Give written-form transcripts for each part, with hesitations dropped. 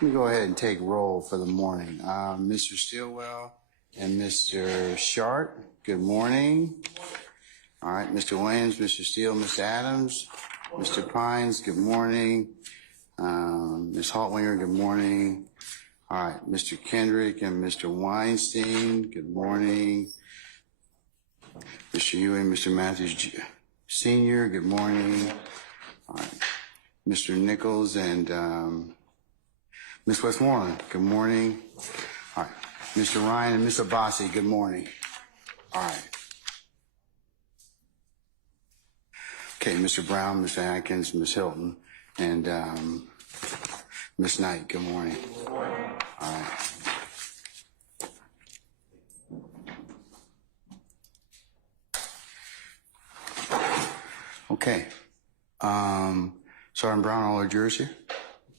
Let me go ahead and take roll for the morning. Mr. Stilwell and Mr. Sharp, good morning. All right, Mr. Williams, Mr. Steele, Mr. Adams, Mr. Pines, good morning. Ms. Haltwinger, good morning. All right, Mr. Kendrick and Mr. Weinstein, good morning. Mr. Ewing, Mr. Matthews Sr., good morning. All right, Mr. Nichols and Ms. Westmoreland, good morning. All right, Mr. Ryan and Ms. Abbasi, good morning. All right. Okay, Mr. Brown, Mr. Atkins, Ms. Hilton, and Ms. Knight, good morning. Good morning. All right. Okay. Sergeant Brown, all our jurors here?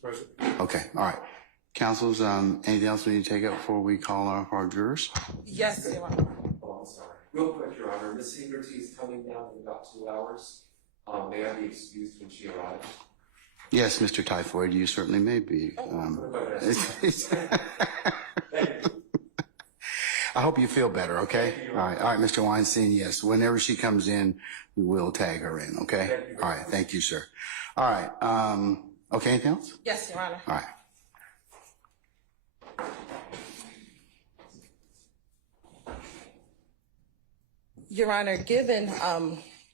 Present. Okay, all right. Counsels, anything else we need to take up before we call off our jurors? Yes, Your Honor. Oh, I'm sorry. Real quick, Your Honor. Ms. Hegarty is coming down in about 2 hours. May I be excused when she arrives? Yes, Mr. Typhoid, you certainly may be. I hope you feel better, okay? All right, Mr. Weinstein, yes. Whenever she comes in, we will tag her in, okay? All right, thank you, sir. All right, okay, anything else? Yes, Your Honor. All right. Your Honor, given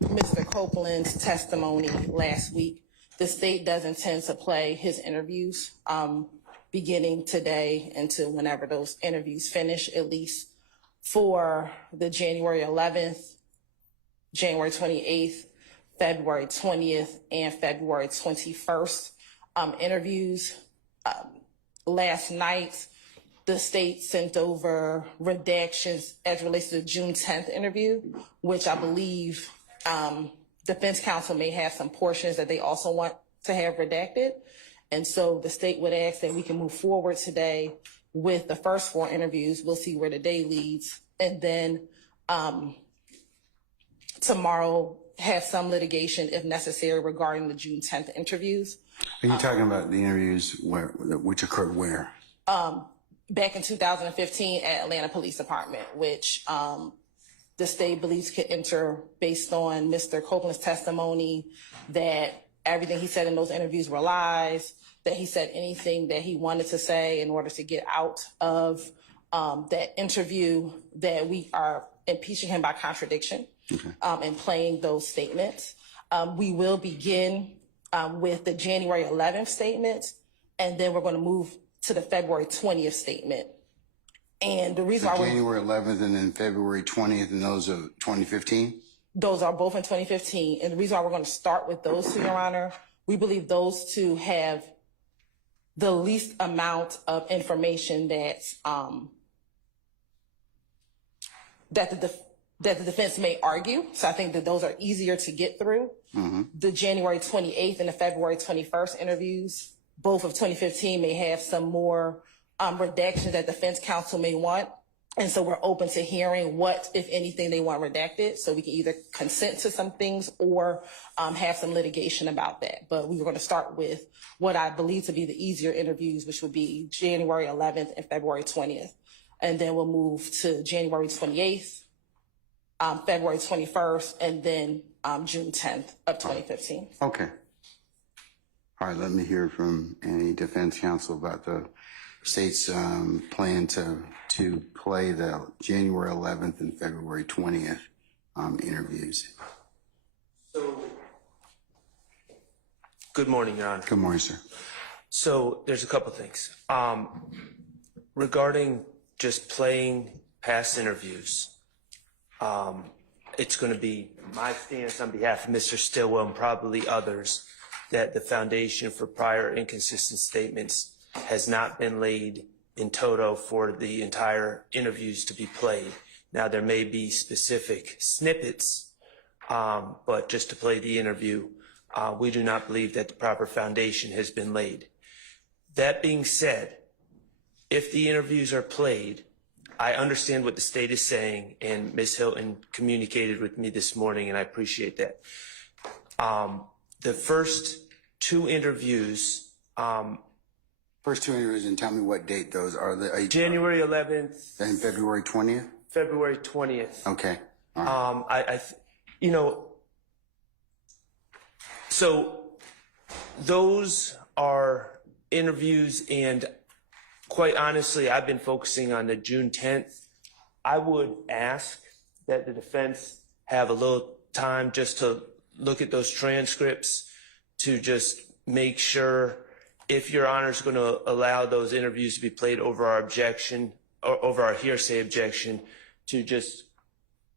Mr. Copeland's testimony last week, the state does intend to play his interviews beginning today until whenever those interviews finish, at least for the January 11th, January 28th, February 20th, and February 21st interviews. Last night, the state sent over redactions as relates to the June 10th interview, which I believe defense counsel may have some portions that they also want to have redacted. And so the state would ask that we can move forward today with the first 4 interviews. We'll see where the day leads. And then tomorrow have some litigation if necessary regarding the June 10th interviews. Are you talking about the interviews which occurred where? Back in 2015 at Atlanta Police Department, which the state believes could enter based on Mr. Copeland's testimony that everything he said in those interviews were lies, that he said anything that he wanted to say in order to get out of that interview, that we are impeaching him by contradiction. Okay. And playing those statements. We will begin with the January 11th statement, and then we're going to move to the February 20th statement. And the reason why January 11th and then February 20th, and those are 2015? Those are both in 2015. And the reason why we're going to start with those two, Your Honor, we believe those two have the least amount of information that's that the defense may argue. So I think that those are easier to get through. Mm-hmm. The January 28th and the February 21st interviews, both of 2015, may have some more redactions that defense counsel may want. And so we're open to hearing what, if anything, they want redacted. So we can either consent to some things or have some litigation about that. But we were going to start with what I believe to be the easier interviews, which would be January 11th and February 20th. And then we'll move to January 28th, February 21st, and then June 10th of 2015. Okay. All right, let me hear from any defense counsel about the state's plan to play the January 11th and February 20th interviews. So, good morning, Your Honor. Good morning, sir. So there's a couple things. Regarding just playing past interviews, it's going to be my stance on behalf of Mr. Stilwell and probably others that the foundation for prior inconsistent statements has not been laid in toto for the entire interviews to be played. Now, there may be specific snippets, but just to play the interview, we do not believe that the proper foundation has been laid. That being said, if the interviews are played, I understand what the state is saying, and Ms. Hilton communicated with me this morning, and I appreciate that. The first 2 interviews First two interviews, and tell me what date those are. January 11th. And February 20th? February 20th. Okay. All right. You know, so those are interviews, and quite honestly, I've been focusing on the June 10th. I would ask that the defense have a little time just to look at those transcripts to just make sure, if Your Honor is going to allow those interviews to be played over our objection, or over our hearsay objection, to just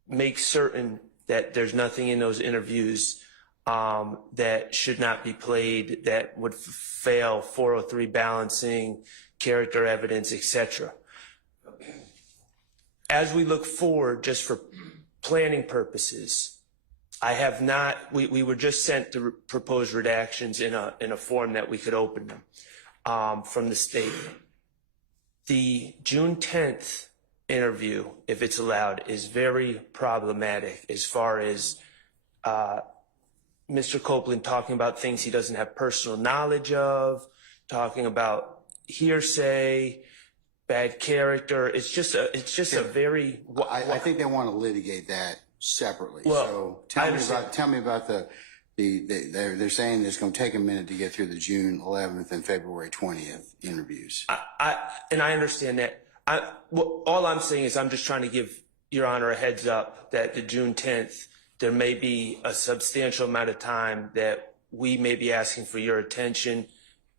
make certain that there's nothing in those interviews that should not be played, that would fail 403 balancing, character evidence, etc. As we look forward, just for planning purposes, I have not, we were just sent the proposed redactions in a form that we could open them from the state. The June 10th interview, if it's allowed, is very problematic as far as Mr. Copeland talking about things he doesn't have personal knowledge of, talking about hearsay, bad character. It's just a very. I think they want to litigate that separately. Well, so tell me about they're saying it's going to take a minute to get through the June 11th and February 20th interviews. And I understand that. All I'm saying is I'm just trying to give Your Honor a heads up that the June 10th, there may be a substantial amount of time that we may be asking for your attention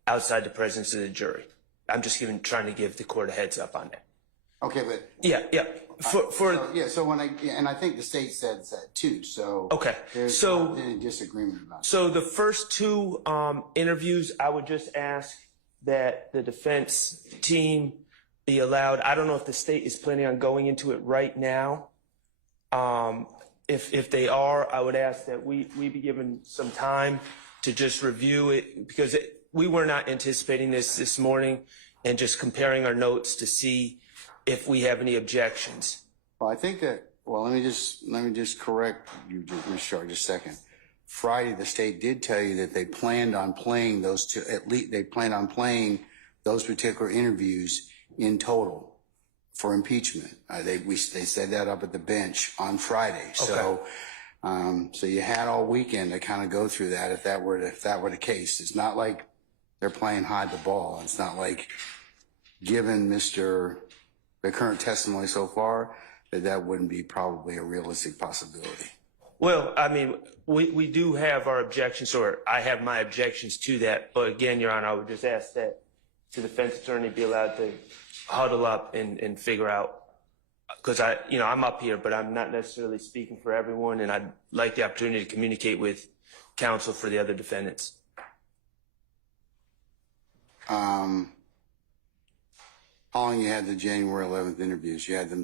outside the presence of the jury. I'm just trying to give the court a heads up on that. Okay, but yeah. So I think the state said that too. So okay, there's not any disagreement about it. So the first two interviews, I would just ask that the defense team be allowed. I don't know if the state is planning on going into it right now. If they are, I would ask that we be given some time to just review it, because we were not anticipating this morning, and just comparing our notes to see if we have any objections. Well, I think that. Well, let me just correct you, Ms. Sharp, just a second. Friday, the state did tell you that they planned on playing those two. At least they planned on playing those particular interviews in total for impeachment. They said that up at the bench on Friday. Okay. So you had all weekend to kind of go through that if that were the case. It's not like they're playing hide the ball. It's not like, given the current testimony so far, that wouldn't be probably a realistic possibility. Well, I mean, we do have our objections, or I have my objections to that. But again, Your Honor, I would just ask that the defense attorney be allowed to huddle up and figure out, because I'm up here, but I'm not necessarily speaking for everyone, and I'd like the opportunity to communicate with counsel for the other defendants. How long you had the January 11th interviews? You had them.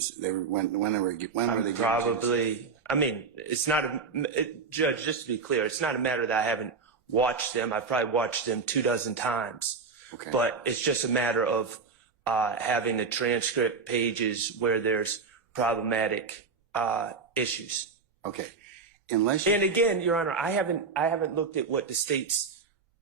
When were they? Probably. I mean, it's not Judge. Just to be clear, it's not a matter that I haven't watched them. I've probably watched them 24 times. Okay. But it's just a matter of having the transcript pages where there's problematic issues. Okay. And again, Your Honor, I haven't looked at what the state's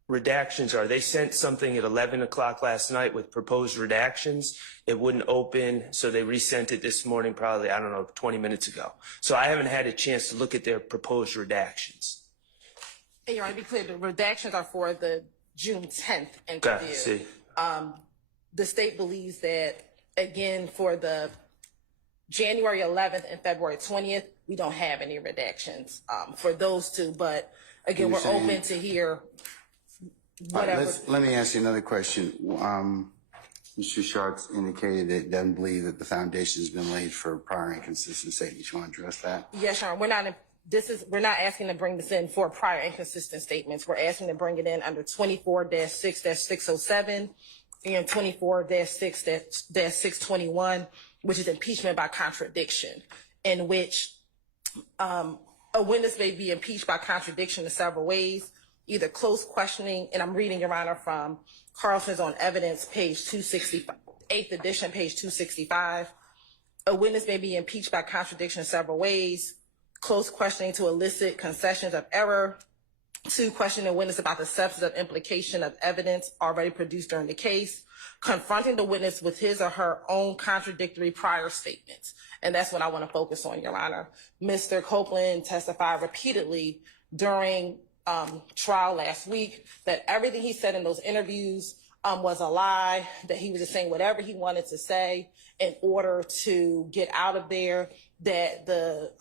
redactions are. They sent something at 11 o'clock last night with proposed redactions. It wouldn't open, so they resent it this morning, probably, 20 minutes ago. So I haven't had a chance to look at their proposed redactions. And Your Honor, to be clear, the redactions are for the June 10th interview. Okay, see. The state believes that, again, for the January 11th and February 20th, we don't have any redactions for those two. But again, we're open to hear whatever. Right, let me ask you another question. Mr. Sharps indicated that it doesn't believe that the foundation has been laid for prior inconsistent statements. You want to address that? Yes, Your Honor. We're not asking to bring this in for prior inconsistent statements. We're asking to bring it in under 24-6-607 and 24-6-621, which is impeachment by contradiction, in which a witness may be impeached by contradiction in several ways, either close questioning, and I'm reading, Your Honor, from Carlson's on evidence, page 265, 8th edition, page 265. A witness may be impeached by contradiction in several ways, close questioning to elicit concessions of error, 2, questioning the witness about the substance of implication of evidence already produced during the case, confronting the witness with his or her own contradictory prior statements. And that's what I want to focus on, Your Honor. Mr. Copeland testified repeatedly during trial last week that everything he said in those interviews was a lie, that he was just saying whatever he wanted to say in order to get out of there, that the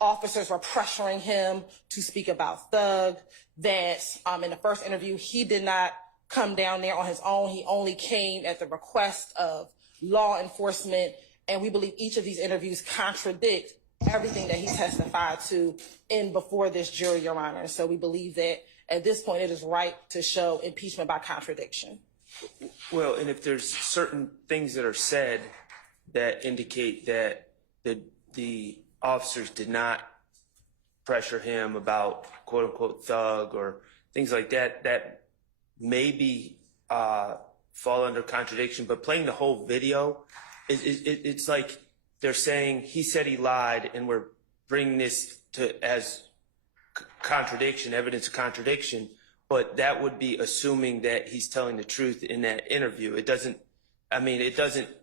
officers were pressuring him to speak about Thug, that in the first interview, he did not come down there on his own. He only came at the request of law enforcement. And we believe each of these interviews contradict everything that he testified to in before this jury, Your Honor. So we believe that at this point, it is right to show impeachment by contradiction. Well, and if there's certain things that are said that indicate that the officers did not pressure him about quote unquote thug or things like that, that maybe fall under contradiction. But playing the whole video, it's like they're saying he said he lied, and we're bringing this to as contradiction, evidence of contradiction, but that would be assuming that he's telling the truth in that interview. It doesn't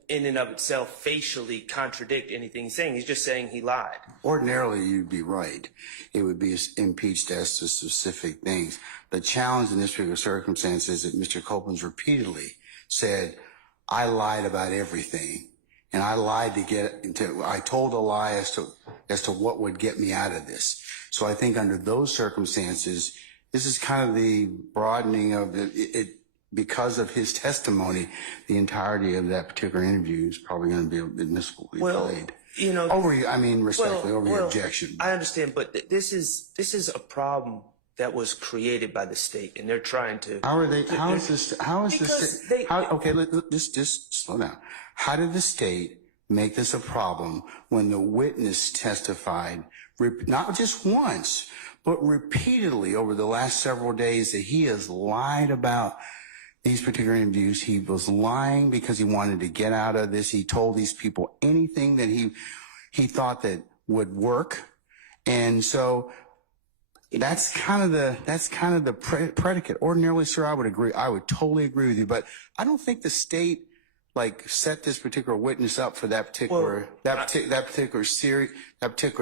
in and of itself facially contradict anything he's saying. He's just saying he lied. Ordinarily, you'd be right. It would be impeached as to specific things. The challenge in this particular circumstance is that Mr. Copeland's repeatedly said, I lied about everything. And I lied I told a lie as to what would get me out of this. So I think under those circumstances, this is kind of the broadening of it because of his testimony. The entirety of that particular interview is probably going to be admissibly played. You know, respectfully, over your objection. I understand, but this is a problem that was created by the state, and they're trying to. Just slow down. How did the state make this a problem when the witness testified, not just once, but repeatedly over the last several days, that he has lied about these particular interviews? He was lying because he wanted to get out of this. He told these people anything that he thought that would work. And so that's kind of the predicate. Ordinarily, sir, I would agree. I would totally agree with you, but I don't think the state set this particular witness up for that particular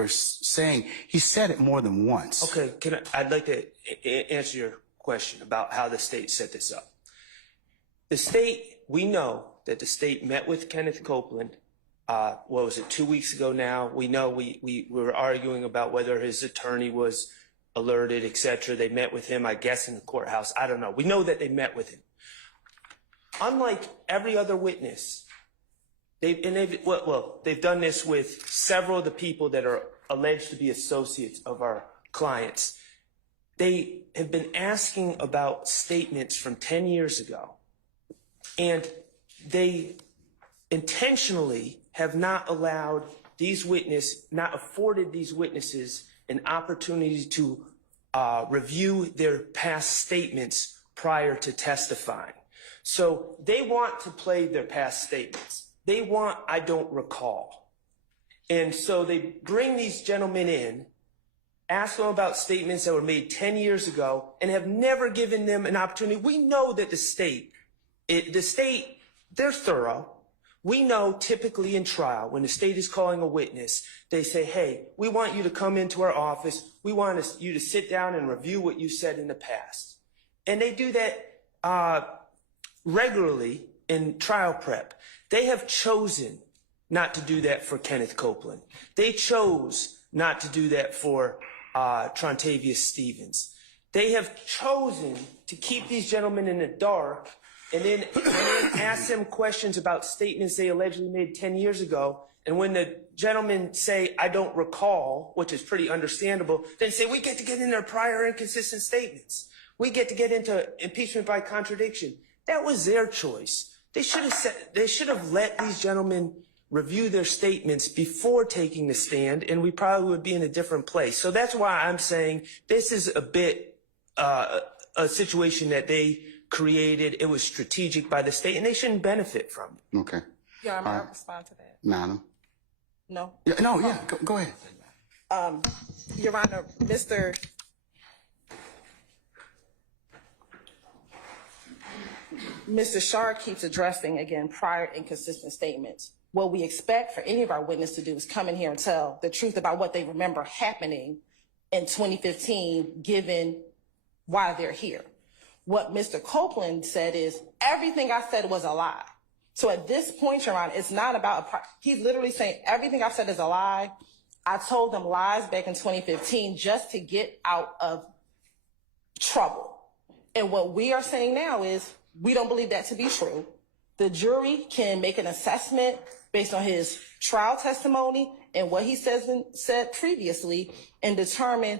saying. He said it more than once. Okay, I'd like to answer your question about how the state set this up. The state, we know that the state met with Kenneth Copeland. What was it, 2 weeks ago now? We know we were arguing about whether his attorney was alerted, etc. They met with him, I guess, in the courthouse. I don't know. We know that they met with him. Unlike every other witness, they've done this with several of the people that are alleged to be associates of our clients. They have been asking about statements from 10 years ago, and they intentionally have not allowed not afforded these witnesses an opportunity to review their past statements prior to testifying. So they want to play their past statements. They want, I don't recall. And so they bring these gentlemen in, ask them about statements that were made 10 years ago, and have never given them an opportunity. We know that the state, they're thorough. We know typically in trial, when the state is calling a witness, they say, hey, we want you to come into our office. We want you to sit down and review what you said in the past. And they do that regularly in trial prep. They have chosen not to do that for Kenneth Copeland. They chose not to do that for Trontavious Stevens. They have chosen to keep these gentlemen in the dark and then ask them questions about statements they allegedly made 10 years ago. And when the gentlemen say, I don't recall, which is pretty understandable, then say, we get to get in their prior inconsistent statements. We get to get into impeachment by contradiction. That was their choice. They should have let these gentlemen review their statements before taking the stand, and we probably would be in a different place. So that's why I'm saying this is a bit a situation that they created. It was strategic by the state, and they shouldn't benefit from it. Okay. Yeah, I'm going to respond to that. Madam? No? Yeah, go ahead. Your Honor, Mr. Mr. Shard keeps addressing, again, prior inconsistent statements. What we expect for any of our witnesses to do is come in here and tell the truth about what they remember happening in 2015, given why they're here. What Mr. Copeland said is, everything I said was a lie. So at this point, Your Honor, it's not about, he's literally saying everything I've said is a lie. I told them lies back in 2015 just to get out of trouble. And what we are saying now is, we don't believe that to be true. The jury can make an assessment based on his trial testimony and what he said previously, and determine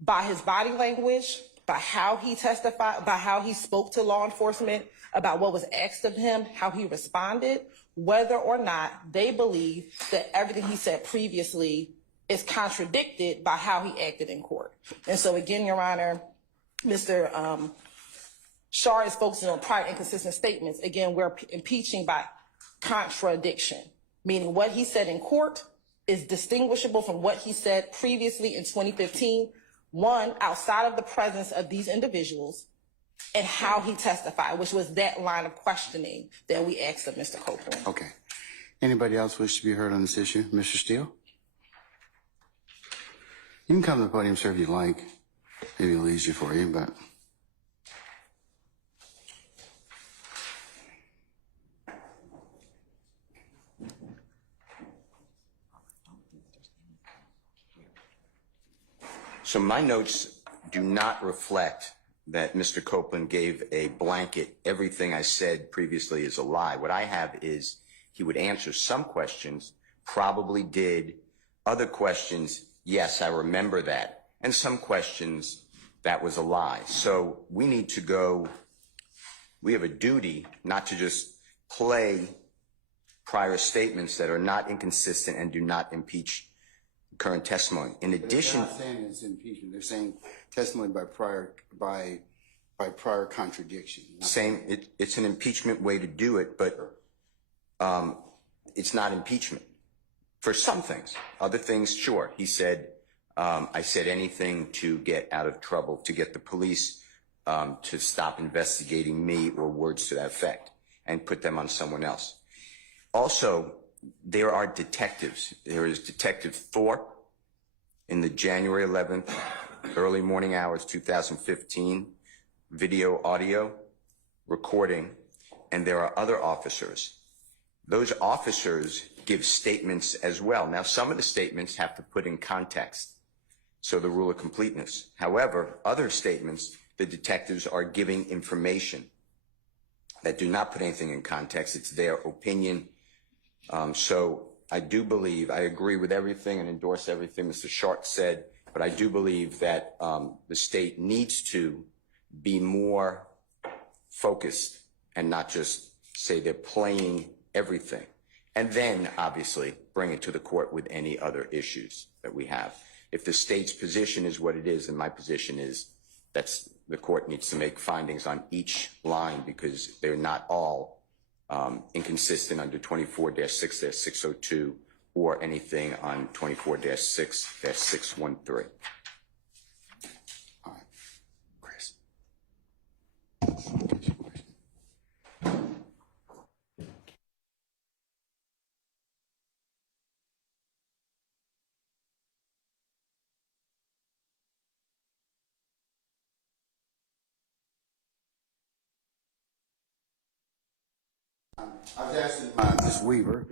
by his body language, by how he testified, by how he spoke to law enforcement about what was asked of him, how he responded, whether or not they believe that everything he said previously is contradicted by how he acted in court. And so again, Your Honor, Mr. Shar is focusing on prior inconsistent statements. Again, we're impeaching by contradiction, meaning what he said in court is distinguishable from what he said previously in 2015, one, outside of the presence of these individuals, and how he testified, which was that line of questioning that we asked of Mr. Copeland. Okay. Anybody else wish to be heard on this issue? Mr. Steele? You can come to the podium, sir, if you'd like. Maybe it'll be easier for you, but... So my notes do not reflect that Mr. Copeland gave a blanket, everything I said previously is a lie. What I have is he would answer some questions, probably did. Other questions, yes, I remember that. And some questions, that was a lie. So we need to go, we have a duty not to just play prior statements that are not inconsistent and do not impeach current testimony. In addition, they're not saying it's impeachment. They're saying testimony by prior contradiction. it's an impeachment way to do it, but it's not impeachment for some things. Other things, sure. He said, I said anything to get out of trouble, to get the police to stop investigating me, or words to that effect, and put them on someone else. Also, there are detectives. There is Detective Thorpe in the January 11th, early morning hours, 2015, video, audio, recording, and there are other officers. Those officers give statements as well. Now, some of the statements have to put in context, so the rule of completeness. However, other statements, the detectives are giving information that do not put anything in context. It's their opinion. So I do believe, I agree with everything and endorse everything Mr. Sharp said, but I do believe that the state needs to be more focused and not just say they're playing everything. And then, obviously, bring it to the court with any other issues that we have. If the state's position is what it is, and my position is that's the court needs to make findings on each line, because they're not all inconsistent under 24-6-602 or anything on 24-6-613. All right. Chris. I was asking Ms. Weaver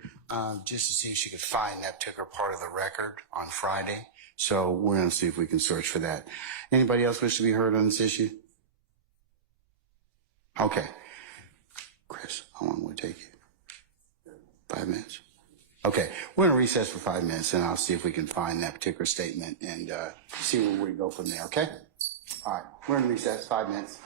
just to see if she could find that particular part of the record on Friday. So we're going to see if we can search for that. Anybody else wish to be heard on this issue? Okay. Chris, how long will it take you? 5 minutes? Okay. We're going to recess for 5 minutes, and I'll see if we can find that particular statement and see where we go from there, okay? All right. We're going to recess 5 minutes.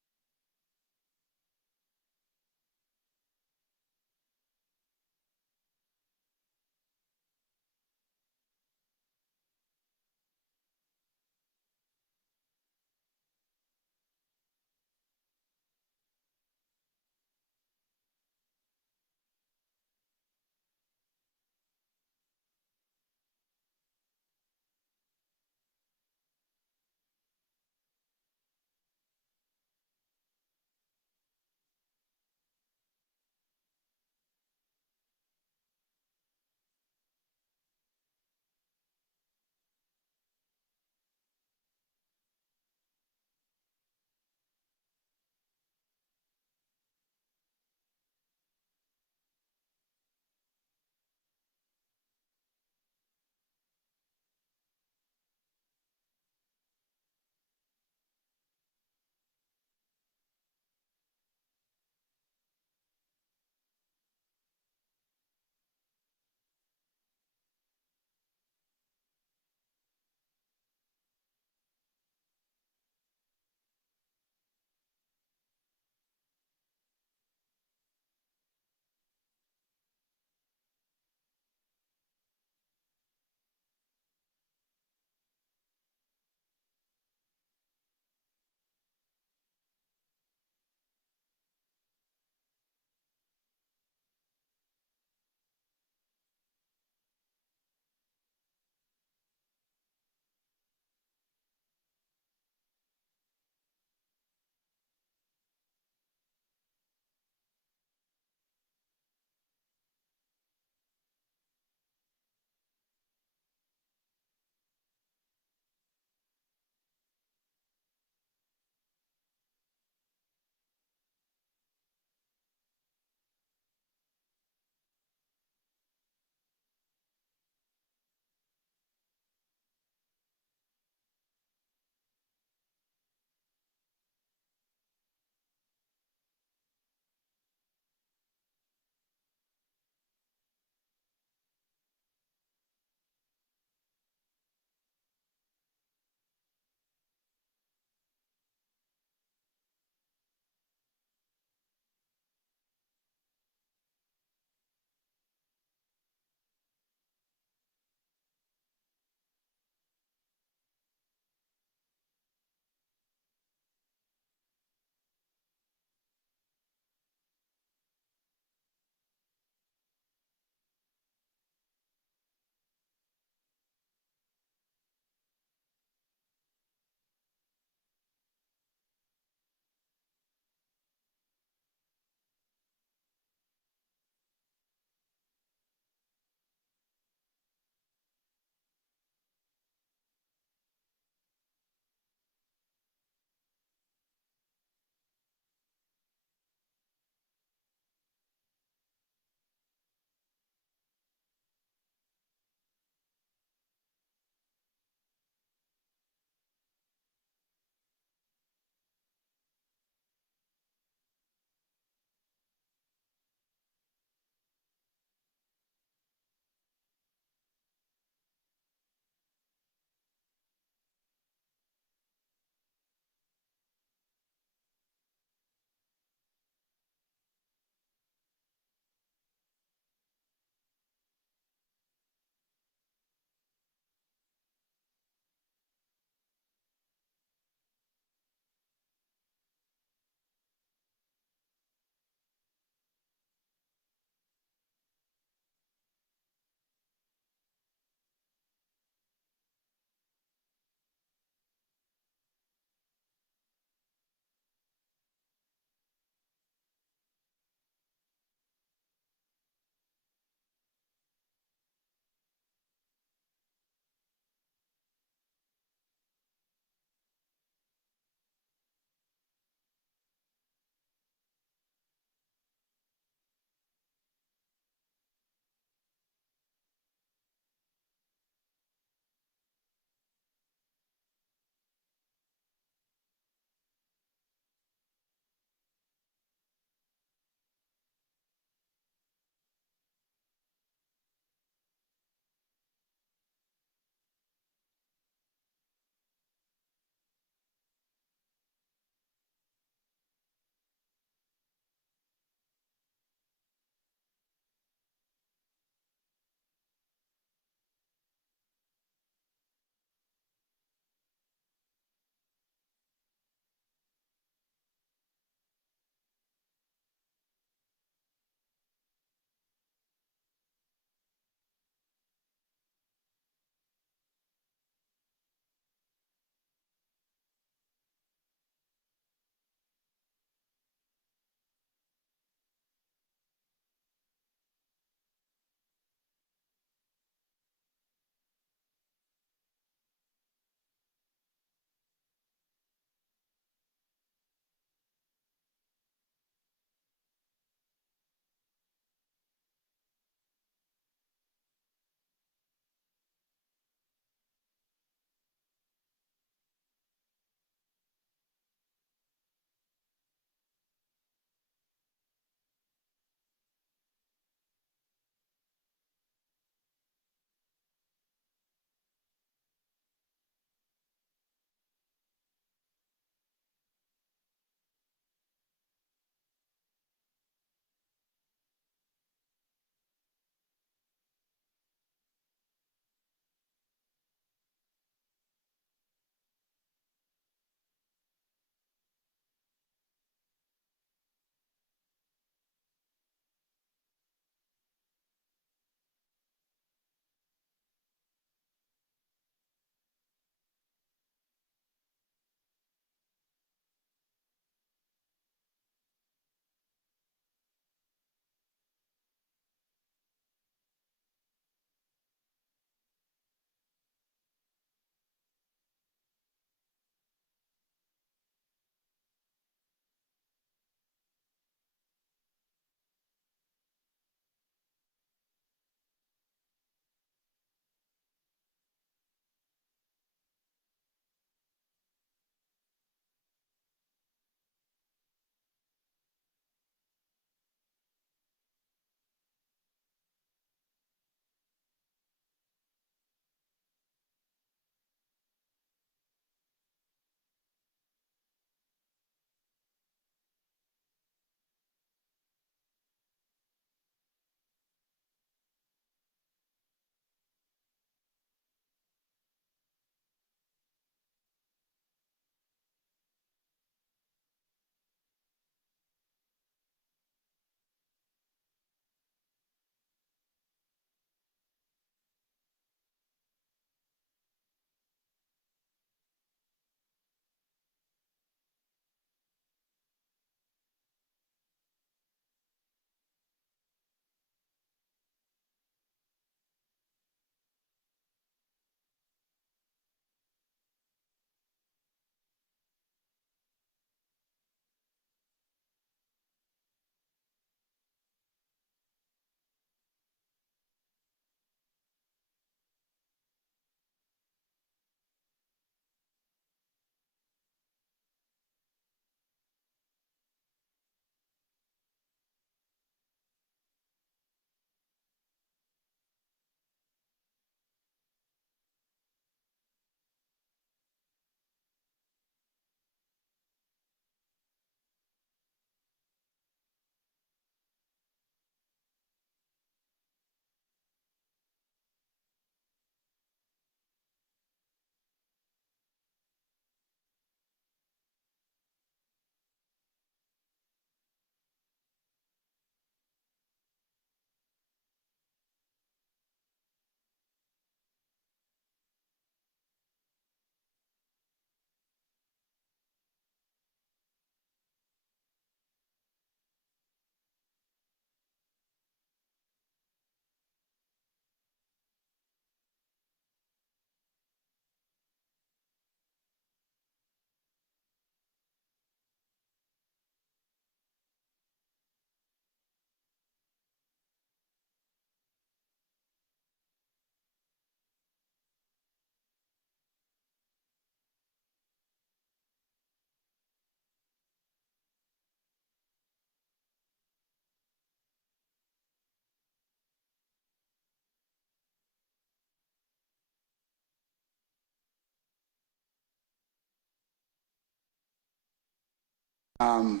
All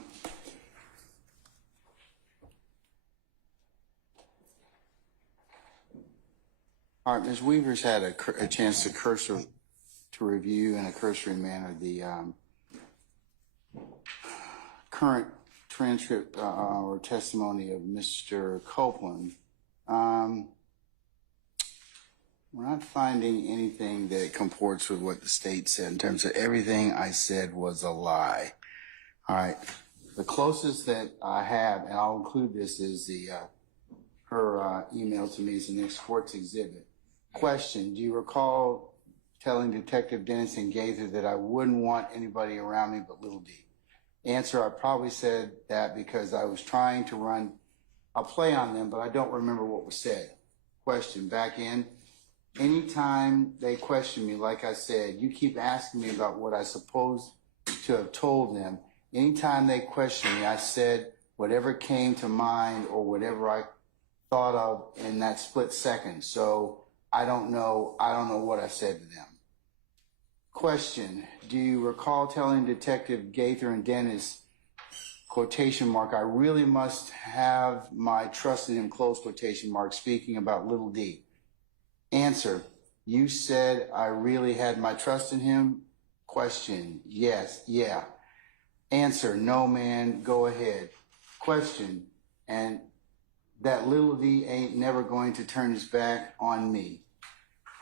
right, Ms. Weaver's had a chance to review in a cursory manner the current transcript or testimony of Mr. Copeland. We're not finding anything that comports with what the state said in terms of everything I said was a lie. All right, the closest that I have, and I'll include this, is her email to me as the next court's exhibit. Question: do you recall telling Detective Dennis and Gaither that I wouldn't want anybody around me but Little D? Answer: I probably said that because I was trying to run a play on them, but I don't remember what was said. Question: back in. Anytime they question me, like I said, you keep asking me about what I supposed to have told them. Anytime they question me, I said whatever came to mind or whatever I thought of in that split second. So I don't know what I said to them. Question: do you recall telling Detective Gaither and Dennis, quotation mark, I really must have my trust in him, close quotation mark, speaking about Little D? Answer: you said I really had my trust in him? Question: yes, yeah. Answer: no, man, go ahead. Question: and that Little D ain't never going to turn his back on me?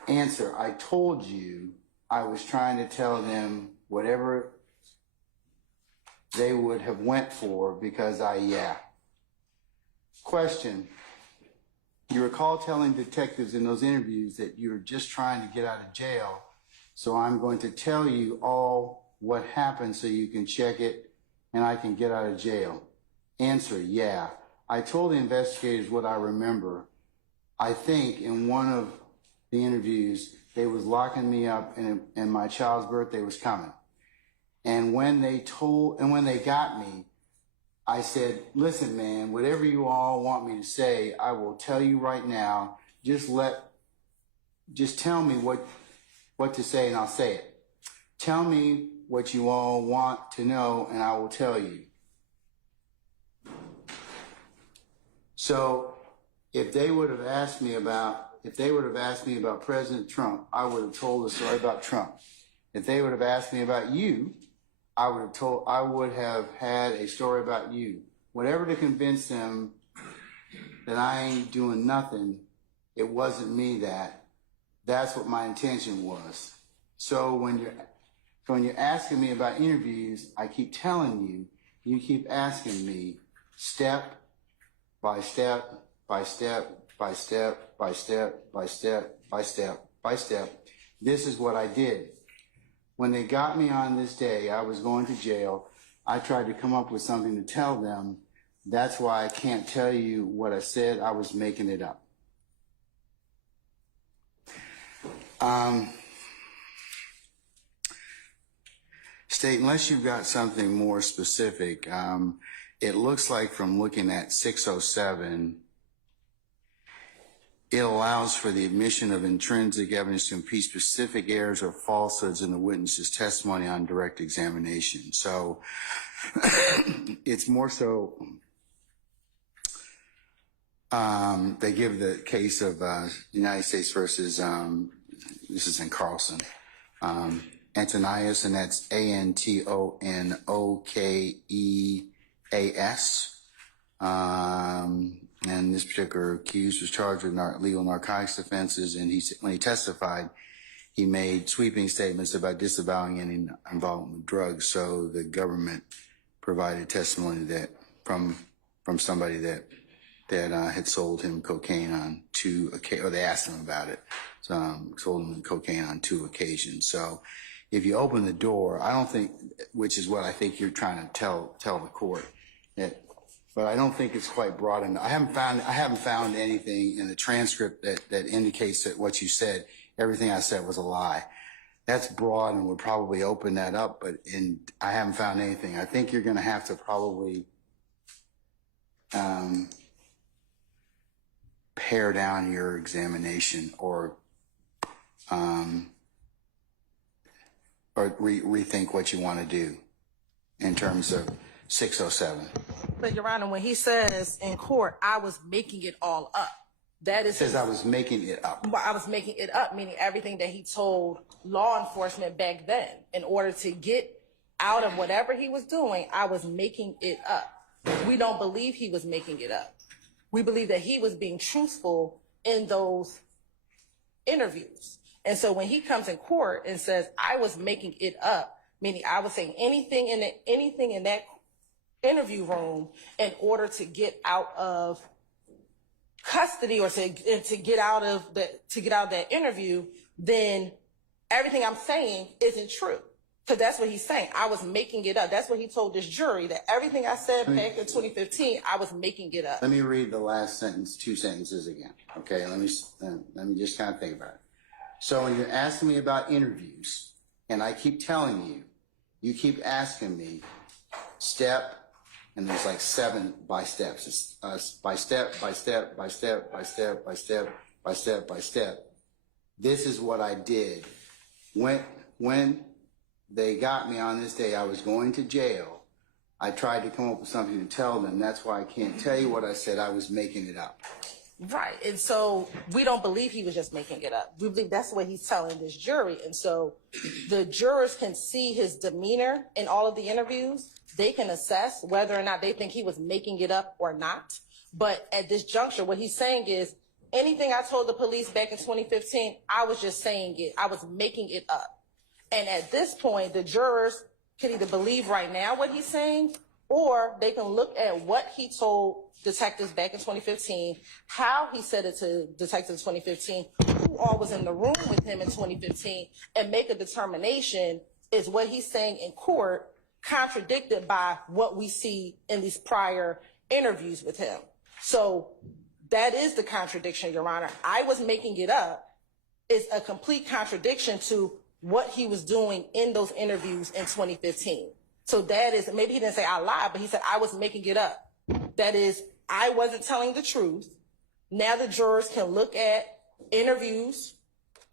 Answer: I told you I was trying to tell them whatever they would have went for because yeah. Question: you recall telling detectives in those interviews that you were just trying to get out of jail, so I'm going to tell you all what happened so you can check it and I can get out of jail? Answer: yeah. I told the investigators what I remember. I think in one of the interviews, they was locking me up and my child's birthday was coming. And when they got me, I said, listen, man, whatever you all want me to say, I will tell you right now. Just tell me what to say and I'll say it. Tell me what you all want to know and I will tell you. So if they would have asked me about President Trump, I would have told a story about Trump. If they would have asked me about you, I would have had a story about you. Whatever to convince them that I ain't doing nothing, it wasn't me that's what my intention was. So when you're asking me about interviews, I keep telling you, you keep asking me step by step, by step, by step, by step, by step, by step, by step. This is what I did. When they got me on this day, I was going to jail. I tried to come up with something to tell them. That's why I can't tell you what I said. I was making it up. State, unless you've got something more specific, it looks like from looking at 607, it allows for the admission of intrinsic evidence to impeach specific errors or falsehoods in the witness's testimony on direct examination. So it's more so, they give the case of United States versus, this is in Carlson, Antonius, and that's Antonokeas. And this particular accused was charged with illegal narcotics offenses, and when he testified, he made sweeping statements about disavowing any involvement with drugs. So the government provided testimony that from somebody that had sold him cocaine on or they asked him about it. Sold him cocaine on 2 occasions. So if you open the door, I don't think, which is what I think you're trying to tell the court, but I don't think it's quite broad enough. I haven't found anything in the transcript that indicates that what you said, everything I said was a lie. That's broad and would probably open that up, but I haven't found anything. I think you're going to have to probably pare down your examination or rethink what you want to do in terms of 607. But Your Honor, when he says in court, I was making it all up, that is It says I was making it up. I was making it up, meaning everything that he told law enforcement back then in order to get out of whatever he was doing, I was making it up. We don't believe he was making it up. We believe that he was being truthful in those interviews. And so when he comes in court and says, I was making it up, meaning I was saying anything in that interview room in order to get out of custody or to get out of that interview, then everything I'm saying isn't true. Because that's what he's saying. I was making it up. That's what he told this jury, that everything I said back in 2015, I was making it up. Let me read the last sentence, 2 sentences again. Okay, let me just kind of think about it. So when you're asking me about interviews, and I keep telling you, you keep asking me step, and there's like 7 by steps. It's by step, by step, by step, by step, by step, by step, by step. This is what I did. When they got me on this day, I was going to jail. I tried to come up with something to tell them. That's why I can't tell you what I said. I was making it up. Right. And so we don't believe he was just making it up. We believe that's what he's telling this jury. And so the jurors can see his demeanor in all of the interviews. They can assess whether or not they think he was making it up or not. But at this juncture, what he's saying is anything I told the police back in 2015, I was just saying it. I was making it up. And at this point, the jurors can either believe right now what he's saying, or they can look at what he told detectives back in 2015, how he said it to detectives in 2015, who all was in the room with him in 2015, and make a determination, is what he's saying in court contradicted by what we see in these prior interviews with him. So that is the contradiction, Your Honor. I was making it up is a complete contradiction to what he was doing in those interviews in 2015. So that is, maybe he didn't say I lied, but he said I was making it up. That is, I wasn't telling the truth. Now the jurors can look at interviews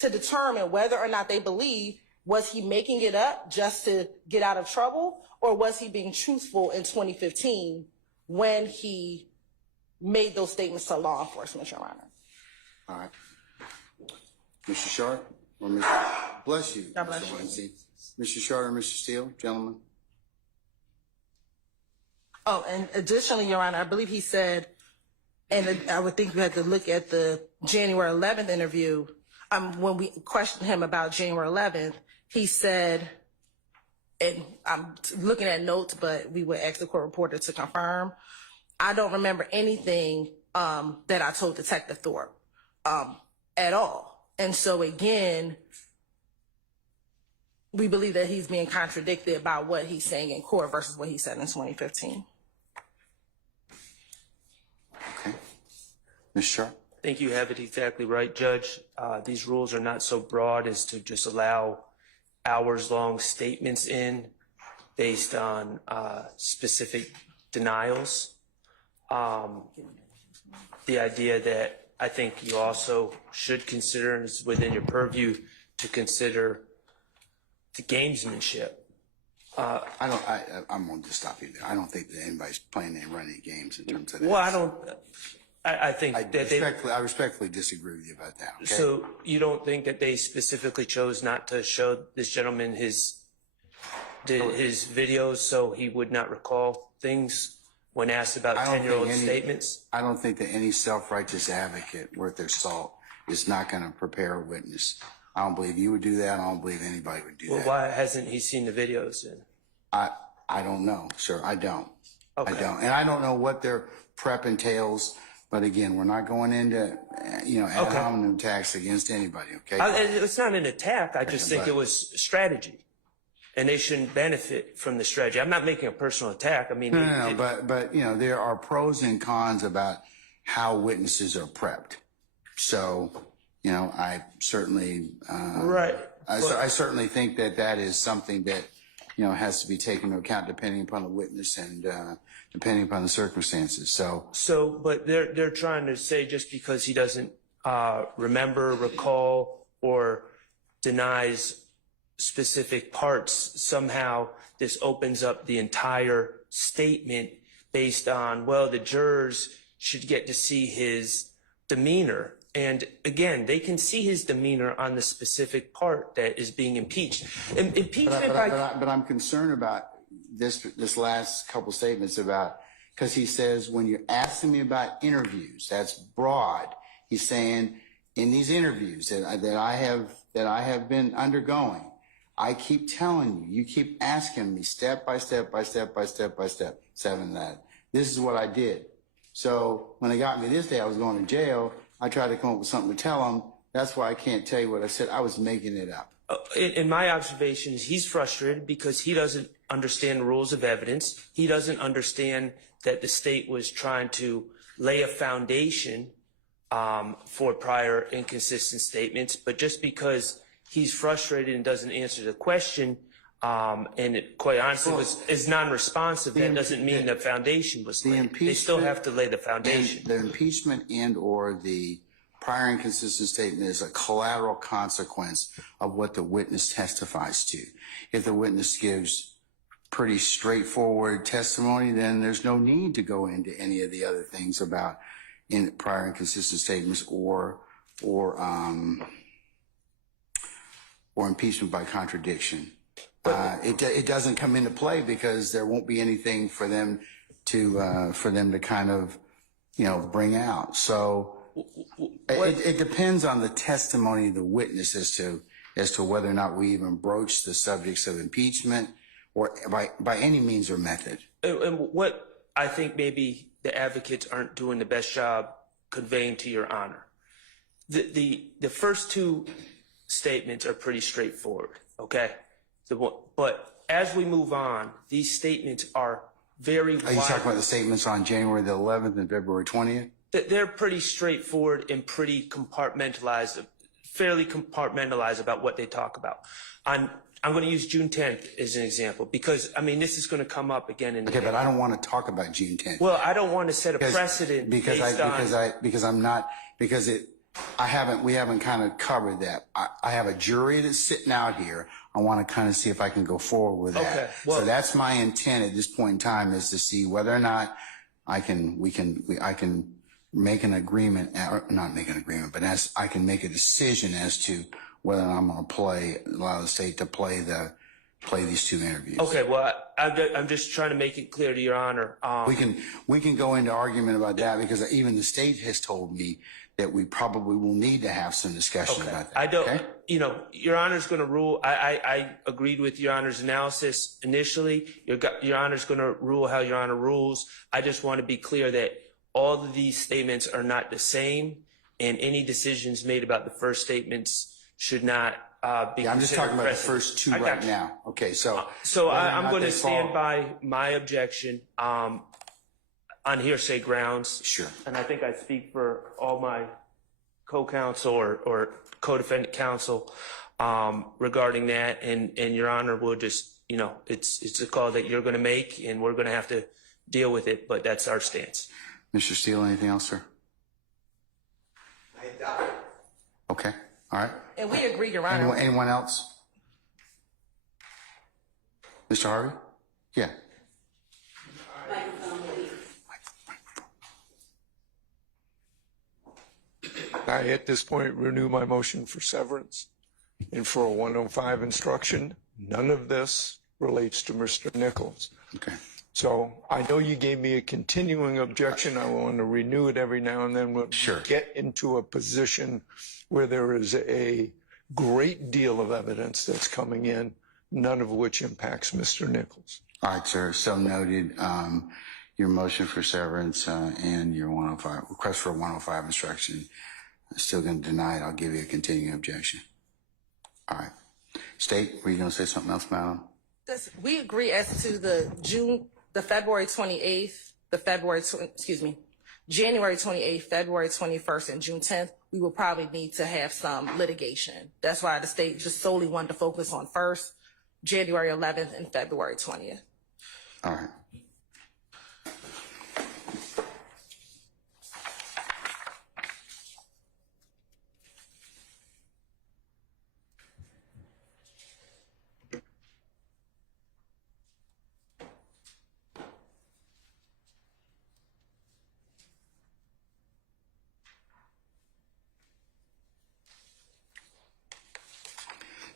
to determine whether or not they believe, was he making it up just to get out of trouble, or was he being truthful in 2015 when he made those statements to law enforcement, Your Honor. All right. Mr. Sharp or Mr. Bless you. God bless Mr. you. Weinstein. Mr. Sharp or Mr. Steele, gentlemen. Oh, and additionally, Your Honor, I believe he said, and I would think you had to look at the January 11th interview. When we questioned him about January 11th, he said, and I'm looking at notes, but we would ask the court reporter to confirm, I don't remember anything that I told Detective Thorpe at all. And so again, we believe that he's being contradicted by what he's saying in court versus what he said in 2015. Okay. Ms. Sharp. I think you have it exactly right, Judge. These rules are not so broad as to just allow hours-long statements in based on specific denials. The idea that I think you also should consider, and is within your purview, to consider the gamesmanship. I'm going to stop you there. I don't think that anybody's playing any running games in terms of that. Well, I think I respectfully disagree with you about that. Okay? So you don't think that they specifically chose not to show this gentleman his videos so he would not recall things when asked about 10-year-old statements? I don't think that any self-righteous advocate worth their salt is not going to prepare a witness. I don't believe you would do that. I don't believe anybody would do that. Well, why hasn't he seen the videos then? I don't know, sir. I don't. Okay. I don't. And I don't know what their prep entails. But again, we're not going into, ad hominem attacks against anybody, okay? It's not an attack. I just think it was strategy. And they shouldn't benefit from the strategy. I'm not making a personal attack. I mean, No, but there are pros and cons about how witnesses are prepped. So, I certainly, right. I certainly think that is something that, has to be taken into account depending upon the witness and depending upon the circumstances. So, but they're trying to say just because he doesn't remember, recall, or denies specific parts, somehow this opens up the entire statement based on, well, the jurors should get to see his demeanor. And again, they can see his demeanor on the specific part that is being impeached. But I'm concerned about this last couple statements about, because he says when you're asking me about interviews, that's broad. He's saying in these interviews that I have been undergoing, I keep telling you, you keep asking me step by step by step by step by step, that this is what I did. So when they got me this day, I was going to jail. I tried to come up with something to tell them. That's why I can't tell you what I said. I was making it up. In my observations, he's frustrated because he doesn't understand the rules of evidence. He doesn't understand that the state was trying to lay a foundation for prior inconsistent statements. But just because he's frustrated and doesn't answer the question, and it, quite honestly, is non-responsive, that doesn't mean the foundation was laid. They still have to lay the foundation. The impeachment and or the prior inconsistent statement is a collateral consequence of what the witness testifies to. If the witness gives pretty straightforward testimony, then there's no need to go into any of the other things about in prior inconsistent statements or impeachment by contradiction. It doesn't come into play because there won't be anything for them to kind of, bring out. So it depends on the testimony of the witness as to whether or not we even broach the subjects of impeachment or by any means or method. And what I think maybe the advocates aren't doing the best job conveying to Your Honor. The first two statements are pretty straightforward, okay? But as we move on, these statements are very wide. Are you talking about the statements on January the 11th and February 20th? They're pretty straightforward and pretty compartmentalized, fairly compartmentalized about what they talk about. I'm going to use June 10th as an example because, I mean, this is going to come up again and again. Okay, but I don't want to talk about June 10th. Well, I don't want to set a precedent we haven't kind of covered that. I have a jury that's sitting out here. I want to kind of see if I can go forward with that. Okay, well, so that's my intent at this point in time is to see whether or not I can make an agreement, or not make an agreement, but I can make a decision as to whether I'm going to allow the state to play these two interviews. Okay, well, I'm just trying to make it clear to Your Honor. We can go into argument about that because even the state has told me that we probably will need to have some discussion about that. I don't, okay? Your Honor's going to rule. I agreed with Your Honor's analysis initially. Your Honor's going to rule how Your Honor rules. I just want to be clear that all of these statements are not the same, and any decisions made about the first statements should not be. Yeah, I'm just talking about the first two right now. Okay, so I'm going to stand by my objection on hearsay grounds. Sure. And I think I speak for all my co-counsel or co-defendant counsel regarding that. And Your Honor will just, it's a call that you're going to make, and we're going to have to deal with it. But that's our stance. Mr. Steele, anything else, sir? Okay. All right. And we agree, Your Honor. Anyone else? Mr. Harvey? Yeah. I, at this point, renew my motion for severance and for a 105 instruction. None of this relates to Mr. Nichols. Okay. So I know you gave me a continuing objection. I want to renew it every now and then. We'll get into a position where there is a great deal of evidence that's coming in, none of which impacts Mr. Nichols. All right, sir. So noted. Your motion for severance and your request for a 105 instruction. I'm still going to deny it. I'll give you a continuing objection. All right. State, were you going to say something else, madam? We agree as to the February 28th, January 28th, February 21st, and June 10th. We will probably need to have some litigation. That's why the state just solely wanted to focus on first, January 11th, and February 20th. All right.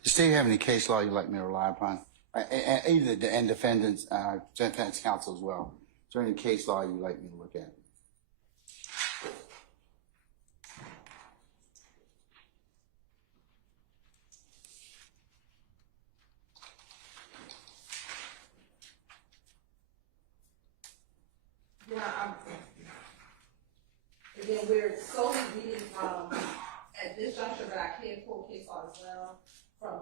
Does the state have any case law you'd like me to rely upon? Either the and defendants, defense counsel as well. Is there any case law you'd like me to look at? Yeah, again, we're solely reading at this juncture, but I can pull case law as well from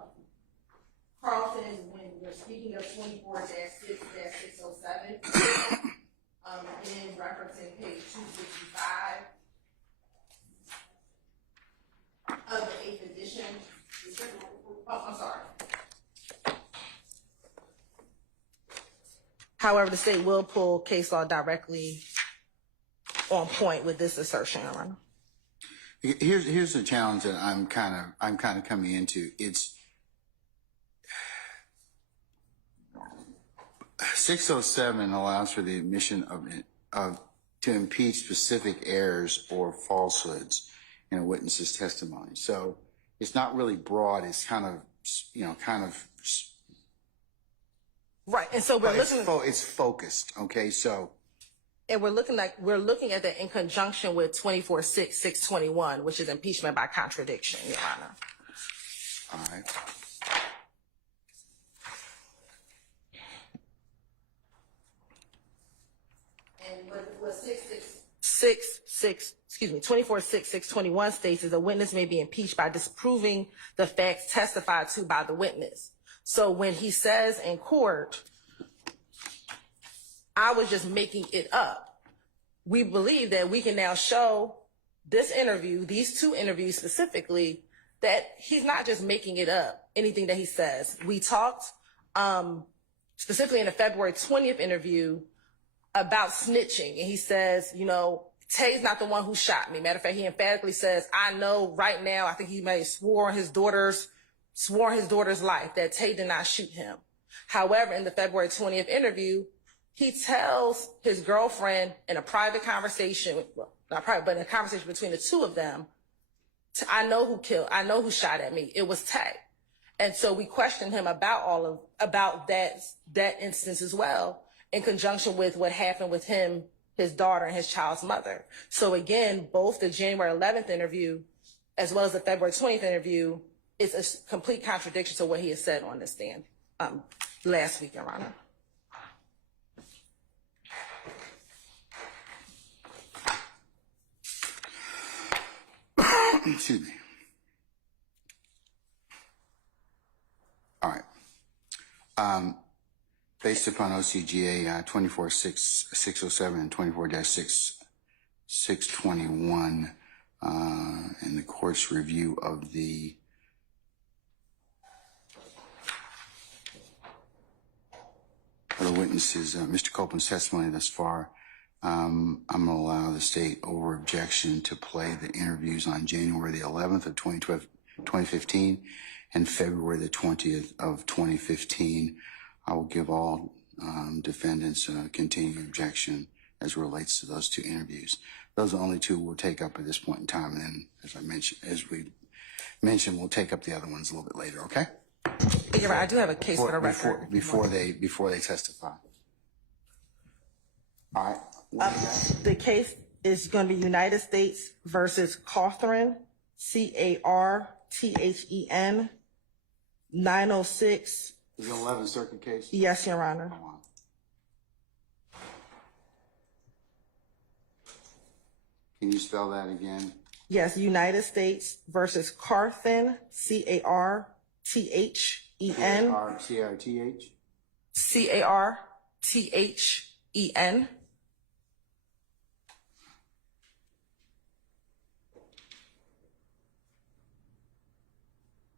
Carlton when we're speaking of 24-6-607, again referencing page 265 of the 8th edition. Oh, I'm sorry. However, the state will pull case law directly on point with this assertion, Your Honor. Here's the challenge that I'm kind of coming into. It's 607 allows for the admission of to impeach specific errors or falsehoods in a witness's testimony. So it's not really broad. It's kind of Right, and so it's focused. Okay, so. And we're looking at that in conjunction with 24-6-621, which is impeachment by contradiction, Your Honor. All right. And what 24-6-621 states is a witness may be impeached by disproving the facts testified to by the witness. So when he says in court, I was just making it up, we believe that we can now show this interview, these two interviews specifically, that he's not just making it up, anything that he says. We talked specifically in the February 20th interview about snitching. And he says, you know, Tay's not the one who shot me. Matter of fact, he emphatically says, I know right now, I think he may have sworn his daughter's life that Tay did not shoot him. However, in the February 20th interview, he tells his girlfriend in a private conversation, well, not private, but in a conversation between the two of them, I know who shot at me. It was Tay. And so we questioned him about that instance as well, in conjunction with what happened with him, his daughter, and his child's mother. So again, both the January 11th interview, as well as the February 20th interview, is a complete contradiction to what he has said on the stand last week, Your Honor. Excuse me. All right. Based upon OCGA 24-6-607 and 24-6-621, and the court's review of the witnesses, Mr. Copeland's testimony thus far, I'm going to allow the state over objection to play the interviews on January the 11th of 2015 and February the 20th of 2015. I will give all defendants a continuing objection as it relates to those two interviews. Those are the only two we'll take up at this point in time, and then, as we mentioned, we'll take up the other ones a little bit later. Okay? You're right. I do have a case for the record before they testify. All right. The case is going to be United States versus Courtroom, Carthen, 906. Is it an 11th Circuit case? Yes, Your Honor. Come on. Can you spell that again? Yes, United States versus Carthen, Carthen. C-A-R-T-H? Carthen.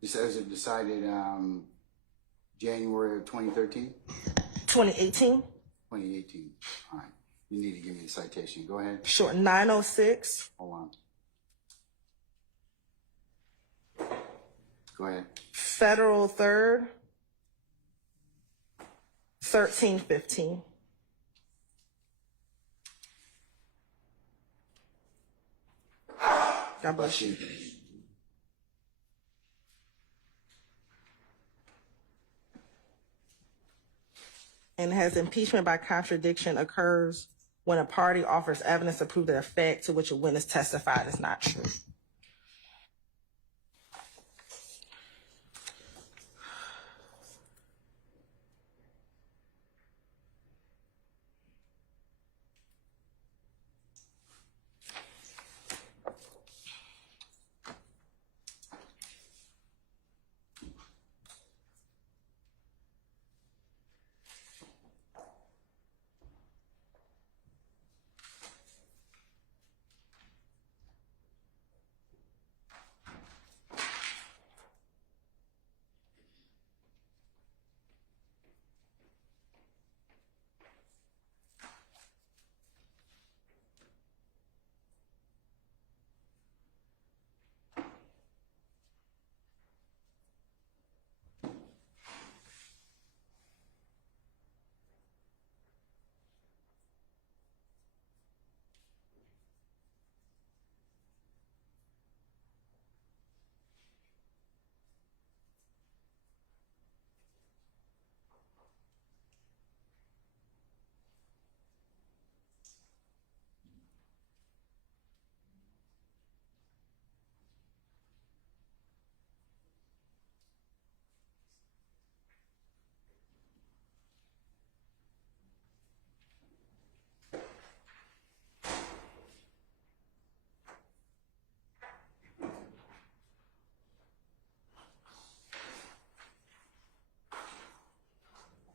This says it decided January of 2013? 2018. 2018. All right. You need to give me the citation. Go ahead. Sure. 906. Hold on. Go ahead. Federal 3rd, 1315. God bless you. And has impeachment by contradiction occurs when a party offers evidence to prove that a fact to which a witness testified is not true.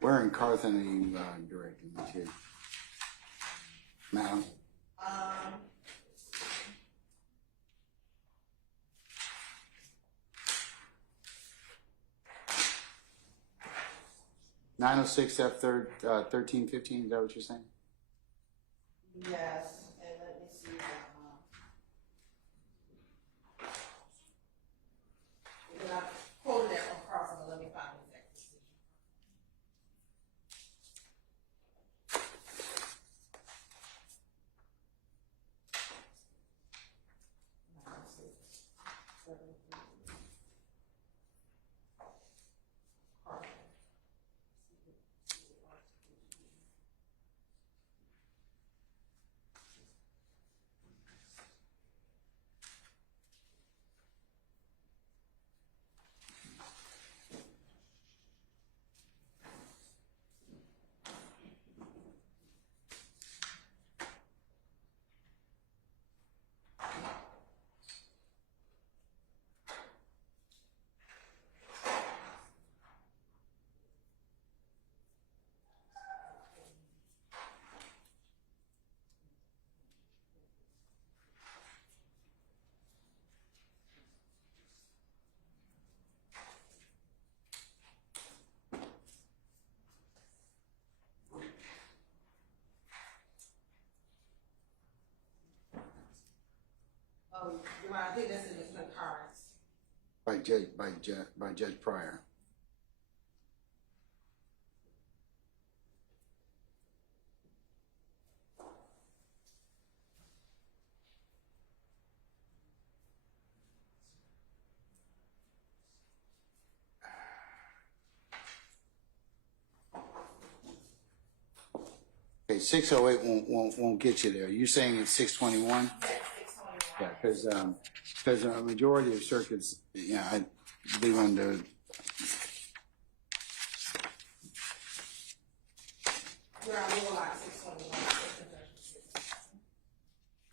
Where in Carthon are you directing me to? Madam? 906 F 1315, is that what you're saying? Yes, and let me see. I quoted that from Carson, but let me find the exact decision. Oh, Your Honor, I think that's in the concurrence. By Judge Pryor. Okay, 608 won't get you there. You're saying it's 621? Yeah, because a majority of circuits, I believe under.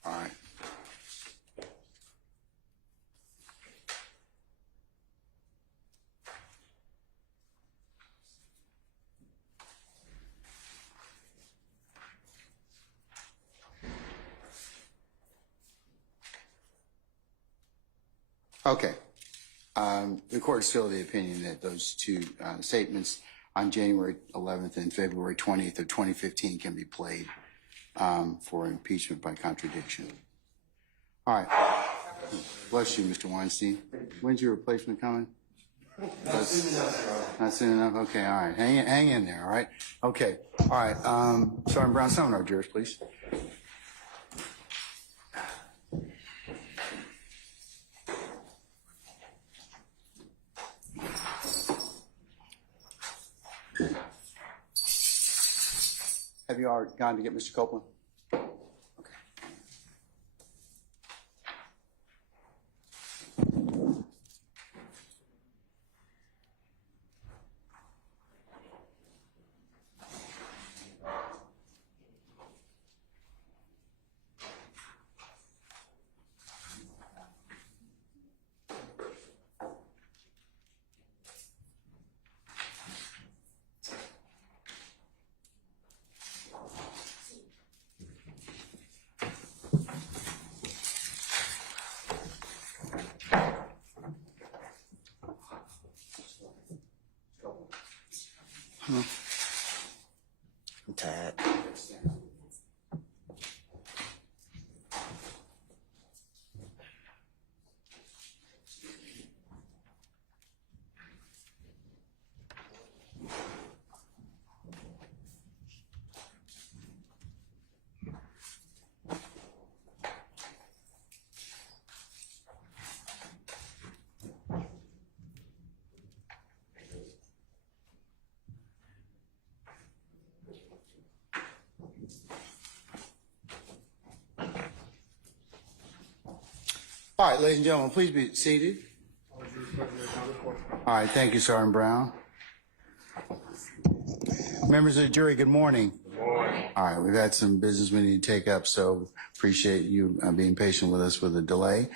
All right. Okay. The court is still of the opinion that those two statements on January 11th and February 20th of 2015 can be played for impeachment by contradiction. All right. Bless you, Mr. Weinstein. When's your replacement coming? Not soon enough. Not soon enough? Okay, all right. Hang in there, all right? Okay, all right. Sergeant Brown, summon our jurors, please. Have you already gone to get Mr. Copeland? I'm tired. All right, ladies and gentlemen, please be seated. All right, thank you, Sergeant Brown. Members of the jury, good morning. Good morning. All right, we've had some business we need to take up, so appreciate you being patient with us with the delay.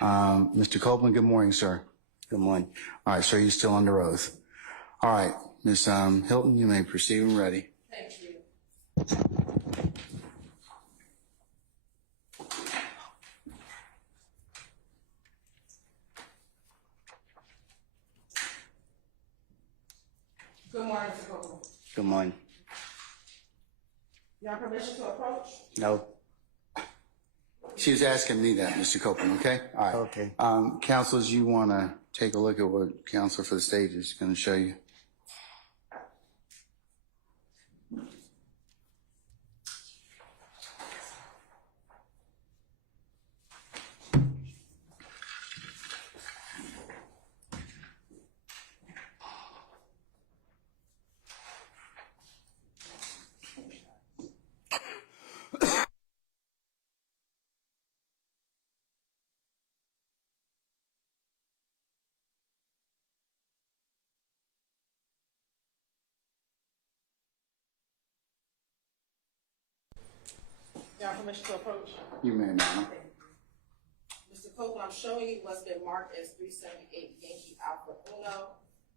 Mr. Copeland, good morning, sir. Good morning. All right, sir, you're still under oath. All right, Ms. Hilton, you may proceed when ready. Thank you. Good morning, Mr. Copeland. Good morning. You have permission to approach? No. She was asking me that, Mr. Copeland, okay? All right. Okay. Counsels, you want to take a look at what counsel for the state is going to show you? You have permission to approach? You may, ma'am. Mr. Copeland, I'm showing you what's been marked as 378 Yankee Alpha Uno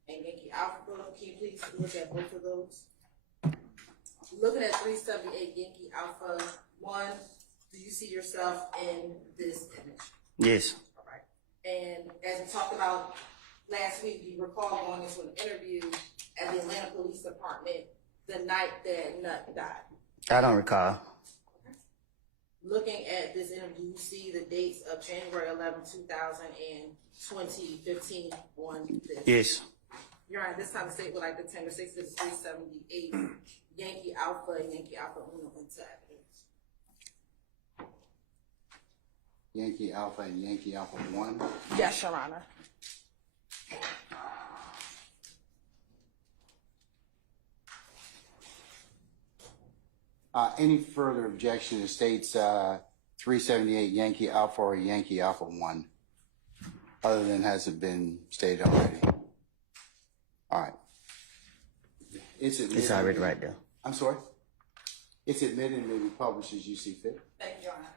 and Yankee Alpha Uno. Can you please look at both of those? Looking at 378 Yankee Alpha 1, do you see yourself in this image? Yes. All right. And as we talked about last week, you recall going into an interview at the Atlanta Police Department the night that Nutt died. I don't recall. Looking at this interview, you see the dates of January 11, 2000 and 2015 on this. Yes. Your Honor, this time the state would like to tender 6 to 378 Yankee Alpha and Yankee Alpha Uno into evidence. Yankee Alpha and Yankee Alpha 1. Yes, Your Honor. Any further objection to states 378 Yankee Alpha or Yankee Alpha 1, other than has it been stated already? All right. It's already right there. I'm sorry? It's admitted and may be published as you see fit. Thank you, Your Honor.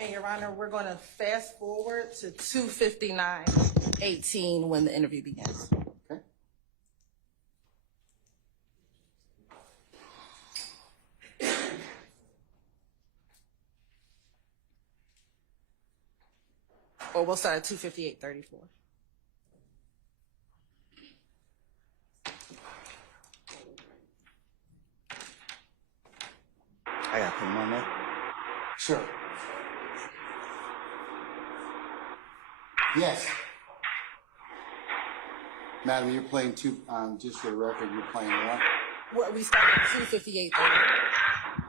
And Your Honor, we're going to fast forward to 2:59:18 when the interview begins. Okay. Or we'll start at 258-34. I got him on there. Sure. Yes. Madam, you're playing just for the record, you're playing what? We start at 258-34.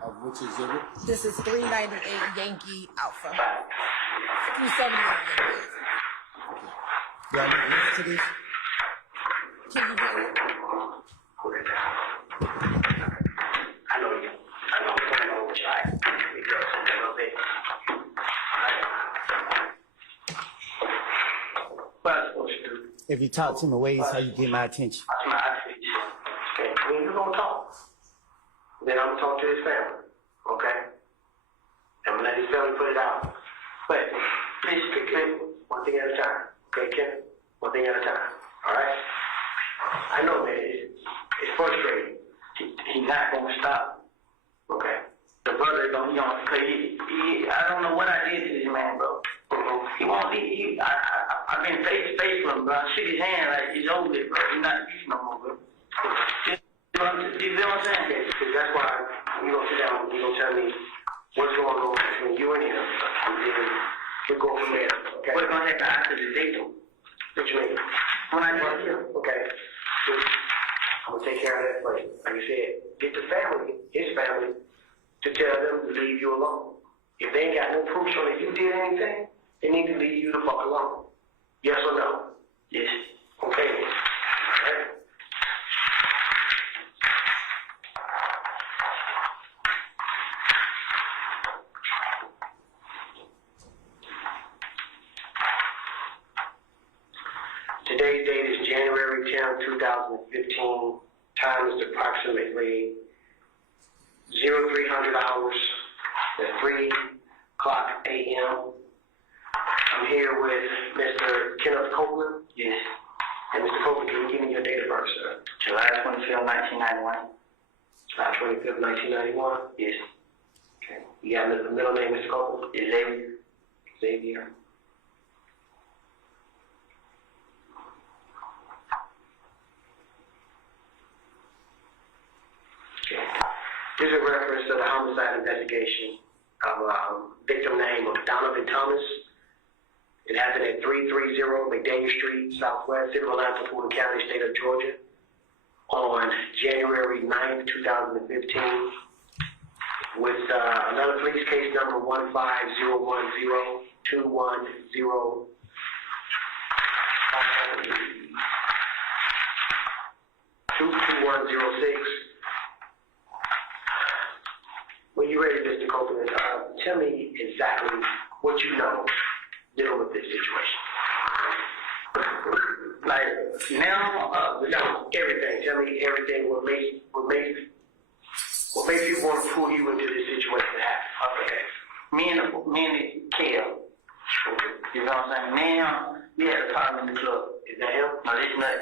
Of which exhibit? This is 398 Yankee Alpha. 378 Yankee. Y'all listen to this? Can you hear it? I know you. I know what you like. We got something a little bit. What I'm supposed to do? If you talk to me ways, how you get my attention? That's my attention. Okay, when you're gonna talk, then I'm gonna talk to his family. Okay? I'm gonna let his family put it out. But please pick one thing at a time. Okay, Ken? One thing at a time. Alright? I know, man, it's frustrating. He's not gonna stop. Okay? The brother don't, cause I don't know what I did to this man, bro. He won't, I've been face to face with him, bro. I shook his hand like he's over it, bro. He's not beast no more, bro. You know what I'm saying? Because that's why we gonna sit down and you gonna tell me what's going on between you and him, and then we'll go from there. Okay? What's gonna happen after the date, though? What you mean? When I talk to him, okay? So, I'm gonna take care of that for you. Like you said, get the family, his family, to tell them to leave you alone. If they ain't got no proof showing that you did anything, they need to leave you the fuck alone. Yes or no? Yes. Okay. All right. Today's date is January 10th, 2015. Time is approximately 0300 hours at 3 o'clock a.m. I'm here with Mr. Kenneth Copeland. Yes. And Mr. Copeland, can you give me your date of birth, sir? July 25th, 1991. July 25th, 1991? Yes. Okay. You got the middle name, Mr. Copeland? Xavier. Xavier. Okay. This is a reference to the homicide investigation of victim name of Donovan Thomas. It happened at 330 McDaniel Street, Southwest, City Line, Fulton County, State of Georgia, on January 9th, 2015, with another police case number 15010 22106. When you're ready, Mr. Copeland, tell me exactly what you know dealing with this situation. Like now, no, everything. Tell me everything. What made you want to pull you into this situation to happen? Okay. Me and the Kale. You know what I'm saying? Now we had a problem in the club. Is that him? No, it's not.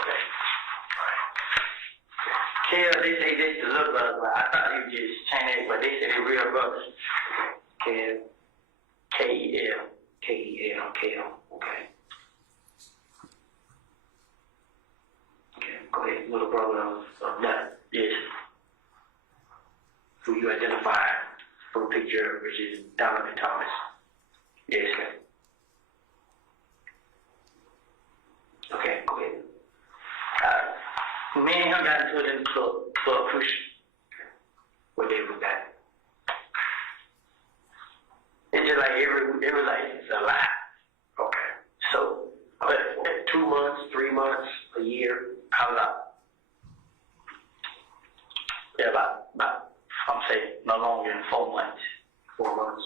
Okay. Kale, they say this the little brother, but I thought he was just Chinese, but they say they're real brothers. Kale. K-E-L. K-E-L. Kale. Okay. Okay, go ahead. Little brother of that. Yes. Who you identified from the picture, which is Donovan Thomas. Yes, sir. Okay, go ahead. Me and him got into it in the club push. What day was that? It's just like it was like it's a lot. Okay. So, but 2 months, 3 months, a year, how about? Yeah, about I'm saying no longer than 4 months. 4 months.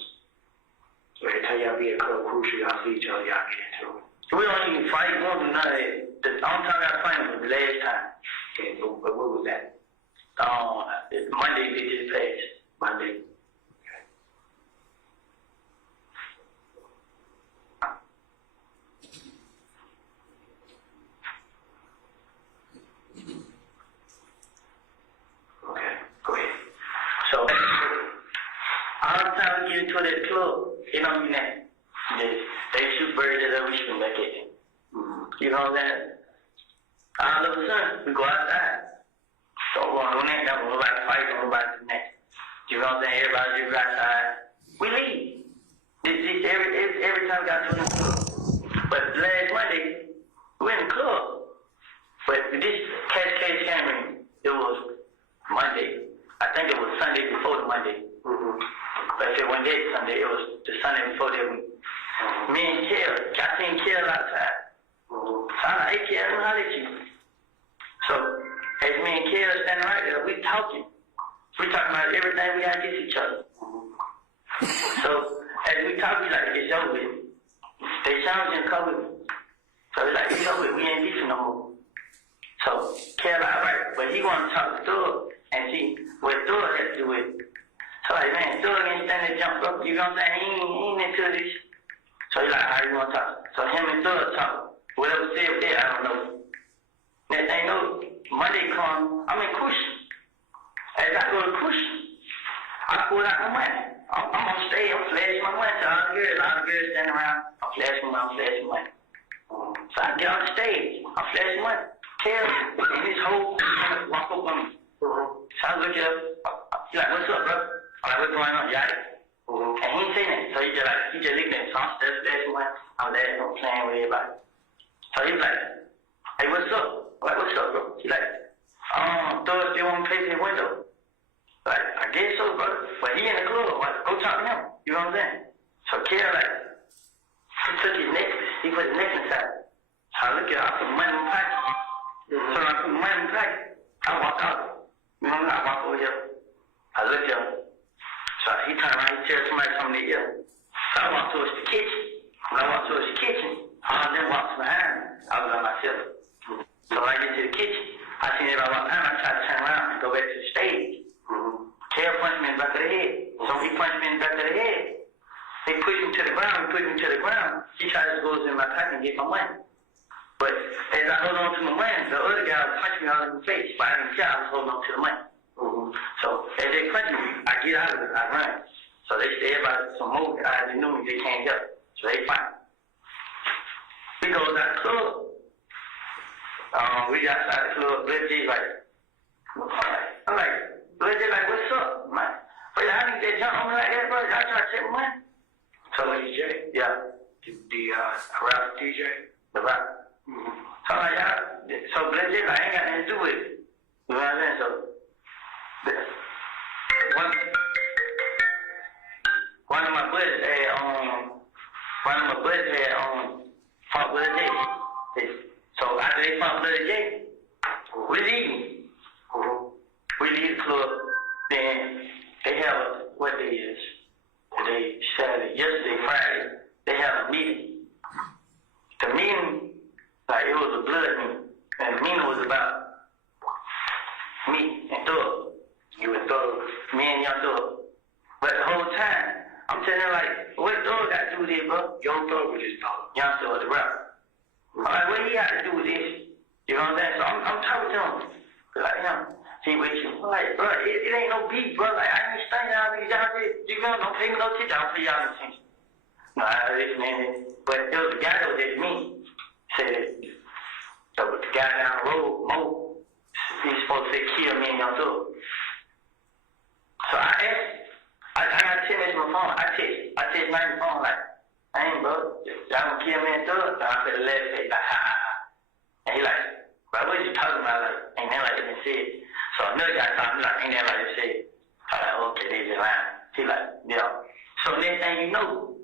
So every time y'all be at Club Crucial, y'all see each other, y'all get into it. We don't even fight, we don't do none of that. The only time I fight was the last time. Okay, but what was that? Monday we just passed. Monday. Okay, go ahead. So, all the time we get into that club, it don't mean that. They shoot birds. know what I'm saying? All of a sudden, we go outside. Don't go on no neck, don't nobody fight, don't nobody do next. You know what I'm saying? Everybody just go outside. We leave. This every time we got to the club. But last Monday, we in the club. But this case came in, it was Monday. I think it was Sunday before the Monday. But if it wasn't that Sunday, it was the Sunday before that week. Me and Kel, I seen Kel outside. So I'm like, hey Kel, let me holler at you. So as me and Kel standing right there, we talking. We talking about everything we gotta get each other. So as we talk, we like, it's over with. They challenging cover me. So we like, it's over with, we ain't beefing no more. So Kel, all right, but he wanna talk to Doug and see what Doug has to do with it. So like, man, Doug ain't standing there jump up, you know what I'm saying? He ain't into this. So he like, how you wanna talk? So him and Doug talk. Whatever said there, I don't know. Next thing you know, Monday come, I'm in Cushion. As I go to Cushion, I pull out my money. I'm on stage, I'm flashing my money to all the girls standing around. I'm flashing money. So I get on the stage, I'm flashing money. Kel, and his whole walk up on me. So I look at him, he's like, what's up, bro? I'm like, what's going on, y'all? And he ain't saying that, so he just looked at me. So I'm still flashing money. I'm laughing, I'm playing with everybody. So he was like, hey, what's up? I'm like, what's up, bro? He's like, Doug still want to pay for his window. Like, I guess so, bro. But he in the club. Like, go talk to him. You know what I'm saying? So Kel, like, he took his necklace. He put his necklace inside. So I look at it. I put money in my pocket. So when I put money in my pocket, I walk out. You know what I mean? I walk over here. I look at him. So he turned around. He tells somebody something to ear. So I walk towards the kitchen. When I walk towards the kitchen, all of them walks behind me. I was by myself. So when I get to the kitchen, I see everybody walk behind me. I try to turn around and go back to the stage. Kel punched me in the back of the head. So he punched me in the back of the head. He pushed me to the ground. He tried to go in my pocket and get my money. But as I hold on to my money, the other guy punched me all in the face. But I didn't care, I was holding on to the money. So as they punched me, I get out of it, I run. So they say everybody, some more guys, they knew me, they can't help. So they fight. We goes out the club. We got outside the club, Bless J's like, I'm like, Bless J's like, what's up? I'm like, wait, how did they jump on me like that, bro? I try to take my money. So DJ? Yeah. The rap DJ? The rap. So I'm like, y'all, so Bless J's like, I ain't got nothing to do with it. You know what I'm saying? So, one of my buddies had fought with a J. So after they fought with a J, we leave. We leave the club. Then they have what day is? Today, Saturday, yesterday, Friday. They have a meeting. The meeting, like it was a blood meeting, and the meeting was about me and Doug. You and Doug. Me and young Doug. But the whole time, I'm telling her, like, what Doug got to do with this, bro? Young Doug with his dog. Young Doug, the rapper. I'm like, what he got to do with this? You know what I'm saying? So I'm talking to him. Like, he with you. I'm like, bro, it ain't no beef, bro. Like, I ain't staying out of these y'all. You know, don't pay me no attention. I'll pay y'all no attention. No, I listen, man. But there was a guy that was at me. Said that the guy down the road, Mo, he's supposed to say, kill me and young Doug. So I asked, I got 10 minutes on my phone. I text my phone like, hey, bro, y'all gonna kill me and Doug? And I put a letter say, like, ha, ha, ha. And he like, bro, what you talking about? Like, ain't that like they said? So another guy talking like, ain't that like they said? I'm like, okay, they just lying. He like, yeah. So next thing you know,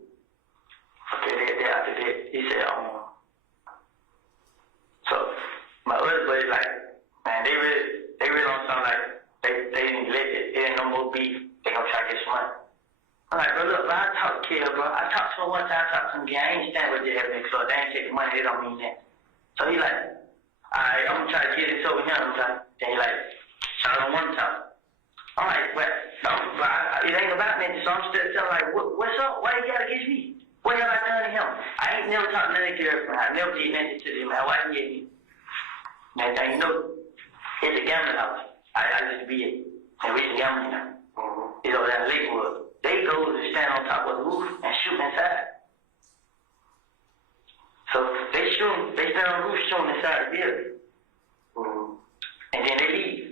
okay, after that, he said, so my other buddy like, man, they really on something like, they didn't let it, there ain't no more beef, they gonna try to get some money. I'm like, bro, look, bro, I talked to Kel, bro. I talked to him one time, I talked to him again. I ain't stand with you having it, so they ain't take the money, they don't mean that. So he like, alright, I'm gonna try to get this over here sometime. Then he like, shot on one time. I'm like, but it ain't about me, so I'm still telling like, what's up? Why you gotta get me? What have I done to him? I ain't never talked to none of girlfriend. I never did nothing to them, man. Why you get me? And you know, it's a gambling house. I used to be it. And we used to gamble now. It's over there in Lakewood. They go to stand on top of the roof and shoot inside. So So they stand on the roof shooting inside the building. And then they leave.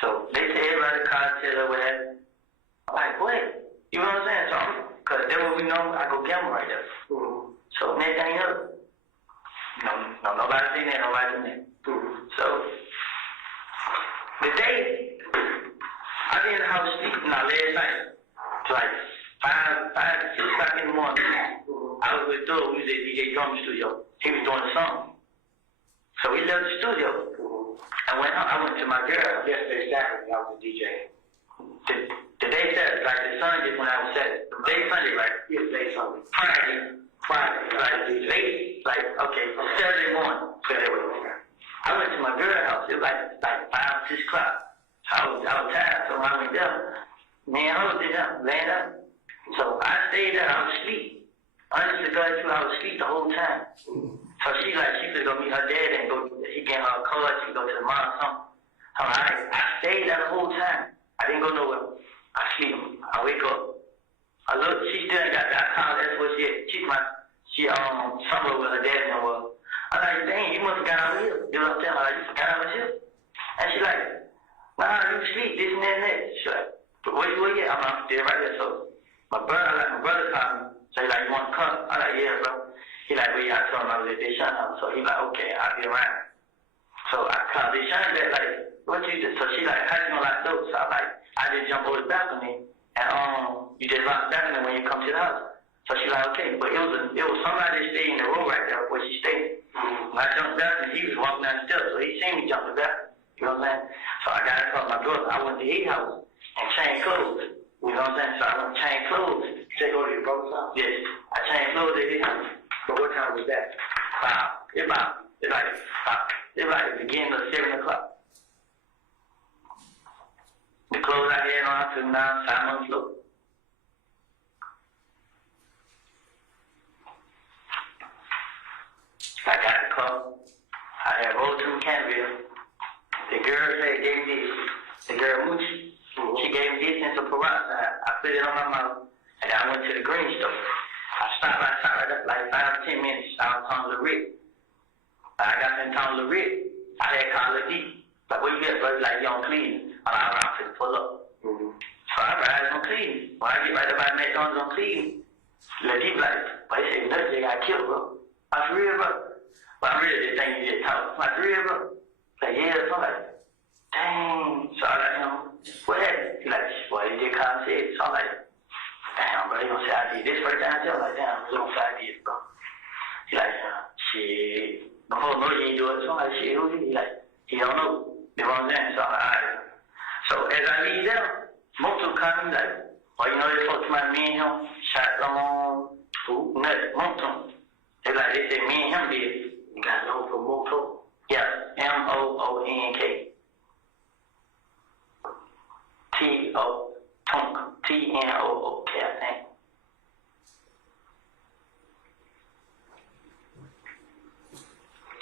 So they say everybody cocktail or whatever. I'm like, what? You know what I'm saying? So cause that's what we know, I go gamble right there. So next thing up, nobody seen that, nobody seen that. So the day I was in the house sleeping last night, to like 5 to 6 o'clock in the morning. I was with Doug, we was at DJ Drum Studio. He was doing the song. So we left the studio. And I went to my girl. Yesterday Saturday, I was a DJ. The day Saturday, like the Sunday when I was Saturday. The day Sunday, right? Yesterday Sunday. Friday, like late, like okay, Saturday morning. I went to my girl's house. It was like 5, 6 o'clock. I was tired, so I went there. Me and her was there, laying up. So I stayed there. I was asleep. Honestly, God, I was asleep the whole time. So she could go meet her dad and go. He gave her a card. She go to the mom or something. I stayed there the whole time. I didn't go nowhere. I sleep. I wake up. I look. She still ain't got that. I called. That's what she had. She somewhere with her dad and was. I like, dang, you must have got out of here. You know what I'm saying? Like, you forgot I was here. And she like, nah, you sleep. This and that and that. She like, but where you at? I'm still right there. So my brother called me. So he like, you want to come? I like, yeah, bro. He like, well, yeah, I told him I was at Deshaun house. So he like, okay, I'll be around. So I called Deshaun back, like, what you do? So she like, how you gonna lock the door? So I like, I just jump over the balcony and you just lock the balcony when you come to the house. So she like, okay, but it was somebody that stayed in the room right there where she stayed. When I jumped the balcony, he was walking down the steps, so he seen me jump the balcony. You know what I'm saying? So I got to call my brother. I went to his house and changed clothes. You know what I'm saying? So I went to change clothes. Take over to your brother's house? Yes. I changed clothes at his house. But what time was that? It's like the beginning of 7 o'clock. The clothes I had on, I took them down 5 months ago. I got the car. I had rolled to Canterville. The girl said, gave me this. The girl Moochie. She gave me this and some peroxide. I put it on my mouth. And I went to the green store. I stopped outside like 5 to 10 minutes. I was on the Rick. I got in town to Rick. I had called the D. Like, where you get, bro? Like, you on Cleveland. I'm out to pull up. So I ride on Cleveland. When I get right about McDonald's on Cleveland, the D like, but they say, nothing, they got killed, bro. I'm for real, bro. But I really just think you just talk. I'm like, for real, bro? Like, yeah, so I'm like, dang. So I like, what happened? He like, well, he did call and said. So I'm like, damn, bro, you gonna say I did this first time? I'm like, damn, you gonna say I did, bro. He like, shit. Before no, you ain't do it. So I'm like, shit, who is he? He like, he don't know. You know what I'm saying? So I'm like, all right. So as I leave there, most of them call me like, well, you know, they talk to my me and him, shot them on nothing, most of them. They like, they say me and him did. You got know from Moto? Yeah, Moonk. Tnook, I think.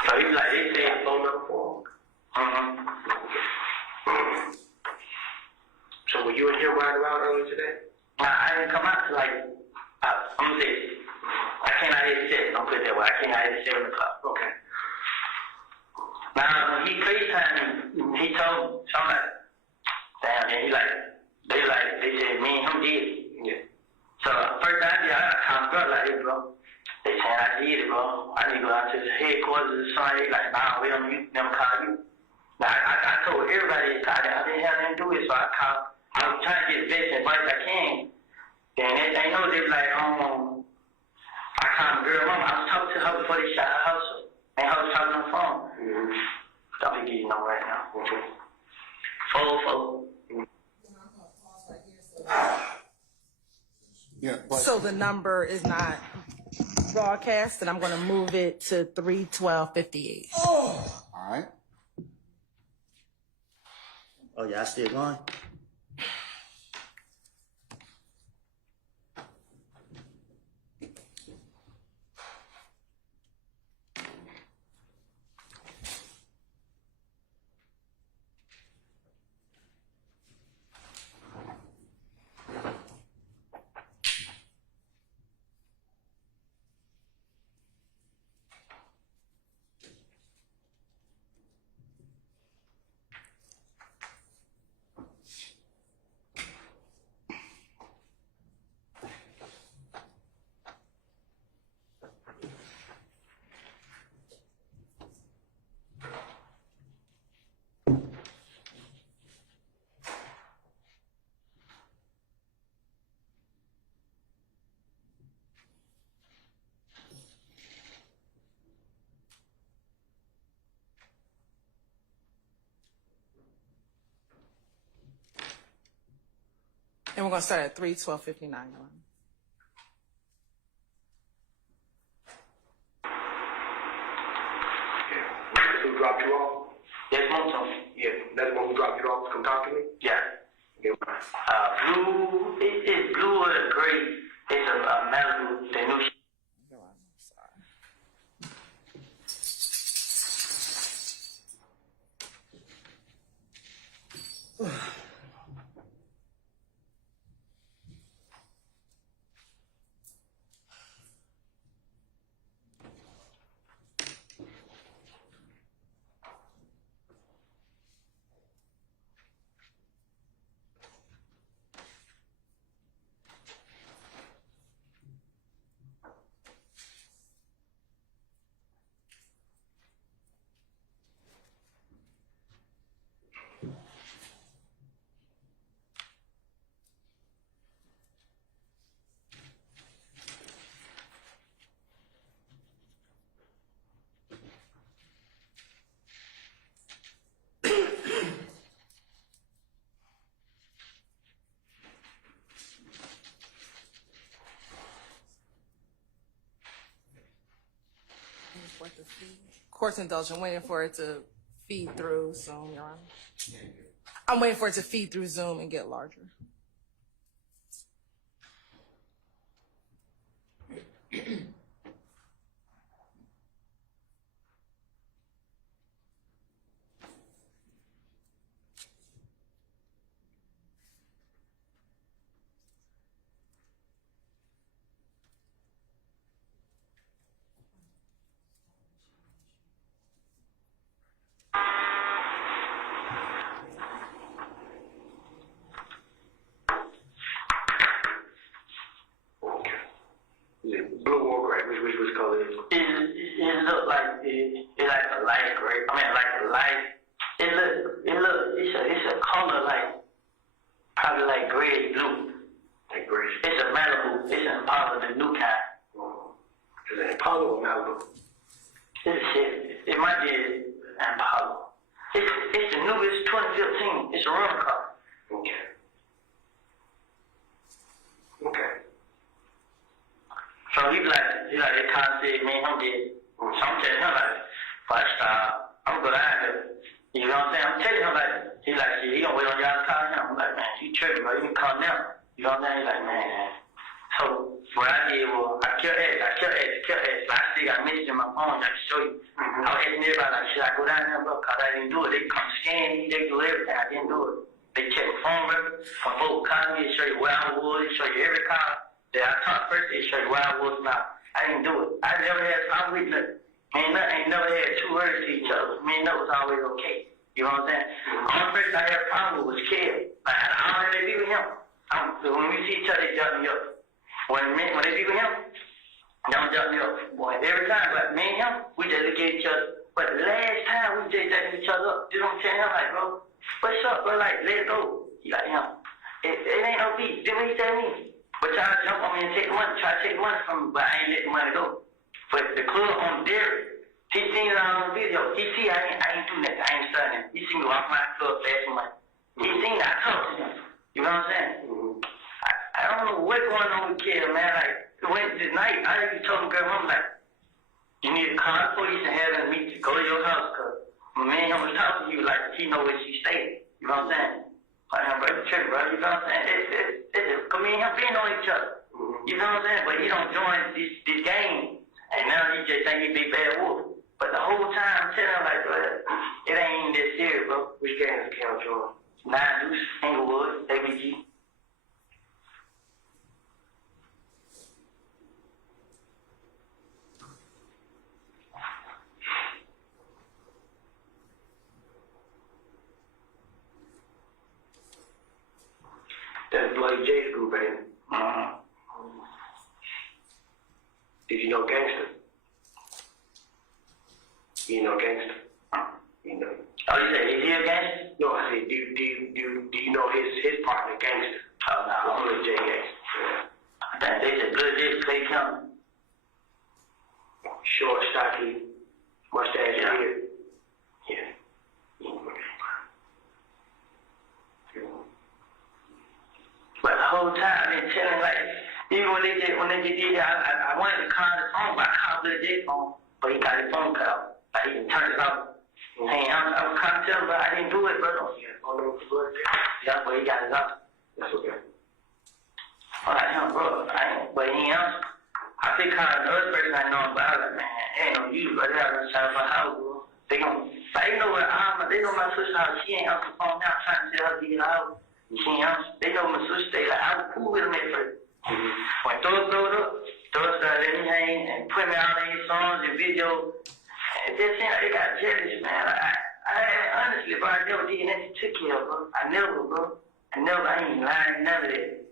So he like, they say phone number for him. So were you and him riding around earlier today? Nah, I didn't come out till like, I'm gonna say, I came out at 7, don't put it that way. I came out at 7 o'clock. Okay. Now, when he FaceTimed me, he told me, so I'm like, damn, and they said me and him did it. Yeah. So first I did, I called bro like this, bro. They said I did it, bro. I need to go out to the headquarters or something. They like, nah, we don't them call you. Now, I told everybody I didn't have nothing to do with it, so I was trying to get the best advice I can. Then they know they was like, I called my girl mama. I was talking to her before they shot her house up. And I was talking on the phone. I'm gonna give you number right now. 404. Yeah, but So the number is not broadcast, and I'm going to move it to 31258. all right. Oh, y'all still going? And we're going to start at 3:12:59, Your Honor. Who dropped you off? Yes, Moto. Yeah, that's the one who dropped you off to come talk to me? Yeah. Yeah. Blue, it's blue or gray. It's a Malibu, the new Your Honor, sorry. Court's indulgent, waiting for it to feed through Zoom, Your Honor. I'm waiting for it to feed through Zoom and get larger. Is it blue or gray? Which color is it? It look like it's like a light gray. I mean, like a light. It's a color like probably like gray blue. Like gray. It's a Malibu. It's an Impala, the new kind. Is it Impala or Malibu? It might be an Impala. It's the newest 2015. It's a rental car. Okay. Okay. So he they constantly me and him did. So I'm telling him like, first I'm gonna have to, you know what I'm saying? I'm telling him like, he gonna wait on y'all to call him. I'm like, man, you tripping, bro, you can call him. You know what I'm saying? He's like, man. So what I did was, I kept asking. But I still got messages in my phone, I can show you. I was asking everybody like, should I go down there, bro? Cause I didn't do it. They come scan me, they do everything. I didn't do it. They check my phone records, my Fulton County, they show you where I was, they show you every car that I talked first, they show you where I was now. I didn't do it. I never had problem with nothing. Ain't never had two words to each other. Me and that was always okay. You know what I'm saying? The only person I had a problem with was Kev. Like, I don't really be with him. When we see each other, they jump me up. When they be with him, they don't jump me up. Boy, every time, like, me and him, we just look at each other. But the last time, we just jump each other up. You know what I'm saying? I'm like, bro, what's up, bro? Like, let it go. He like, it ain't no beef. Do what he tell me. But y'all jump on me and take the money, try to take the money from me, but I ain't let the money go. But the club on Derek, he seen it on the video. He see I ain't do nothing. I ain't studying. He seen me walk my club flashing money. He seen that. I talked to him. You know what I'm saying? I don't know what's going on with Kid, man. Like, when this night, I already told the girl, I'm like, you need to call the police and have them meet you. Go to your house, cause my man was talking to you like he know where she stayed. You know what I'm saying? Like, bro, you tripping, bro. You know what I'm saying? Cause me and him been on each other. You know what I'm saying? But he don't join this game. And now he just think he big bad wolf. But the whole time I'm telling him like, bro, it ain't that serious, bro. Which game is Count Jordan? 9 Deuce, Inglewood, ABG. That's Bloody J's group, ain't it? Did you know Gangster? You know Gangster? You know. Oh, you said, is he a gangster? No, I said, do you know his partner, Gangster? Oh, no. Bloody J Gangster. I think they said Bloody J, Clay County. Short, stocky, mustache, Yeah. beard. Yeah. But the whole time I've been telling, like, even when they did that, I wanted to call the phone, but I called the J phone, but he got his phone cut off. Like, he didn't turn it off. Hey, I was trying to tell him, but I didn't do it, bro. Yeah, but he got it off. That's okay. I'm like, him, bro, I ain't, but he ain't answer. I think calling the other person I know, but I was like, man, ain't no use, but they haven't tried for house, bro. They gon', like, they know what they know my sister house. She ain't answer the phone now, trying to tell her to get out. She ain't answer. They know my sister stay like, I was cool with them at first. When Thor blowed up, Thor started letting me hang and put me out in his songs and videos. And it just seemed like they got jealous, man. I honestly, bro, I never did nothing to kill, bro. I never, bro. I ain't lying, none of that.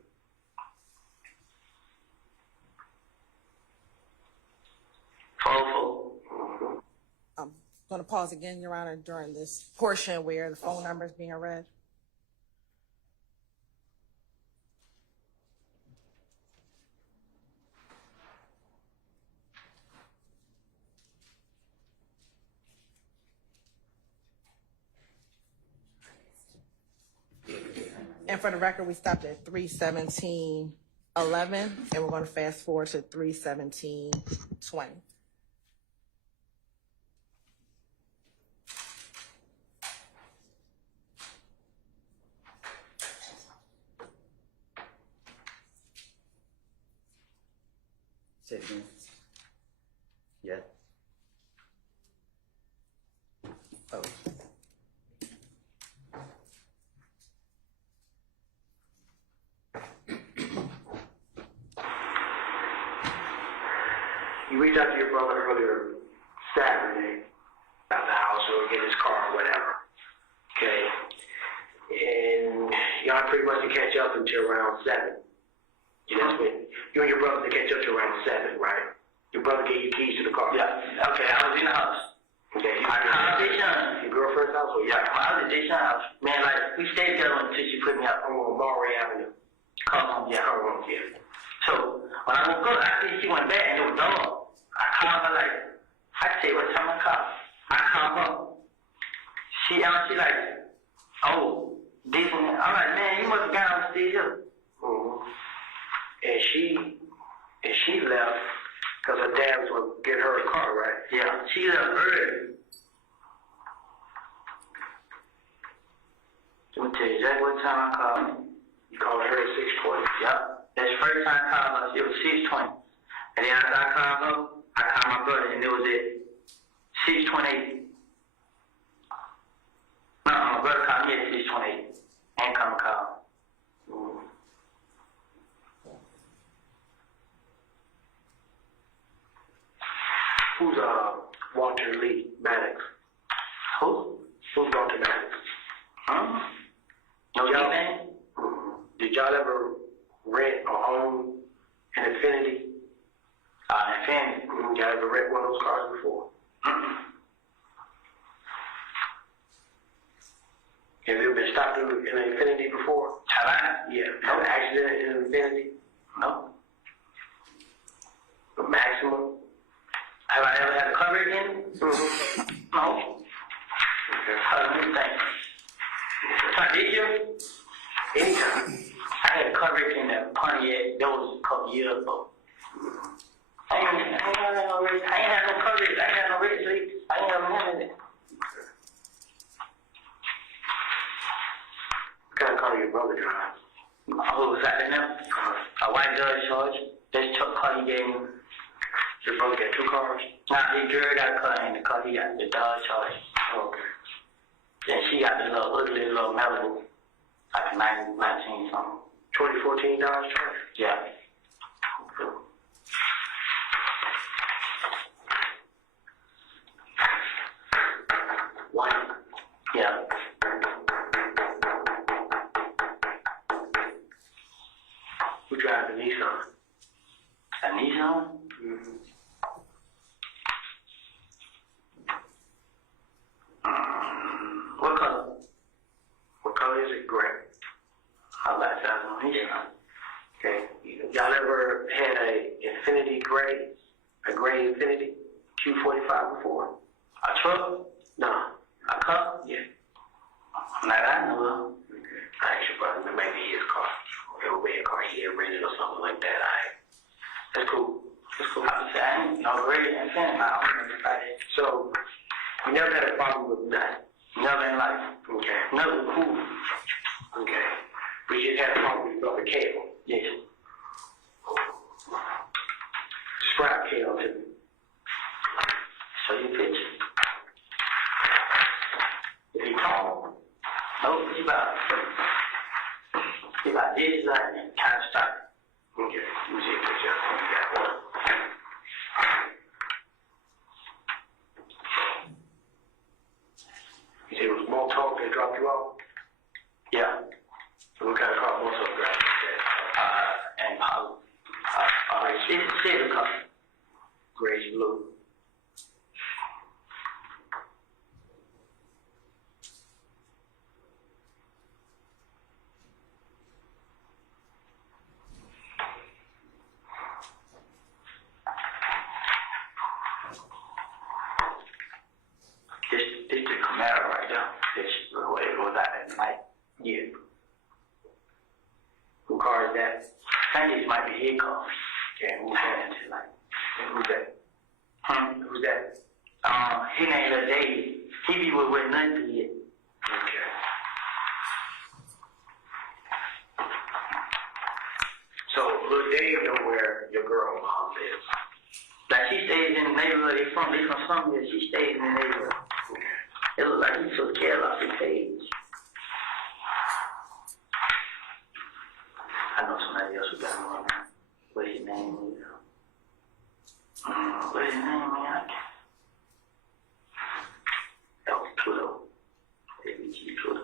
I'm going to pause again, Your Honor, during this portion where the phone number is being read. And for the record, we stopped at 3:17:11, and we're going to fast forward to 3:17:20. Say it again. Yeah. Oh. You reached out to your brother earlier Saturday about the house or get his car or whatever. Okay. And y'all pretty much to catch up until around 7. You know what I mean? You and your brother to catch up to around 7, right? Your brother gave you keys to the car. Yeah. Okay, I was in the house. Okay. I called Deshaun. Your girlfriend's house or Yeah, I was at Deshaun's house. Man, like, we stayed together until she put me up on Mulberry Avenue. Come on, yeah. Courtroom, yeah. So, when I woke up, I see she went back and it was dog. I called her like, I say, what time I call? I called her. She like, oh, this and that. I'm like, man, you must have got on still here. Mm-hmm. And she left because her dad was going to get her a car, right? Yeah, she left early. Let me tell you exactly what time I called. You called her at 6:20? Yep. That's the first time I called her. It was 6:20. And then after I called her, I called my brother, and it was at 6:28. No, my brother called me at 6:28. Ain't come and call. Who's Walter Lee Maddox? Who? Who's Walter Maddox? Huh? No, Y'all- anything? Did y'all ever rent or own an Infiniti? Infinity. Y'all ever rent one of those cars before? Have you ever been stopped in an Infiniti before? Have I? Yeah. Have an accident in an Infiniti? No. The maximum? Have I ever had a cover again? No. Okay. Let me think. Did you? Anytime. I had coverage in the Pontiac. That was a couple years ago. I ain't had no coverage. I ain't had no red sleep. I ain't have none of it. What kind of car your brother drives? Who was that in there? A white Dodge Charge. This truck car he gave me. Your brother got 2 cars? Nah, he girl got a car in the car. He got the Dodge Charge. Okay. Then she got the little ugly little Malibu. Like a 19 something. 2014 Dodge Charger? Yeah. White? Yeah. Who drives the Nissan? A Nissan? Mm-hmm. What color? What color is it? Gray. I like that one. Nissan. Okay. Y'all ever had a Infiniti gray, a gray Infiniti Q45 before? A truck? No. A car? Yeah. Not that I know of. Okay. I asked your brother, maybe his car. It would be a car he That's cool. I was saying, already and saying about everybody. So, you never had a problem with that? Never in life. Okay. Never cool. Okay. But you just had a problem with brother Kale? Yes. Describe Kale to me. Show you a picture. Is he tall? No, he's about this, like, kind of stuck. Okay. Let me see a picture. Okay. You said it was more talk that dropped you off? Yeah. So what kind of car most of them drive? And silver color. Grayish blue. This the Camaro right there. This is the way it goes out at night. Yeah. Who car is that? I think this might be his car. Okay, who's that? Like, who's that? Who's that? His name is Dave. He be with nothing yet. Okay. So, little Dave know where your girl mom lives. Like, she stays in the neighborhood. They from somewhere. She stays in the neighborhood. It look like he took care of his page. I know somebody else who got him on. What his name is? What his name is? That was Pluto. ABG Pluto.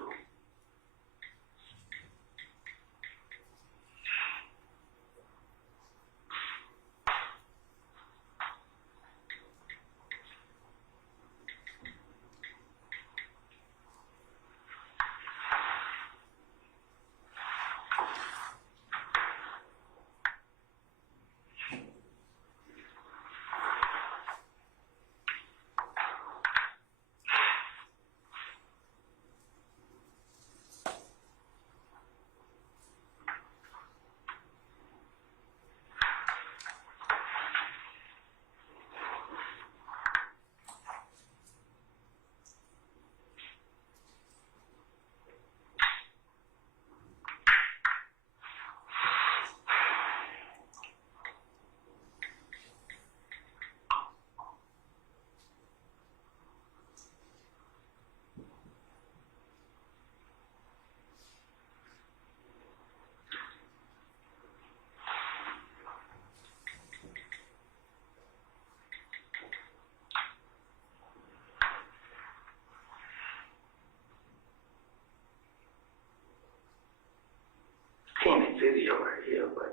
Seen video right here, but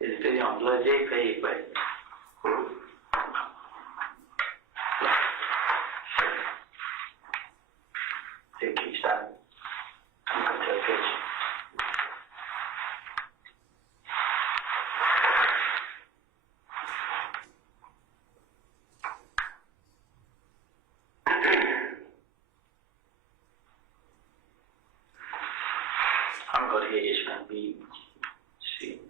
it's video on Blood J page, but it keeps stopping. I'm gonna take a picture. I'm gonna go to his H1B. See.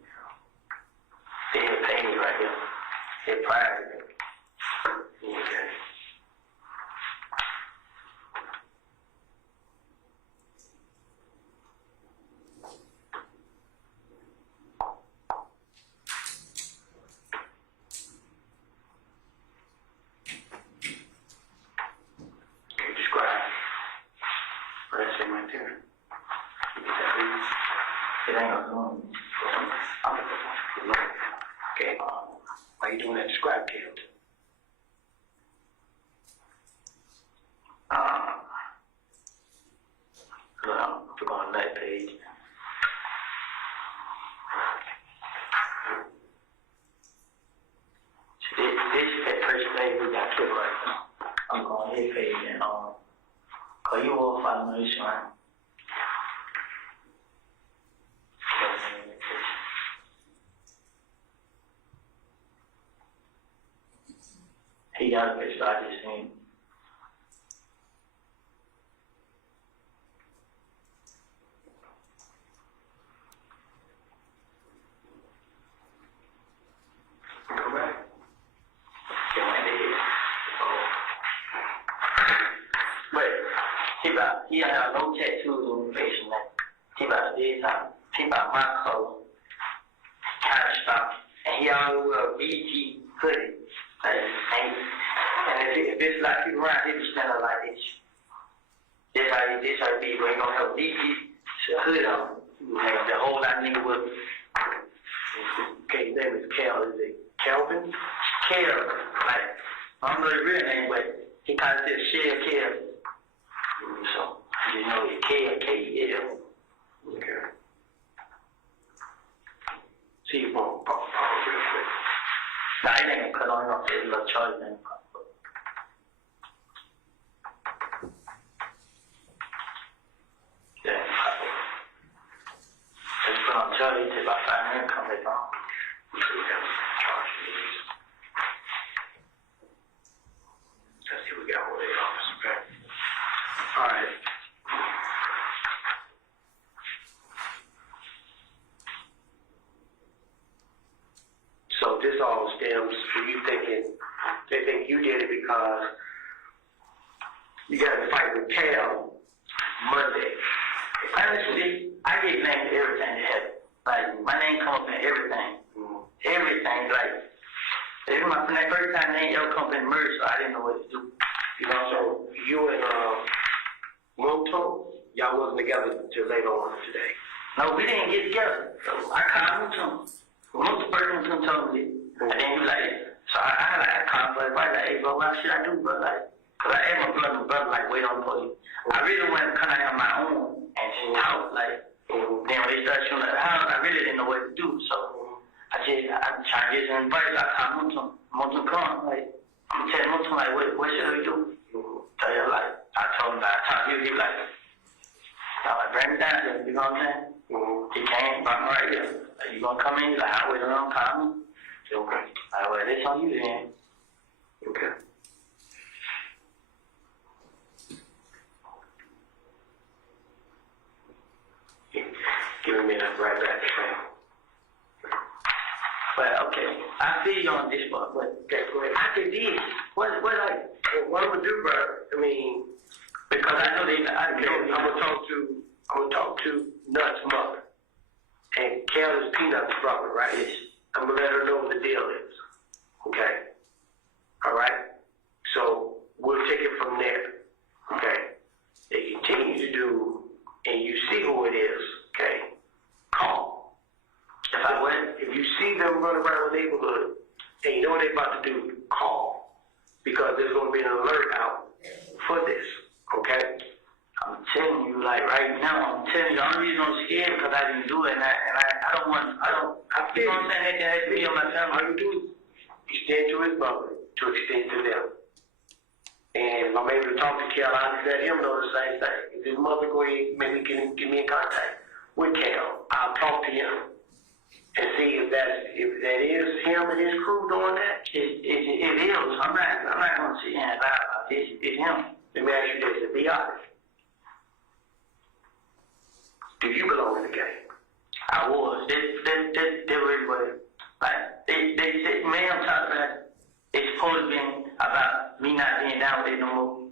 They have paid me right here. They're private. Okay. Can you describe what I said right there? It ain't gonna go. Okay. Why you doing that describe killed? Look on that page. See, this is that first page we got killed right now. I'm going to his page and cause you will follow this one. He got a picture I just seen. But he had no tattoos on his face, man. He about this time. He about my color. Kind of stuff. And he always wear a BG hoodie. Like, and if it's like you around, he be standing like this. This how he be, but he gonna have a BG hood on. Like the whole lot of nigga with. Okay, his name is Cal. Is it Calvin? Cal. Like, I don't know his real name, but he kind of said Shell Cal. So, you know, it's Cal, K-E-L. Okay. See you for pop real quick. Nah, it ain't gonna cut on off his little charge, man. Yeah. Just put on charge, take about 5 minutes, come back on. So we got charge these. Let's see, we got one of the office, okay? All right. So this all stems from you thinking, they think you did it because you got to fight with Cal Monday. Honestly, I get named everything to heaven. Like, my name come up in everything. Everything, like, this is my first time name ever come up in murder, so I didn't know what to do. You know, so you and Moto, y'all wasn't together until later on today. No, we didn't get together. So I called him. Most person told me, and then he like, so I called for advice, like, hey, bro, what should I do, bro? Like, cause I asked my brother, like, wait on police. I really wanted to come out on my own and just talk, like, then when they started shooting at the house, I really didn't know what to do, so I tried to get some advice. I called Moto come, like, I'm telling Moto, like, what should we do? So he like, I told him that I talked to you, he like, I like, bring me down here, you know what I'm saying? He came, brought me right here. Like, you gonna come in? He's like, I'll wait around, call me. Okay. I well, this on you then. Okay. Give me a minute, right back to Sam. But okay, I feel you on this part, but Okay, go ahead. I did this. What like? What I'm gonna do, bro? I mean, Because I know they, I'm gonna talk to Nut's mother, and Cal is Peanut's brother, right? Yes. I'm gonna let her know what the deal is. Okay. All right. So we'll take it from there. Okay. They continue to do, and you see who it is. Okay. Call. If you see them run around the neighborhood and you know what they're about to do, call, because there's gonna be an alert out for this. Okay. I'm telling you, like right now, I'm telling you, the only reason I'm scared because I didn't do it, and I don't want, you know what I'm saying? They can have to be on my family. All you do is extend to his mother to extend to them. And if I'm able to talk to Cal, I'll let him know the same thing. If his mother go ahead, maybe get me in contact with Cal, I'll talk to him and see if that is him and his crew doing that. It is. I'm not going to sit here and lie about this. It's him. Let me ask you this, to be honest. Do you belong in the game? I was. They really were. Like, they said, man, I'm talking about, it's supposed to be about me not being down with it no more.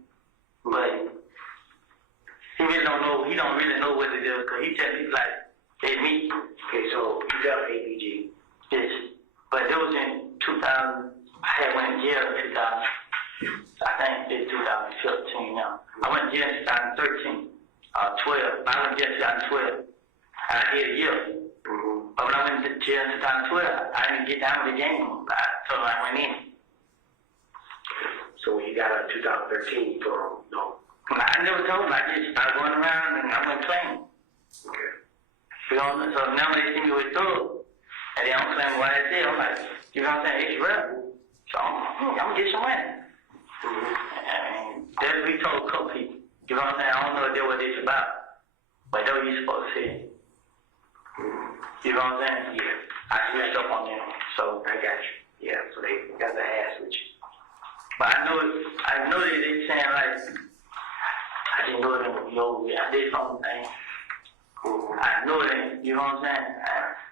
But he really don't know, he don't really know what it is, because he tell people like, it's me. Okay, so you got APG. Yes. But that was in 2000, I had went in jail in 2000, I think it's 2015 now. I went to jail in 2013, 12. I went to jail in 2012. I did a year. But when I went to jail in 2012, I didn't get down with the game. So I went in. So when you got out in 2013, you told him no. I never told him. I just started going around and I went playing. Okay. You know, so now they see me with thug, and they don't claim YSL. I'm like, you know what I'm saying? It's real. So I'm gonna get some money. And that's what we told a couple people. You know what I'm saying? I don't know what it's about, but that's what you supposed to say. You know what I'm saying? Yeah. I switched up on them. So I got you. Yeah, so they got the ass with you. but I know that they saying like, I didn't know it was over. I did something. I know it, you know what I'm saying?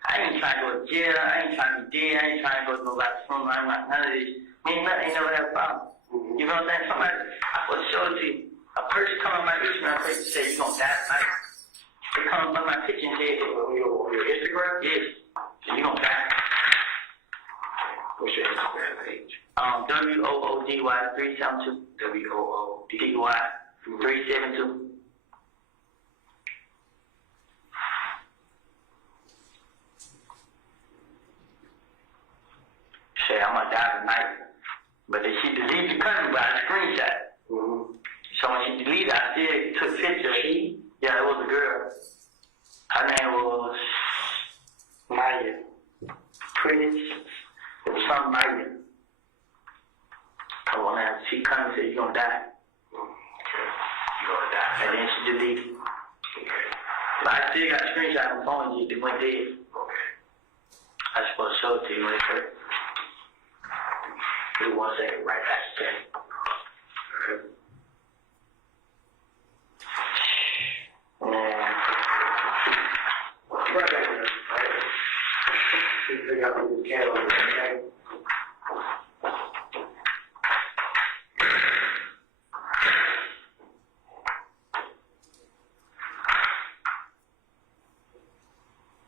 I ain't trying to go to jail, I ain't trying to be dead, I ain't trying to go to nobody's funeral, I ain't none of this. Me and nothing ain't never had a problem. You know what I'm saying? Somebody, I was showing you, a person come on my Instagram page and say, you gonna die tonight. They come on my picture and say, On your Instagram? yes, you gonna die. What's your Instagram page? WOODY 372. WOODY. 372. Say I'm gonna die tonight. But then she deleted the country by a screenshot. Mm-hmm. So when she deleted, I still took pictures. Yeah, it was a girl. Her name was Maya. Pretty. It was something Maya. Come on now. She come and said, you're gonna die. You're gonna die. And then she deleted. Okay. But I still got a screenshot on my phone. It went dead. Okay. I was supposed to show it to you when it hurt. Give me 1 second, right back to check. Okay. Man. Right back there. Right. You figure out what you can on it, okay?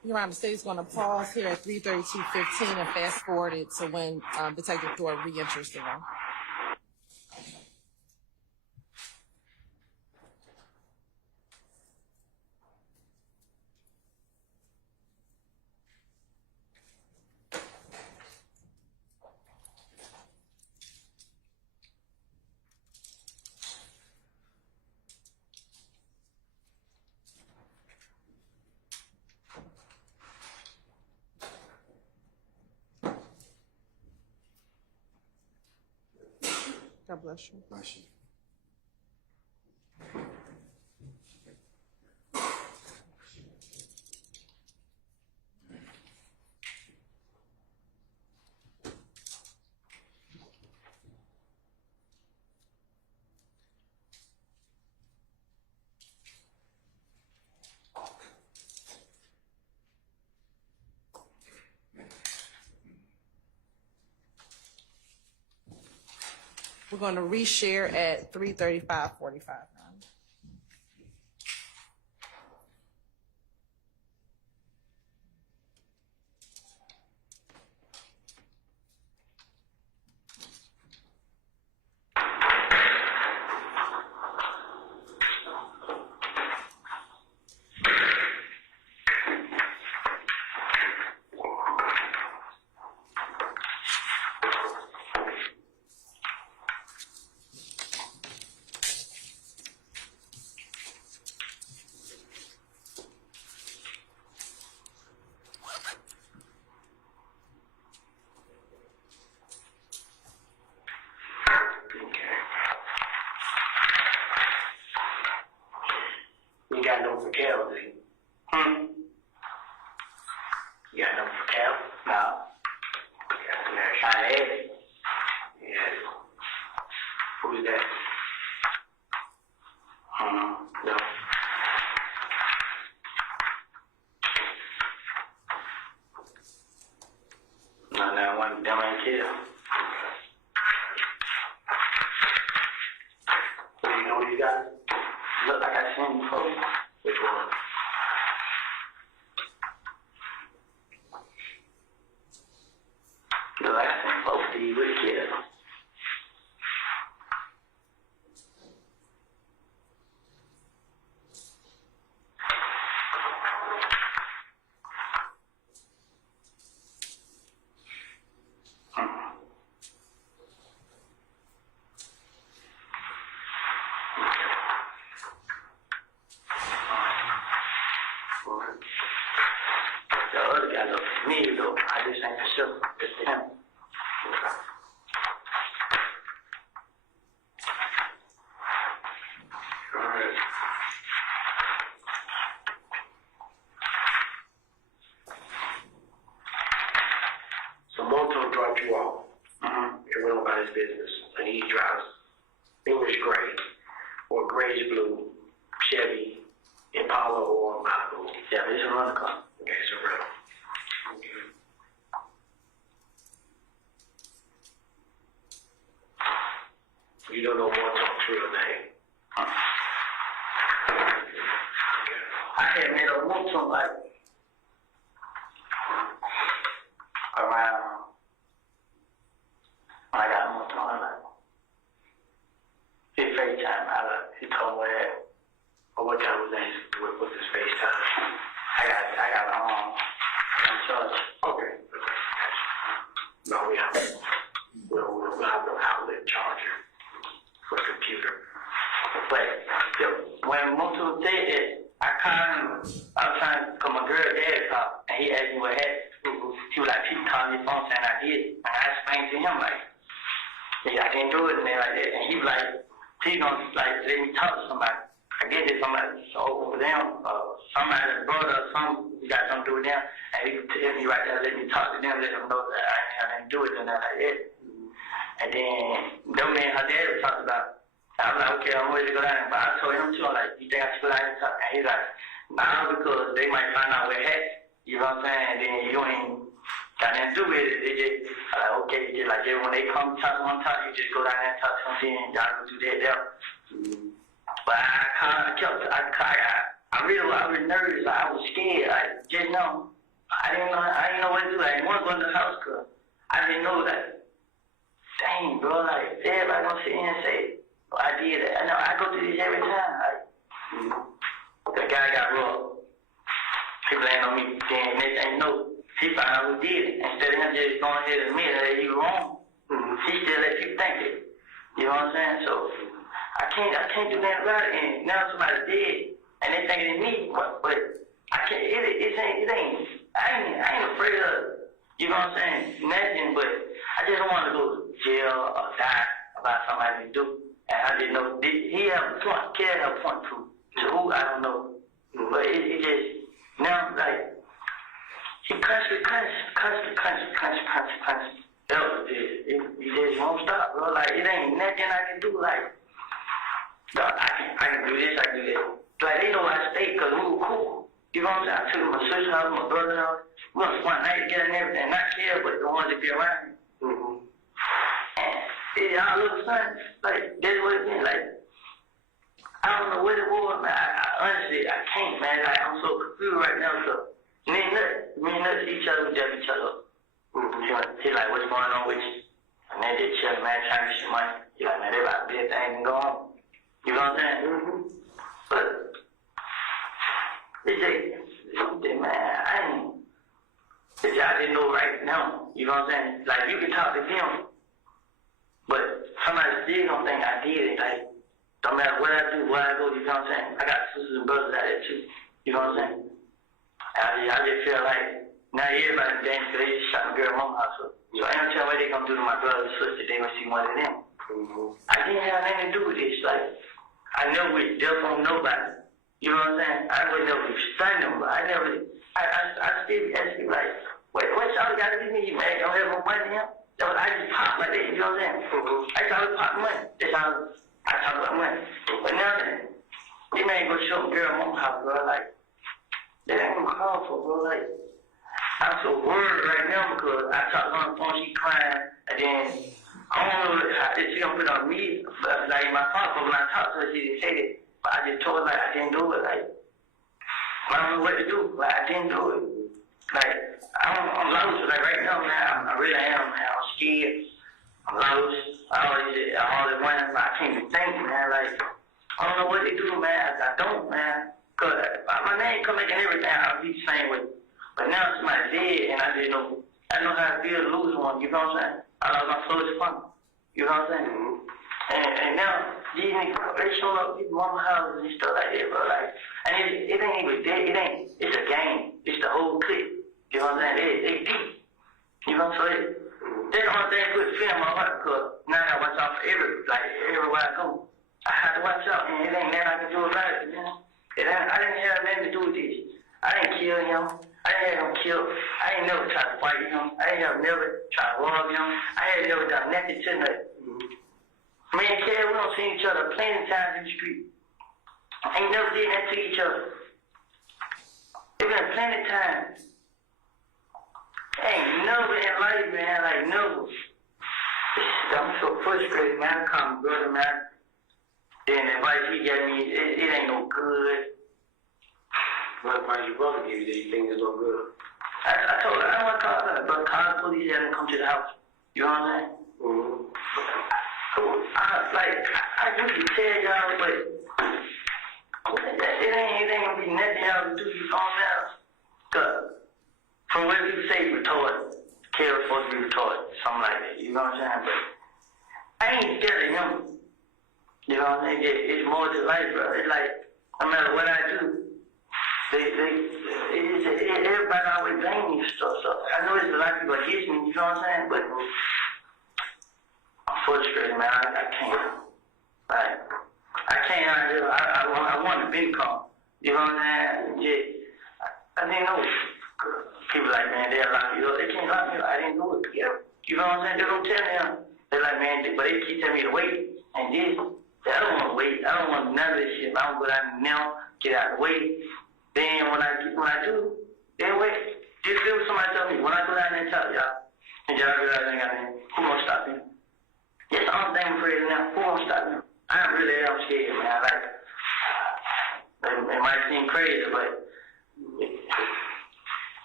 Your Honor, the state's going to pause here at 3:32:15 and fast forward it to when Detective Thor re-enters the room. God bless you. Bless you. We're going to reshare at 3:35:45. You got no for Cal, do you? You got no for Cal? No. I had it. Yeah. Who's that? No. No, that one dumb ain't killed. Do you know these guys? Look like I seen before. Which one? Look like I seen both of you with a kid. The other guy looks familiar though. I just ain't for sure. It's him. All right. So Moto dropped you off. He went about his business, and he drives English gray or grayish blue Chevy Impala or Malibu. Yeah, it's a running car. Okay, it's a rental. Okay. You don't know Morton's real name. I had met a Morton like around. I got Morton like his FaceTime. He told me that. What time was that? What's his FaceTime? I got I'm charged. Okay. No, we have no outlet charger for the computer. But when Morton said that, I called him. I was trying to call my girl dad called, and he asked me what happened. He was like, people called me phone saying I did, and I explained to him like, yeah, I didn't do it and like that, and he was like, please don't like let me talk to somebody. I guess it's somebody over them, somebody brother or something, got something to do with them, and he tell me right there, let me talk to them, let them know that I didn't do it and that like that. And then them and her dad was talking about. I'm like, okay, I'm ready to go down. But I told him too, I'm like, you think I should go down and talk? And he's like, nah, because they might find out where happened. You know what I'm saying? And then you don't even got nothing to do with it. They just, like, okay, just like when they come talk one talk, you just go down there and talk to them, then y'all go do that there. But I really was nervous. Like, I was scared. I just know. I didn't know what to do. I didn't want to go in the house because I didn't know that. Dang, bro, like, everybody gonna sit here and say, oh, I did it. I know, I go through this every time. Like, the guy got robbed. He blamed on me. Then next thing you know, he found out who did it. Instead of him just going ahead and admit that he was wrong, he still let people think it. You know what I'm saying? So, I can't do nothing about it. And now somebody's dead, and they thinking it's me. But I can't, it ain't, I ain't afraid of, you know what I'm saying, nothing, but I just don't want to go to jail or die about somebody to do. And I didn't know, he had a point, Kid had a point to who, I don't know. But it just, now, like, he constantly. He just won't stop, bro. Like, it ain't nothing I can do. Like, I can do this, I can do that. Like, they know I stayed because we were cool. You know what I'm saying? I took my sister's house, my brother's house. We were spend night together and everything. Not care, but the ones that be around me. And y'all little son, like, that's what it been. Like, I don't know what it was, man. I honestly, I can't, man. Like, I'm so confused right now. So, me and Nuts, each other, we judge each other. He's like, what's going on with you? And they just chill, man, trying to get some money. He's like, man, they about to be a thing and go on. You know what I'm saying? But, it's just something, man. I didn't know right now. You know what I'm saying? Like, you can talk to him, but somebody still gonna think I did it. Like, don't matter what I do, where I go, you know what I'm saying? I got sisters and brothers out there too. You know what I'm saying? I just feel like now everybody's dancing because they just shot my girl mama house up. So I don't tell what they gonna do to my brother and sister. They gonna see one of them. I didn't have nothing to do with this. Like, I never was deaf on nobody. You know what I'm saying? I would never stun them, but I still be asking like, what y'all got to do me, man? Y'all have no money here? I just pop like that, you know what I'm saying? I thought I pop money. That's how I talk about money. But now, they ain't gonna show me girl mom house, bro. Like, that ain't gonna call for, bro. Like, I'm so worried right now because I talked on the phone, she crying, and then I don't know how she gonna put on me, but like my papa, when I talked to her, she didn't say that. But I just told her, like, I didn't do it. Like, I don't know what to do, but I didn't do it. Like, I'm lost. Like, right now, man, I really am, man. I'm scared. I'm lost. all at once, but I can't even think, man. Like, I don't know what to do, man. I don't, man. Cause my name come making everything. I'll be the same way. But now somebody's dead, and I just know. I know how it feels to lose one. You know what I'm saying? I lost my closest friend. You know what I'm saying? And now these niggas, they showing up people's mama houses and stuff like that, bro. Like, and it ain't even dead. It ain't. It's a game. It's the whole clip. You know what I'm saying? They deep. You know what I'm saying? That's the only thing that puts fear in my heart, because now I gotta watch out for everywhere I go. I have to watch out, and it ain't nothing I can do about it, you know? I didn't have nothing to do with this. I didn't kill him. I didn't have him killed. I ain't never tried to fight him. I ain't never tried to rob him. I ain't never done nothing to nothing. Me and Kelly, we don't see each other plenty times in the street. I ain't never did nothing to each other. It's been plenty times. Ain't never in life, man, like never. I'm so frustrated, man. I come brother, man. Then the advice he gave me, it ain't no good. What advice your brother gave you that you think is no good? I told her, I don't want to call her, but call the police and come to the house. You know what I'm saying? Mm-hmm. So, I usually tell y'all, but it ain't gonna be nothing y'all can do. You know what I'm saying? Cause from what people say, retarded. Carol's supposed to be retarded, something like that. You know what I'm saying? But I ain't scared of him. You know what I'm saying? It's more to life, bro. It's like, no matter what I do, everybody always blame me for stuff. So I know there's a lot of people against me, you know what I'm saying? But I'm frustrated, man. I can't. Like, I can't out here. I want the income. You know what I'm saying? Yeah. I didn't know. People like, man, they'll lock you up. They can't lock me up. I didn't do it. Yeah. You know what I'm saying? They don't tell them. They're like, man, but they keep telling me to wait. And this, I don't want to wait. I don't want none of this shit. I don't go down now, get out of the way. Then when I do, then wait. Just do what somebody tell me. When I go down there and tell y'all, and y'all realize I ain't got anything, who gonna stop me? That's the only thing I'm afraid of now. Who gonna stop me? I really am scared, man. Like, it might seem crazy, but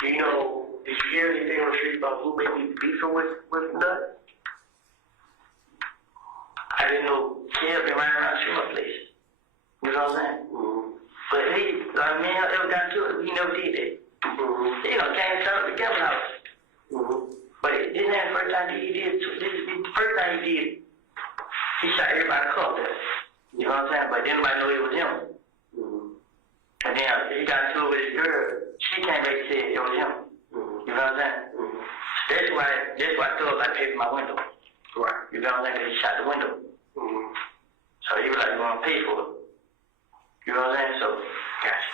You know, did you hear anything on the street about who may be beefing with Nut? I didn't know Kel been riding around shooting my place. You know what I'm saying? Mm-hmm. But he, like, me and him ever got to it, he never did that. Mm-hmm. You know, came to the Kevin house. Mm-hmm. But this ain't the first time he did. This is the first time he did. He shot everybody up there. You know what I'm saying? But then nobody knew it was him. Mm-hmm. And then he got to it with his girl. She came back and said it was him. Mm-hmm. You know what I'm saying? Mm-hmm. That's why thugs like paid for my window. Right. You know what I'm saying? 'Cause he shot the window. Mm-hmm. So he was like, you want to pay for it. You know what I'm saying? So, gotcha.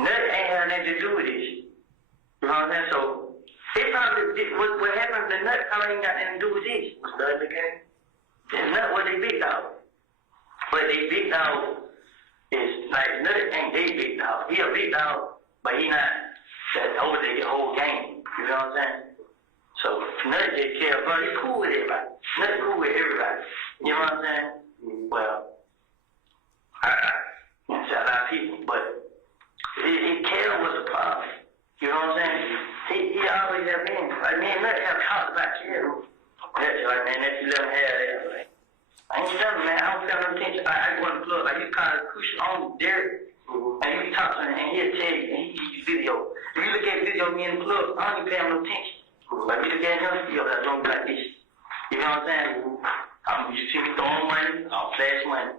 Nut ain't had nothing to do with this. You know what I'm saying? So, it probably, what happened to Nut probably ain't got nothing to do with this. Was Nut in the game? And Nut was they big dog. But they big dog is, like, Nut ain't they big dog. He a big dog, but he not that over the whole game. You know what I'm saying? So, Nut just care, bro. He cool with everybody. Nut cool with everybody. You know what I'm saying? Well, I can't say a lot of people, but Kel was the problem. You know what I'm saying? He always have been. Like, me and Nut have talked about Kel. That's like, man, that's 11 hair there. Like, I ain't telling, man. I don't feel no attention. I go in the club, like, you call a cushion on Derek, and you talk to him, and he'll tell you, and he give you video. If you look at video of me in the club, I don't even pay him no attention. But if you look at him, you'll be doing like this. You know what I'm saying? You see me throwing money, I'll flash money.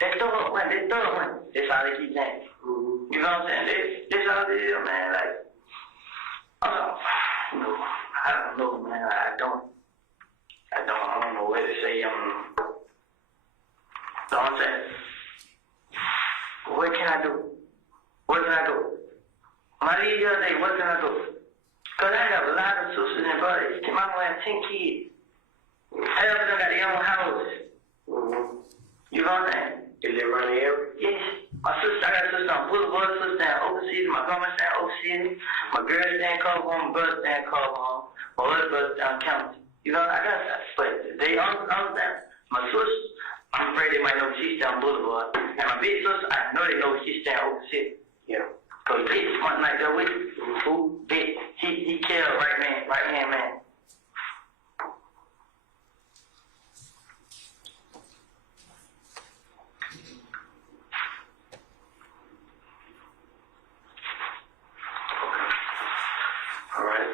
That's throwing money, that's throwing money. That's how they keep saying. You know what I'm saying? That's how it is, man. Like, I don't know, man. I don't know what to say. You know what I'm saying? What can I do? What can I do? When I leave the other day, what can I do? Because I have a lot of sisters and brothers. My mom has 10 kids. Half of them got their own houses. You know what I'm saying? Is they around the area? Yes. I got a sister on Boulevard, sister in Overseas, my grandma stay in Overseas, my girl stay in Courtroom, my brother stay in Courtroom, my other brother stay in County. You know, I got that. But they understand. My sister, I'm afraid they might know she stay on Boulevard. And my big sister, I know they know she stay in Overseas. Yeah. Because Big is one like that with who? Big. He killed right hand man. All right.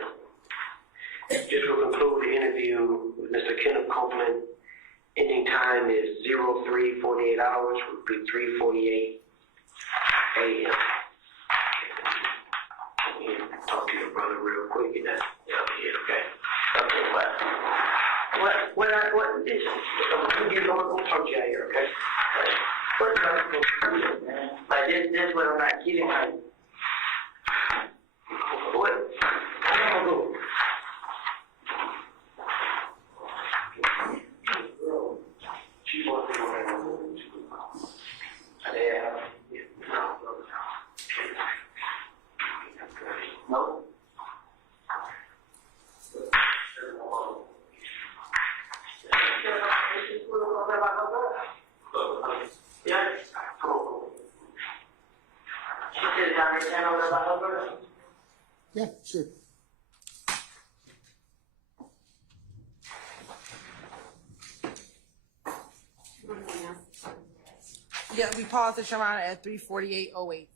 Just to conclude the interview with Mr. Kenneth Copeland, ending time is 03:48 hours, would be 3:48 a.m. Talk to your brother real quick, and that's okay. Okay, what is I'm gonna talk to you out here, okay? What's up, man? Like this what I'm not getting. Like, what? I'm gonna go. She wants to go ahead and move. Yeah. No. stand on that by her verse? Yeah, sure. Yeah, we paused it, Your Honor, at 3:48:08.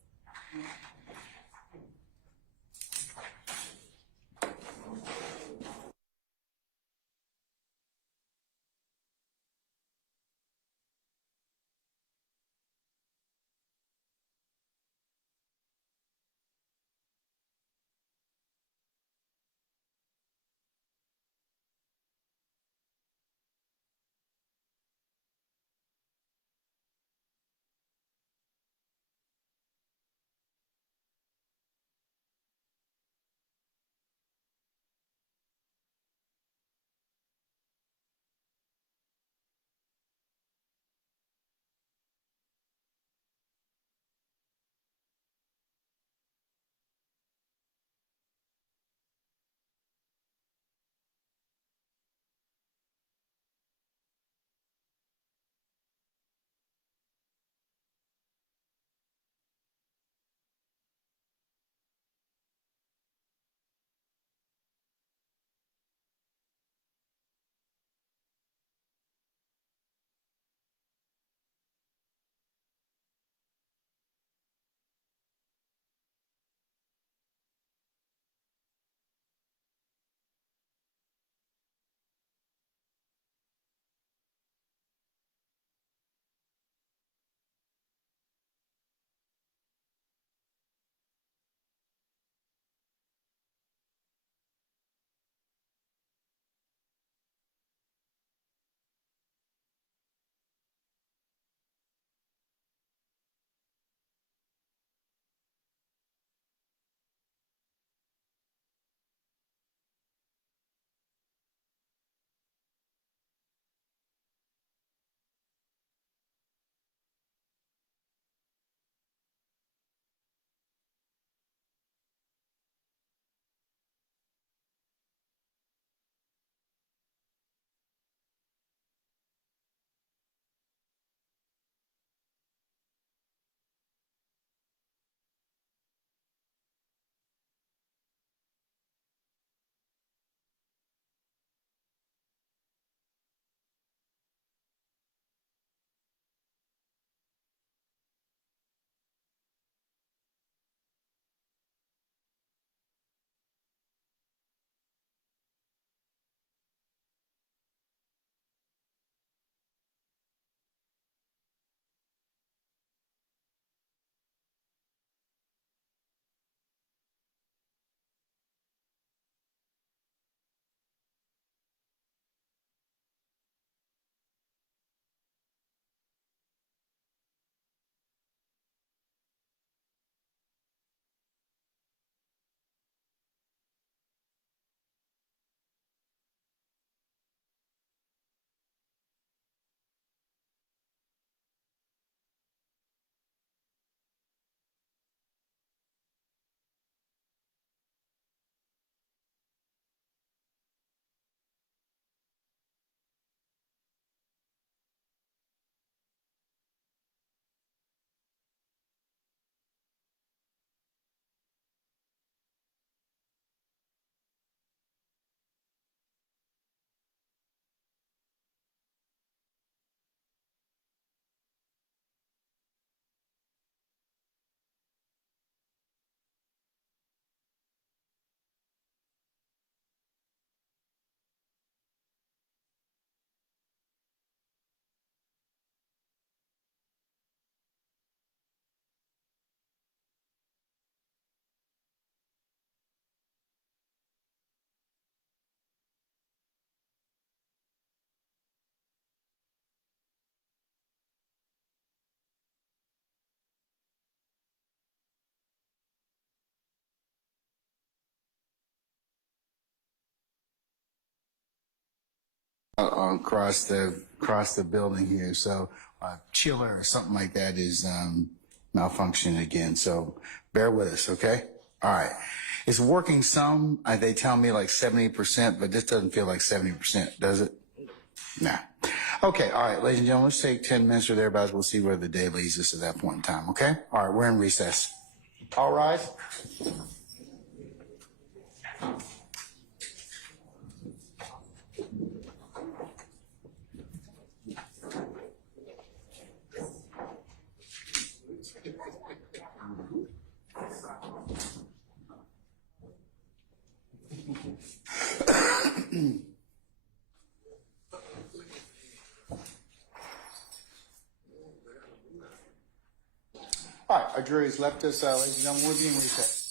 Across the building here. So chiller or something like that is malfunctioning again. So bear with us, okay? All right. It's working some. They tell me like 70%, but this doesn't feel like 70%, does it? Nah. Okay. All right, ladies and gentlemen, let's take 10 minutes or thereabouts. We'll see where the day leads us at that point in time, okay? All right, we're in recess. All rise. All right, our jury has left us, ladies and gentlemen. We'll be in recess.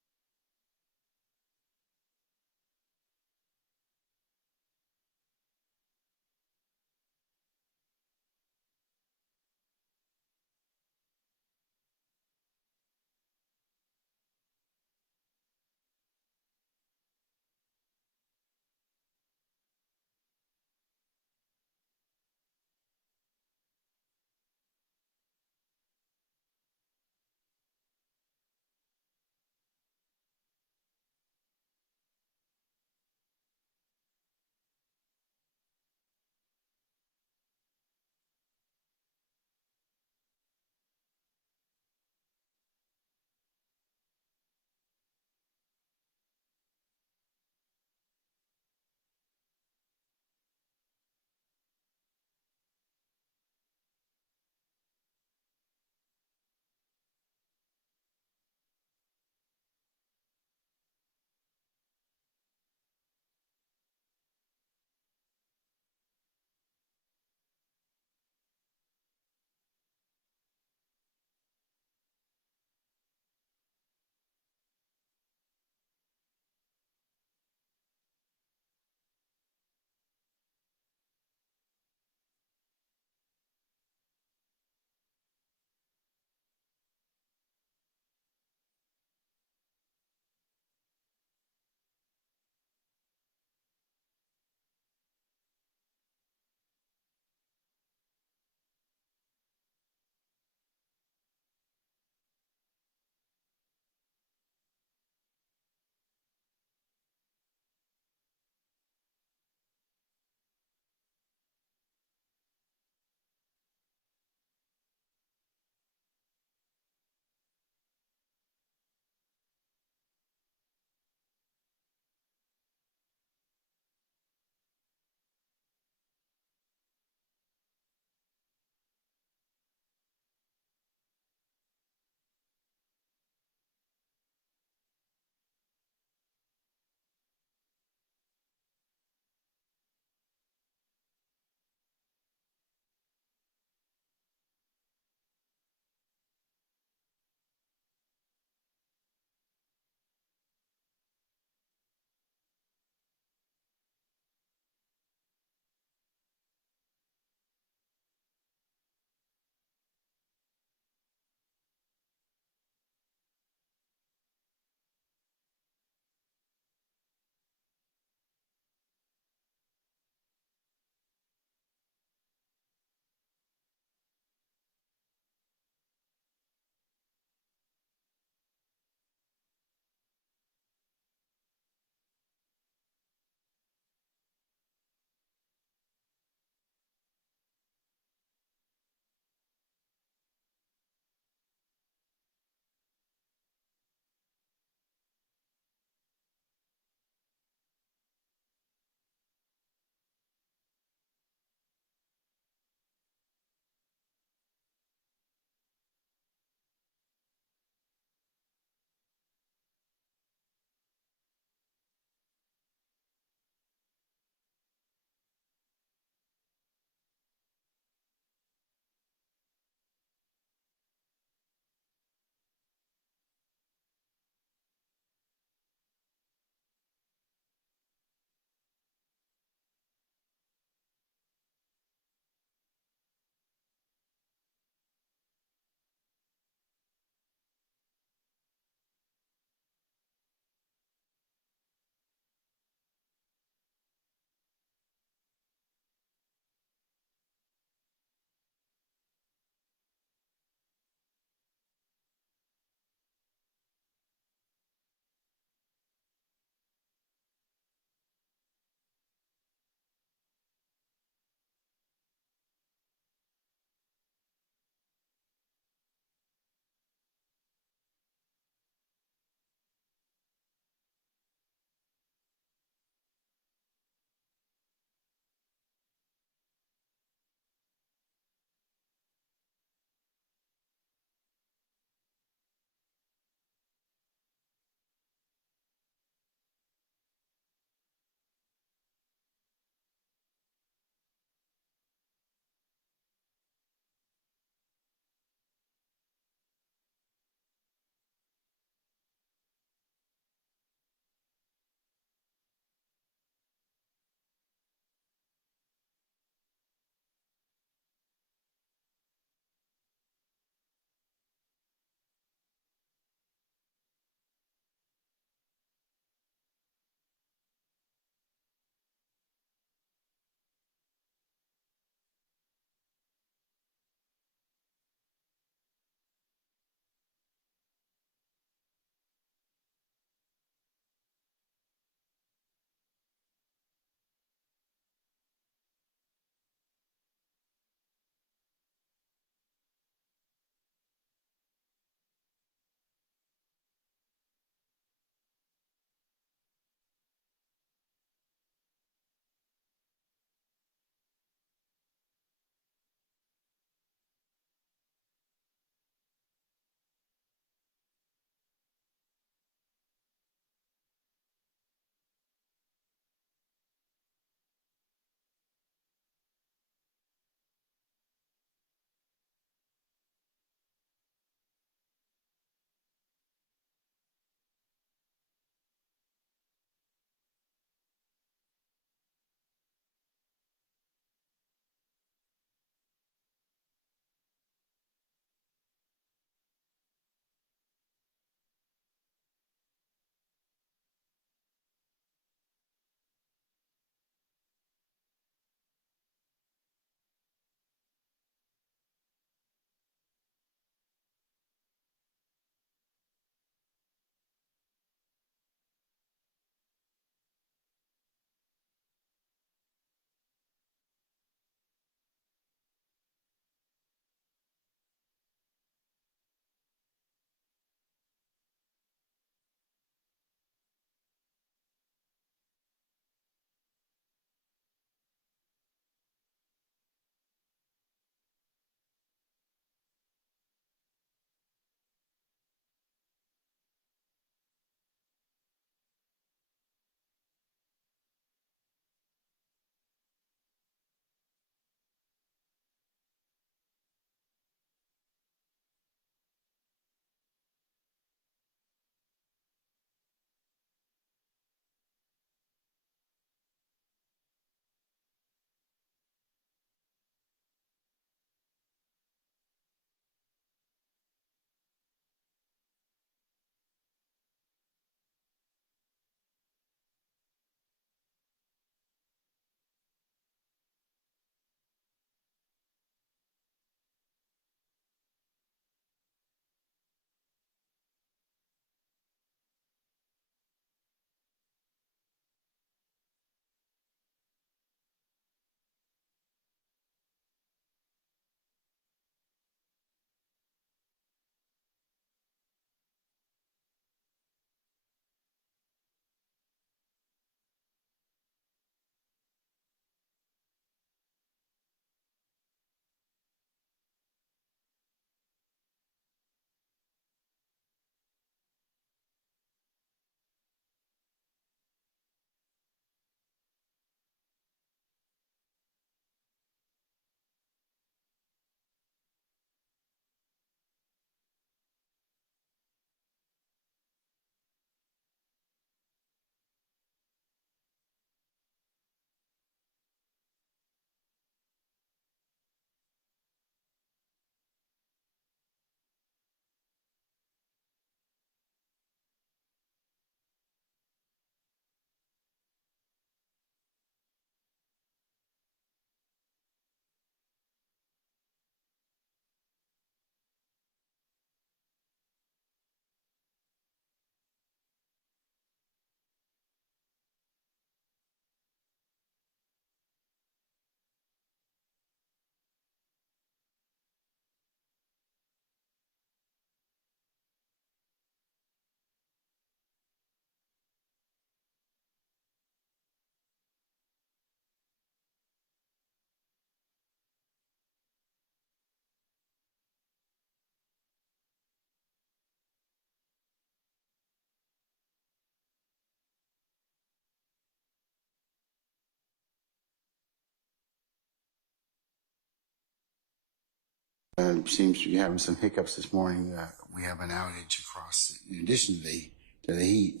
seems to be having some hiccups this morning. We have an outage across, in addition to the heat,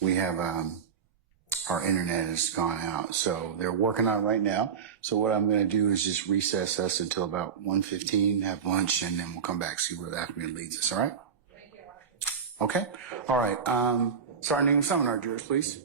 we have our internet has gone out. So they're working on it right now. So what I'm going to do is just recess us until about 1:15, have lunch, and then we'll come back, see where the afternoon leads us. All right? Okay. All right. Starting summon our jurors, please.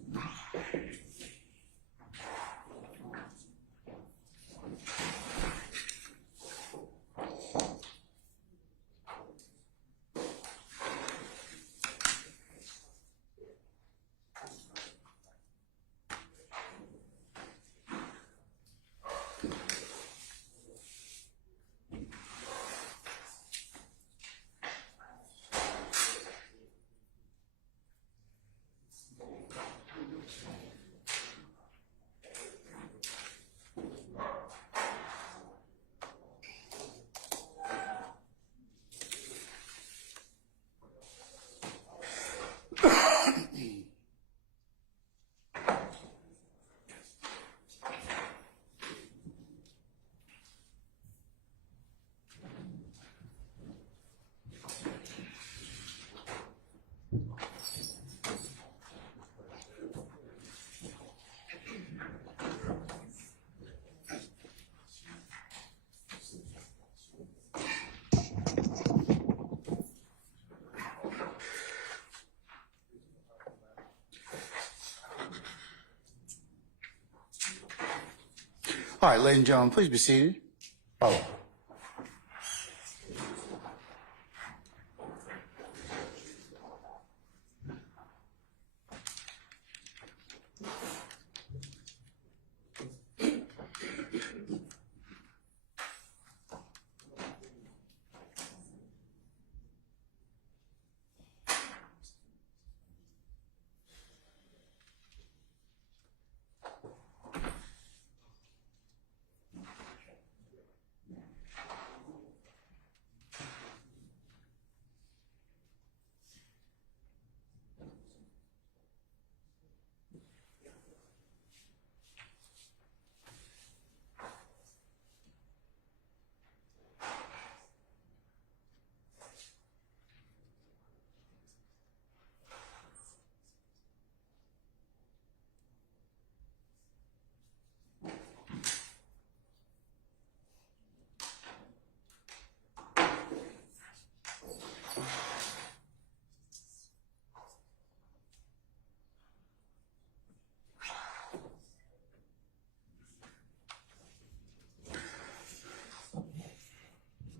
All right, ladies and gentlemen, please be seated. Oh.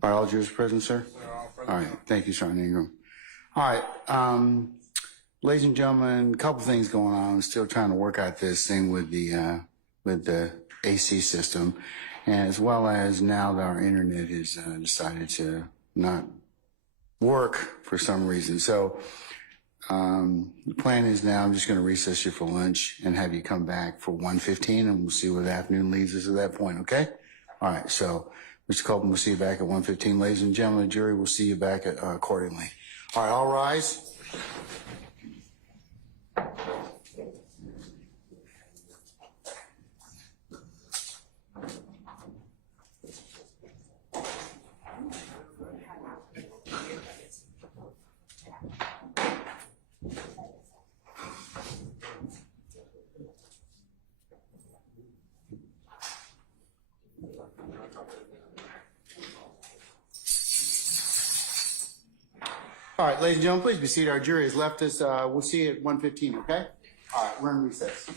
Are all jurors present, sir? All right. Thank you, Sergeant Ingram. All right. Ladies and gentlemen, a couple things going on. I'm still trying to work out this thing with the AC system, and as well as now that our internet has decided to not work for some reason. So the plan is now I'm just going to recess you for lunch and have you come back for 1:15, and we'll see where the afternoon leads us at that point, okay? All right, so Mr. Copeland, we'll see you back at 1:15. Ladies and gentlemen, the jury will see you back accordingly. All right, all rise. All right, ladies and gentlemen, please be seated. Our jury has left us. We'll see you at 1:15, okay? All right, we're in recess.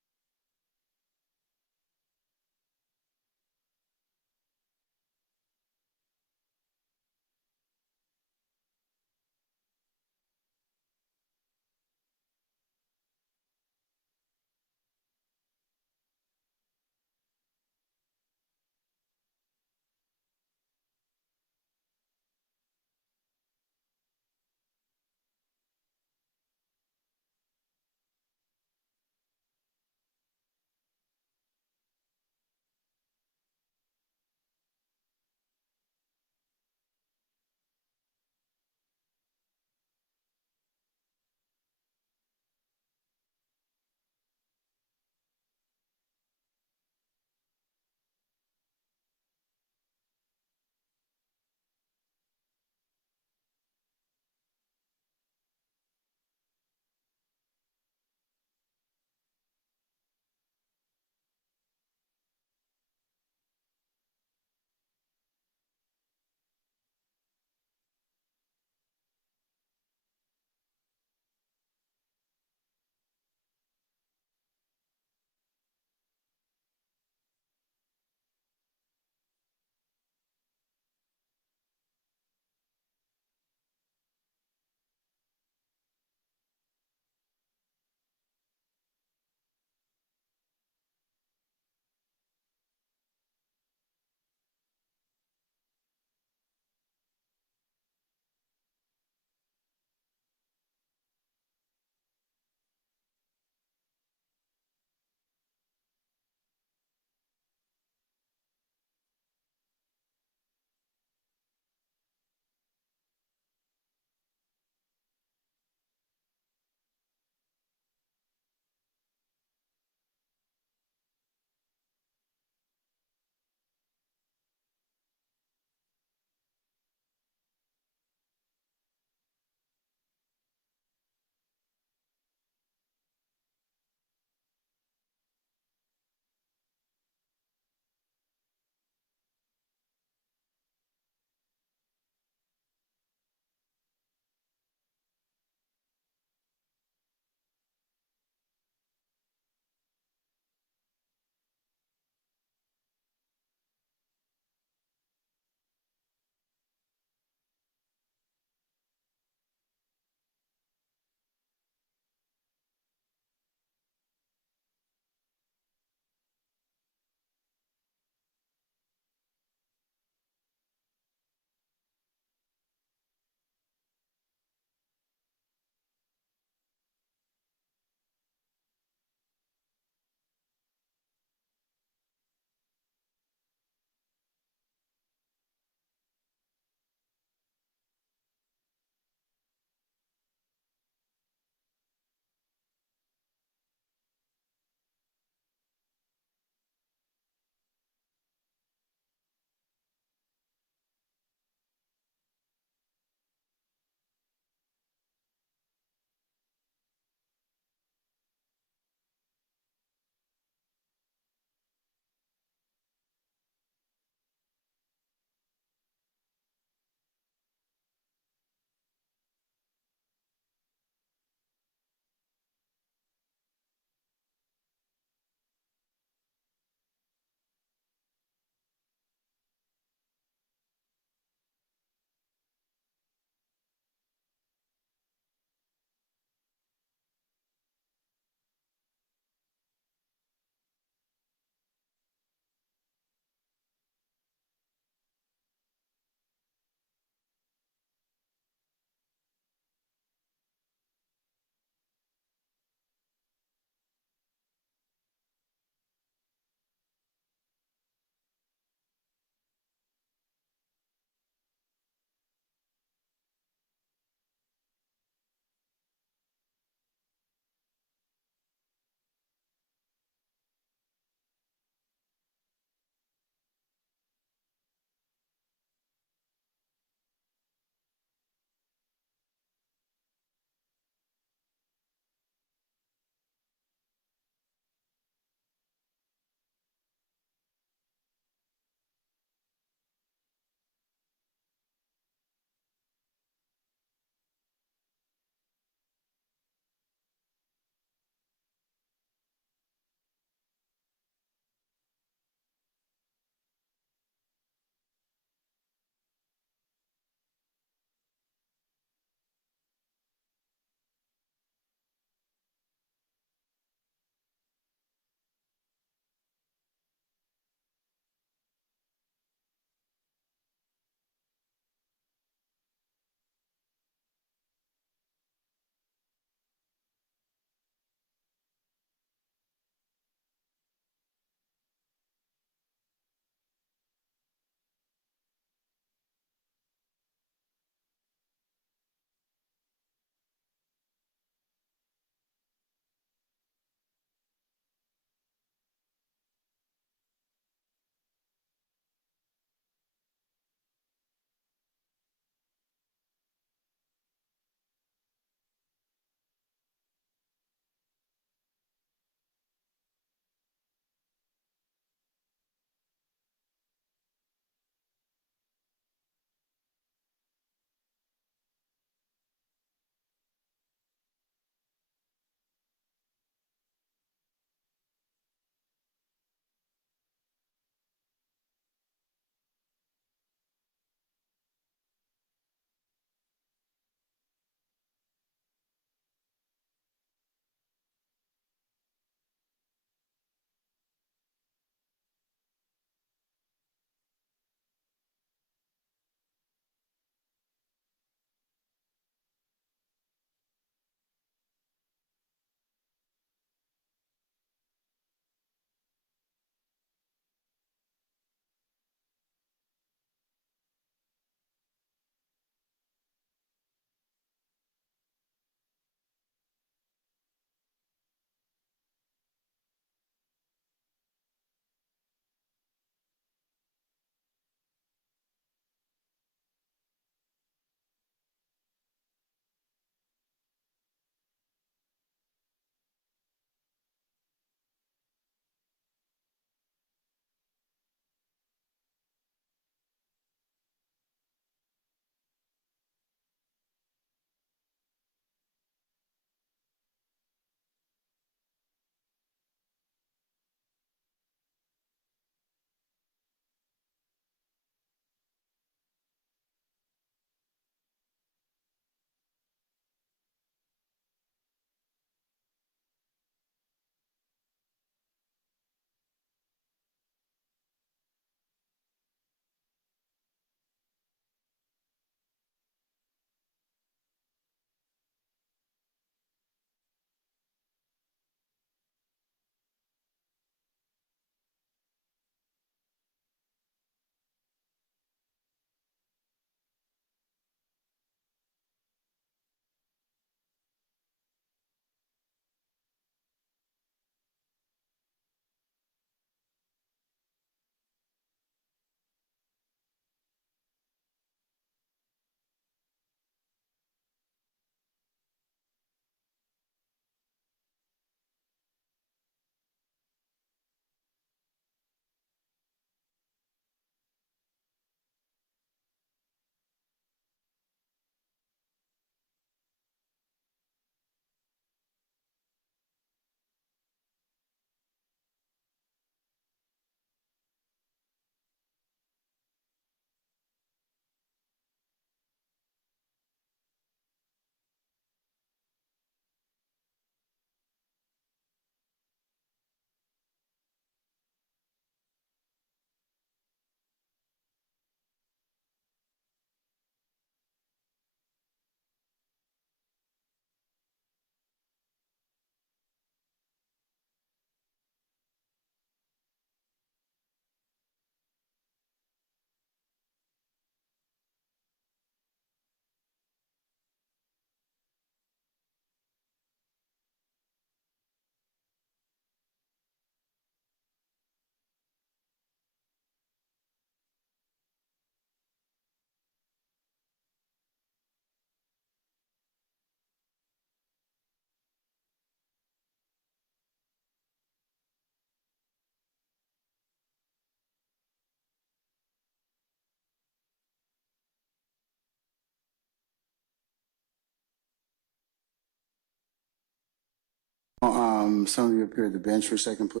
Some of you appear at the bench for a second, please.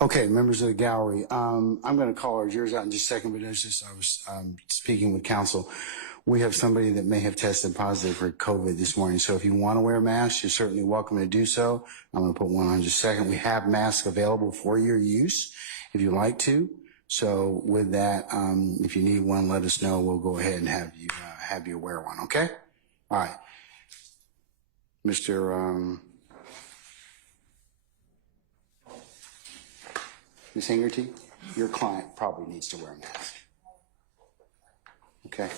Okay, members of the gallery, I'm going to call our jurors out in just a second, but it's just I was speaking with counsel. We have somebody that may have tested positive for COVID this morning, so if you want to wear a mask, you're certainly welcome to do so. I'm going to put one on in just a second. We have masks available for your use if you'd like to. So with that, if you need one, let us know. We'll go ahead and have you wear one, okay? All right. Mr. Ms. Hingerty, your client probably needs to wear a mask. Okay?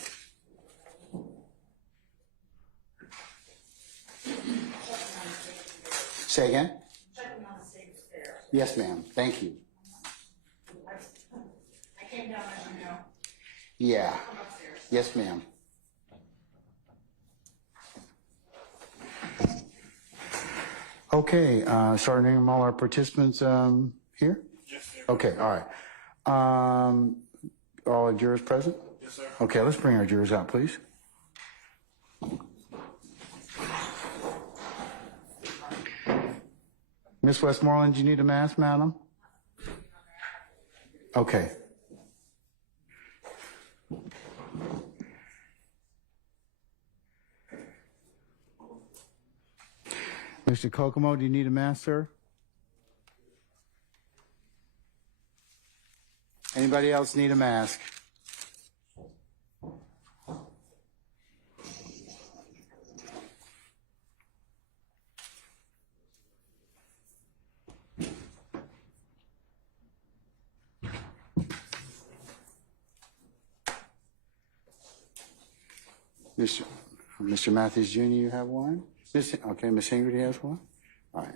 Say again? Yes, ma'am. Thank you. I came down, as you know. Yeah. Yes, ma'am. Okay, starting to name all our participants here? Yes, sir. Okay, all right. All the jurors present? Yes, sir. Okay, let's bring our jurors out, please. Miss Westmoreland, do you need a mask, madam? Okay. Mr. Kokomo, do you need a mask, sir? Anybody else need a mask? Mr. Matthews Jr., you have one? Okay, Ms. Hingerty has one? All right.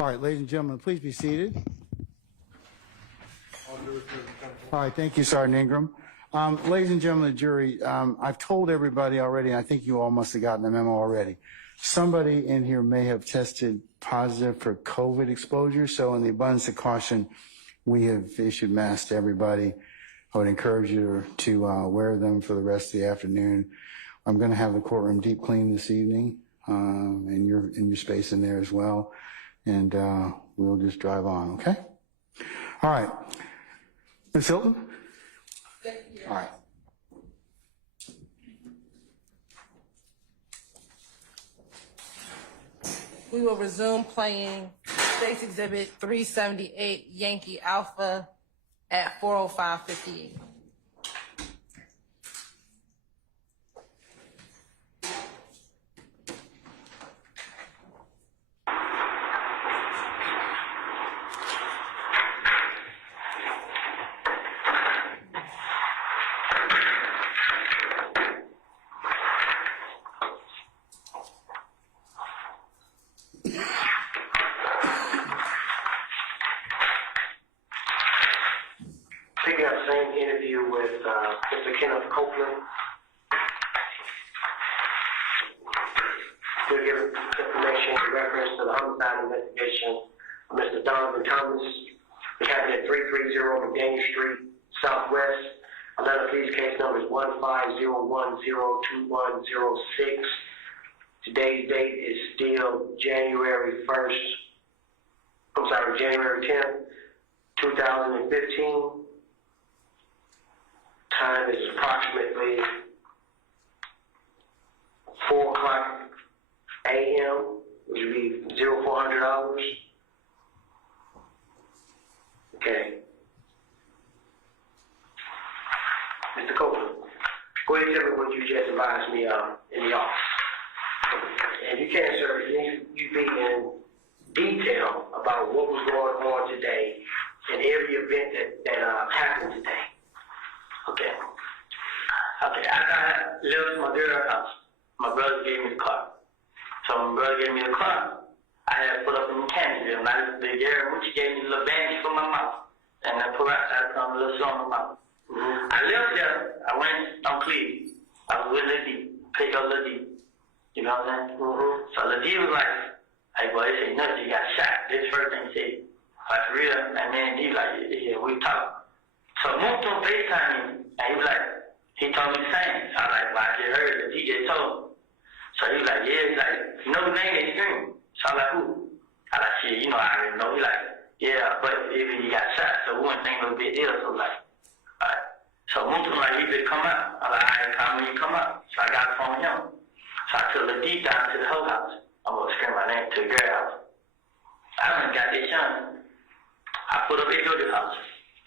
All right, ladies and gentlemen, please be seated. All right, thank you, Sergeant Ingram. Ladies and gentlemen of the jury, I've told everybody already, and I think you all must have gotten the memo already. Somebody in here may have tested positive for COVID exposure, so in the abundance of caution, we have issued masks to everybody. I would encourage you to wear them for the rest of the afternoon. I'm going to have the courtroom deep cleaned this evening, and your space in there as well, and we'll just drive on, okay? All right. Ms. Hilton? Thank you. All right. We will resume playing State's Exhibit 378 Yankee Alpha at 4:05:58. Picking up the same interview with Mr. Kenneth Copeland. We'll give information in reference to the homicide investigation of Mr. Donovan Thomas. We have it at 330 McDaniel Street, Southwest. Atlanta Police case number is 150102106. Today's date is still January 10th, 2015. Time is approximately 4 o'clock a.m., which would be 0400 hours. Okay. Mr. Copeland, go ahead and tell me what you just advised me in the office. And you can, sir, you be in detail about what was going on today and every event that happened today. Okay. After I left my girl's house, my brother gave me the car. So when my brother gave me the car, I had put up in the candy. And the girl, when she gave me a little bandage for my mouth, and I put out a little song in my mouth. I left there, I went on Cleveland. I was with Lil D, picked up Lil D. You know what I'm saying? So Lil D was like, hey boy, they say nothing, you got shot. This first thing he said, like for real, and then he was like, yeah, we talked. So I moved to him FaceTime me, and he was like, he told me the same. So I was like, well, I just heard the DJ told me. So he was like, yeah, he's like, you know the name that he screamed? So I was like, who? I was like, shit, you know, I already know. He like, yeah, but even he got shot, so we wouldn't think it was a big deal. So like, all right. So I moved to him like, he could come out. I was like, all right, come when you come out. So I got the phone with him. So I took the deep down to the whole house. I'm going to scream my name to the girl house. I done got this young. I put up at Georgia's house.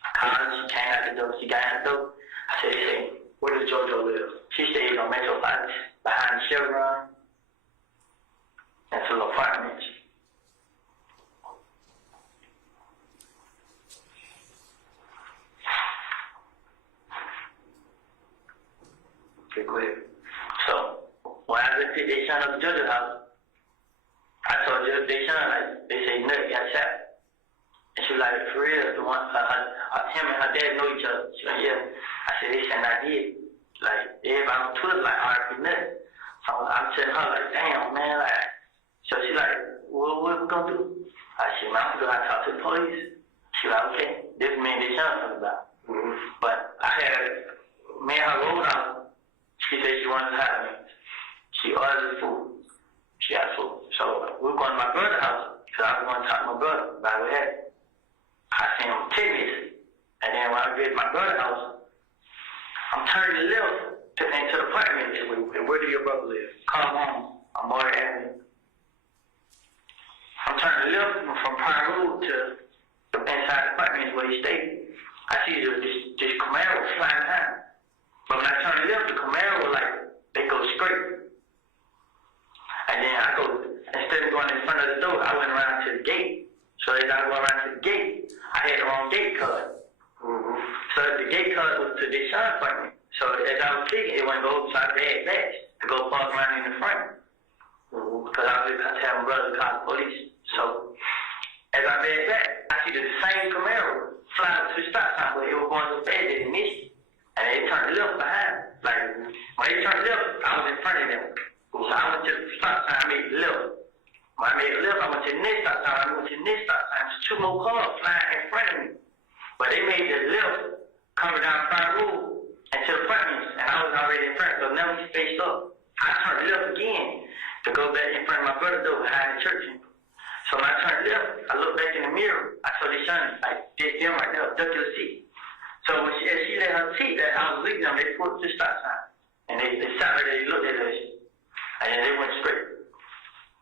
I called her, she came out the door, she got out the door. I said, hey, where does JoJo live? She stayed on Metro 5 behind the Chevron. That's a little apartment. Okay, go ahead. So, when I looked at they shot up the judge's house, I told Judge they shot like, they say Nut got shot. And she was like, for real, the one, him and her dad know each other. She was like, yeah. I said, they said I did. Like, everybody on Twitter like, RP Nut. So I'm telling her, like, damn, man, like, so she like, what we gonna do? I said, man, I'm gonna go out and talk to the police. She was like, okay, this man they shot something about. But I had, me and her rolled out. She said she wanted to have me. She ordered food. She got food. So we were going to my brother's house, because I was going to talk to my brother about what happened. I seen him 10 minutes. And then when I get to my brother's house, I'm turning left into the apartment. And where do your brother live? Come home. I'm Moore Avenue. I'm turning left from Pine Road to inside the apartment where he stayed. I see this Camaro flying behind. But when I turn left, the Camaro, like, they go straight. And then I go, instead of going in front of the door, I went around to the gate. So as I go around to the gate, I had the wrong gate card. So the gate card was to this shot apartment. So as I was speaking, it went over, so I had back to go park around in the front. Because I was going to have my brother call the police. So As I made back, I see the same Camaro fly up to the stop sign, but it was going so fast that it missed it. And they turned left behind. Like, when they turned left, I was in front of them. So I went to the stop sign, I made the left. When I made the left, I went to the next stop sign. I went to the next stop sign. There's 2 more cars flying in front of me. But they made the left coming down front road and to the front of me. And I was already in front, so now we spaced up. I turned left again to go back in front of my brother's door behind the church. So when I turned left, I looked back in the mirror. I told his son, like, them right there, duck your seat. So when she let her seat that I was leaving them, they pulled up to the stop sign. And they stopped right there, they looked at us. And then they went straight.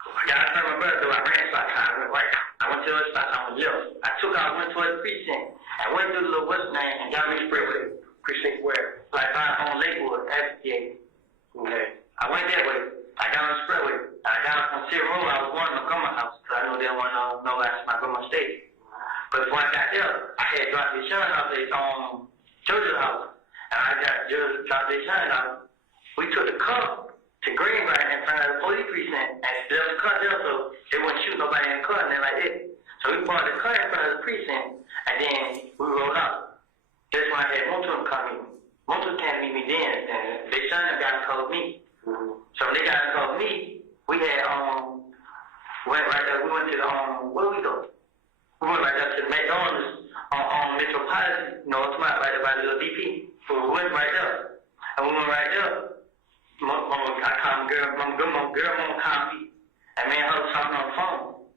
I got in front of my brother's door, I ran stop sign, I went right. I went to the stop sign, I went left. I took off, went towards the precinct. I went through the little west name and got me Freeway, precinct where? Like on Lakewood, FBA. Okay. I went that way. I got on the expressway. I got on City Road. I was going to my grandma's house because I knew they didn't want to know that's my grandma's state. But before I got there, I had dropped the insurance off at Georgia's house. And I got just dropped the insurance off. We took the car to Greenbrier in front of the police precinct. And there was a car there, so they wouldn't shoot nobody in the car and then like that. So we parked the car in front of the precinct, and then we rolled out. That's when I had Motul come meet me. Motul can't meet me then, and they son got to call me. So when they got to call me, we had went right there. We went to the where we go? We went right there to the McDonald's on Metropolitan, right there by the little DP. So we went right there, and we went right there. I called my girl, mama called me, and me and her was talking on the phone,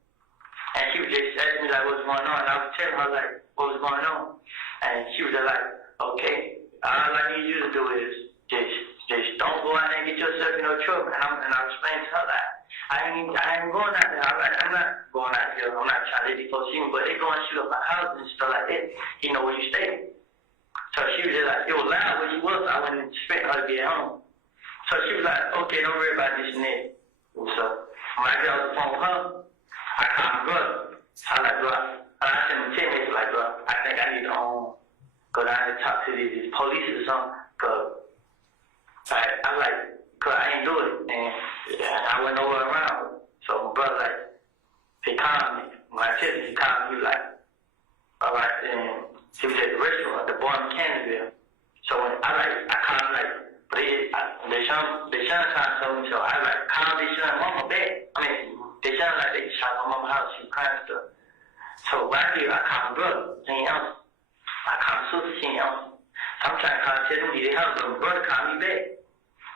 and she was just asking me like what's going on, and I was telling her like what was going on, and she was just like, okay, all I need you to do is just don't go out there and get yourself in no trouble. And I explained to her that I ain't going out there. I'm not going out here. I'm not trying to let these folks see me, but they go and shoot up my house and stuff like that. You know where you stay. So she was just like, it was loud where she was. So I wouldn't expect her to be at home. So she was like, okay, don't worry about this and that. And so when I got off the phone with her, I called my brother. I was like, bro, I sent him 10 minutes like, bro, I think I need to go down and talk to these police or something, cause I like, cause I ain't do it, and I went nowhere around. So my brother like, he called me. When I said this, he called me, he was like, all right, and he was at the restaurant, the bar in Canada. So when I called him like, but they shot me, so I like called they shot mama back. I mean, they shot like they shot my mama's house, she was crying and stuff. So right here, I called my brother, he ain't answer. I called my sister, she ain't answer. So I'm trying to call tell them they help, but my brother called me back.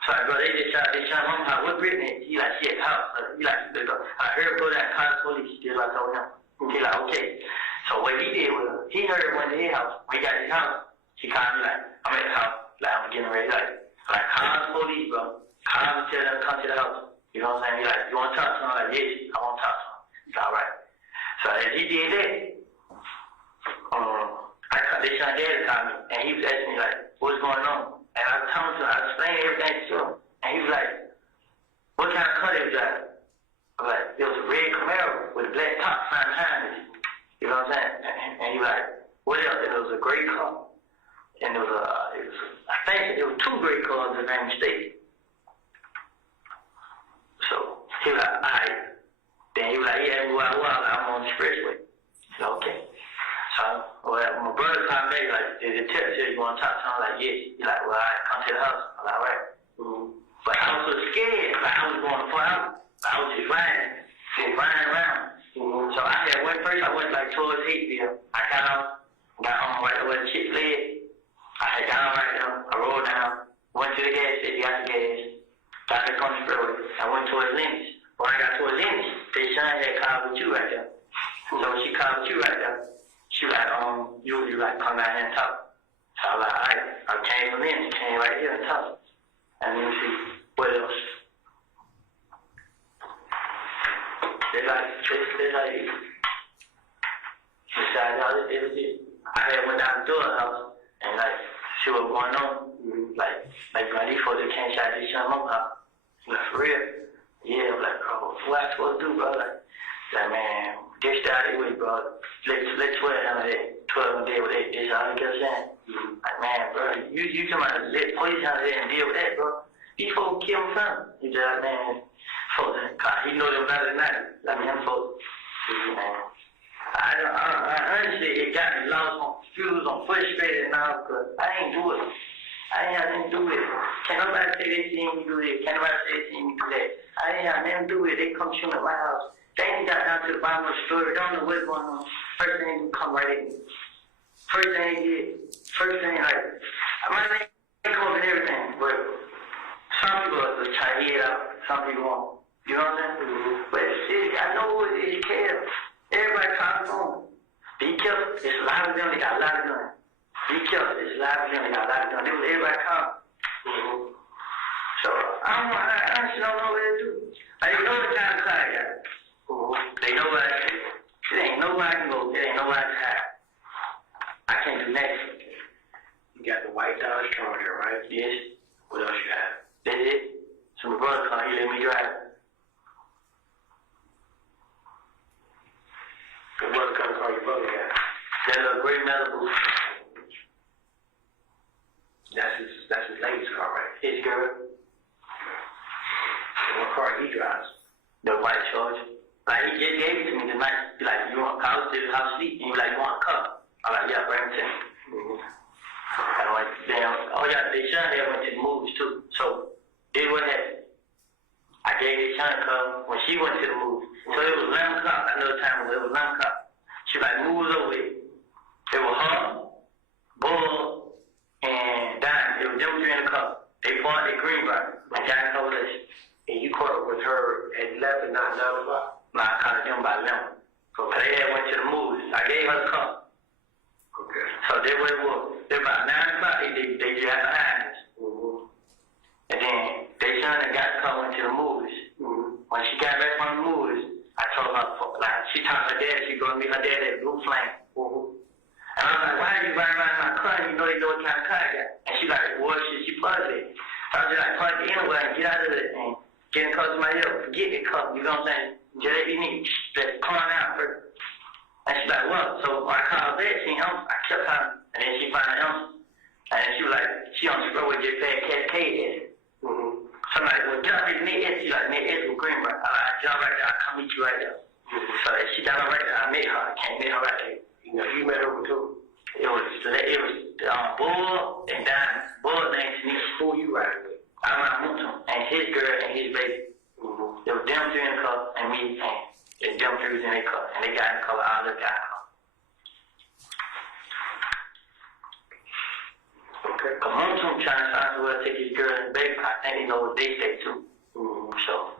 So I go, they shot mama's house, what Brittany? He like, she at the house. He like, you go. I heard her go down and call the police, just like I told him. He like, okay. So what he did was, he heard her went to his house. When he got to his house, he called me like, I'm at the house, like I'm getting ready, like call the police, bro. Call them and tell them to come to the house. You know what I'm saying? He like, you want to talk to him? I'm like, yes, I want to talk to him. He's all right. So as he did that, they shot dad called me, and he was asking me like, what's going on? And I told him, I explained everything to him, and he was like, what kind of car they was driving? I was like, it was a red Camaro with a black top sign behind it. You know what I'm saying? And he was like, what else? And it was a gray car. And it was I think it was 2 gray cars if I'm mistaken. So he was like, all right. Then he was like, yeah, I'm on the expressway. I said, okay. So my brother called me like, did it tell you want to talk to him? I'm like, yes. He's like, well, all right, come to the house. I'm like, all right. But I was so scared. Like I was going to fall out. I was just riding around. So I went first. I went like towards Hateville. I got on right where the chick led. I had got on right there. I rolled down. Went to the gas station. Got the gas. Got the country road. I went towards Lenny's. When I got towards Lenny's, they shine had called with you right there. So when she called with you right there, she was like, you like come down here and talk. So I was like, all right. I came from Lenny's, came right here and talk. And let me see what else. They like besides all this, I had went down the door house and like see what was going on. Like bro, these folks can't shot this young mama house. Like for real. Yeah, I'm like, bro, what I supposed to do, bro? Like man, this out of the way, bro. Let 12 handle that. 12 and deal with that. That's all I kept saying. Like man, bro, you come out and let police handle that and deal with that, bro. These folks kill him from. He just like, man, folks, he know them better than that. Like, them folks, man. I honestly, it got me lost on confused, on frustrated now, because I ain't do it. I ain't have nothing to do with it. Can't nobody say they seen me do this. Can't nobody say they seen me do that. I ain't have nothing to do with it. They come shoot at my house. They ain't got down to the bottom of the story. Don't know what's going on. First thing they come right at me. First thing they did. First thing, like, my name comes and everything, but some people are just try to hear it out. Some people won't. You know what I'm saying? Mm-hmm. But see, I know it cares. Everybody talks on. Be careful. It's a lot of them. They got a lot of guns. Be careful. It's a lot of them. They got a lot of guns. Everybody come. Mm-hmm. So I don't know. I honestly don't know what to do. Like, they know what time to car I got. Mm-hmm. They know what I say. It ain't nobody can go. It ain't nobody can hide. I can't do nothing. You got the white Dodge Charger, right? Yes. What else you have? That's it. So my brother come. He let me drive. What kind of car your brother got? That little gray Malibu. That's his lady's car, right? His girl. What car he drives? The white Charger. Like, he just gave it to me tonight. He like, you want a car? I was still in house sleep. And he like, you want a car? I'm like, yeah, bring it to me. Mm-hmm. I'm like, damn. Oh, yeah, they shot there went to the movies, too. So, this what happened. I gave this Shana a car when she went to the movies. So, it was 11 o'clock. I know the time it was 11 o'clock. She like, moves over it. It was her, Bull, and Dime. It was them three in the car. They bought their green bar. My guy told us. And you caught up with her at 11, not 9 o'clock? No, I caught them by 11. So, they had went to the movies. I gave her the car. Okay. So, they were, they about 9 o'clock. They just had behind us. Mm-hmm. And then they son and got the car went to the movies. Mm-hmm. When she got back from the movies, I told her, like, she talked to her dad, she going to meet her dad at Blue Flame. Mm-hmm. And I was like, why are you riding around my car? You know they know what kind of car I got. And she like, well, she plugged it. So I was just like, plug it anywhere and get out of it and get in the car to somebody else. Forget it, car. You know what I'm saying? Just you need to calm out first. And she like, what? So when I called that, she answered. I kept calling. And then she finally answered. And she was like, she on the road with just fat Cascade at it. Mm-hmm. Somebody was jumping near it. She like, near it with green, but I jump right there. I'll come meet you right there. So she got her right there. I met her. I can't meet her right there. You know, you met her with who? It was Bull and Diamond. Bull named Tanisha. Who you riding with? I'm out with him and his girl and his baby. Mm-hmm. There was them three in the car and me and them three was in their car. And they got in the car. All of them got in the car. Okay. Cause Moon trying to find somewhere to take his girl and baby. I think they know what they stay too. Mm-hmm. So,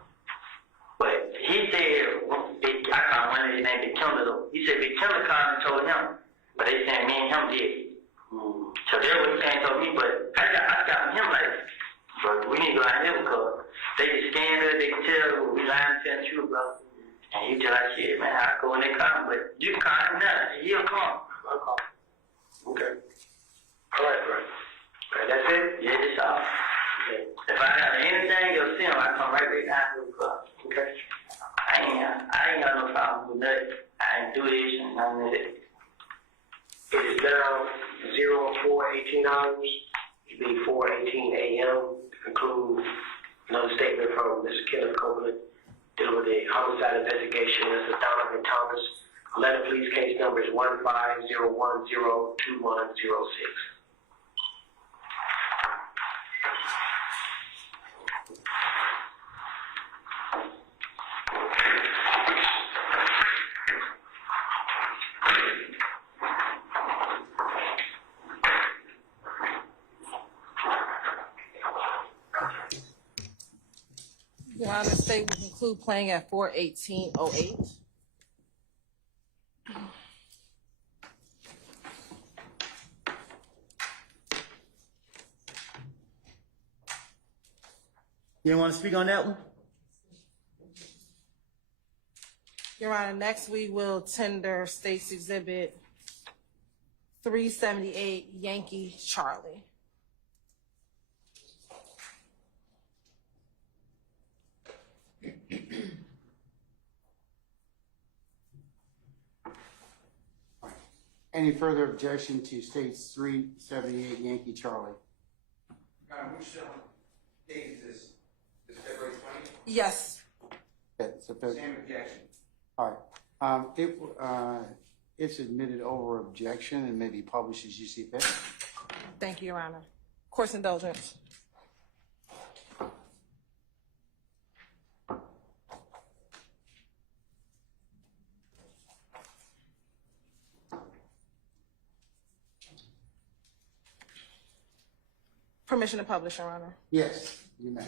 but he said, I called one of his name, Big Killer though. He said Big Killer called and told him, but they saying me and him did. Mm-hmm. So that's what he saying told me, but I got him like, bro, we need to go out here because they can scan us, they can tell we lying to tell the truth, bro. And he just like, shit, man, I go when they come, but you can call him now, he'll come. I'll call. Okay. All right, right. That's it? Yeah, that's all. Okay. If I have anything you'll see him, I come right back down to the car. Okay. I ain't got no problem with nothing. I ain't do this and none of that. It is now 04:18 hours. It be 4:18 a.m. to conclude another statement from Mr. Kenneth Copeland dealing with the homicide investigation. Mr. Donovan Thomas. Letter please case number is 150102106. Your Honor, state will conclude playing at 4:18:08. You didn't want to speak on that one? Your Honor, next we will tender State's Exhibit 378, Yankee Charlie. Any further objection to State's 378 Yankee Charlie? Which date is this? Is it February 20th? Yes. Okay, so Same objection. all right. It's admitted over objection and may be published as you see fit. Thank you, Your Honor. Court's indulgence. Permission to publish, Your Honor. Yes, you may.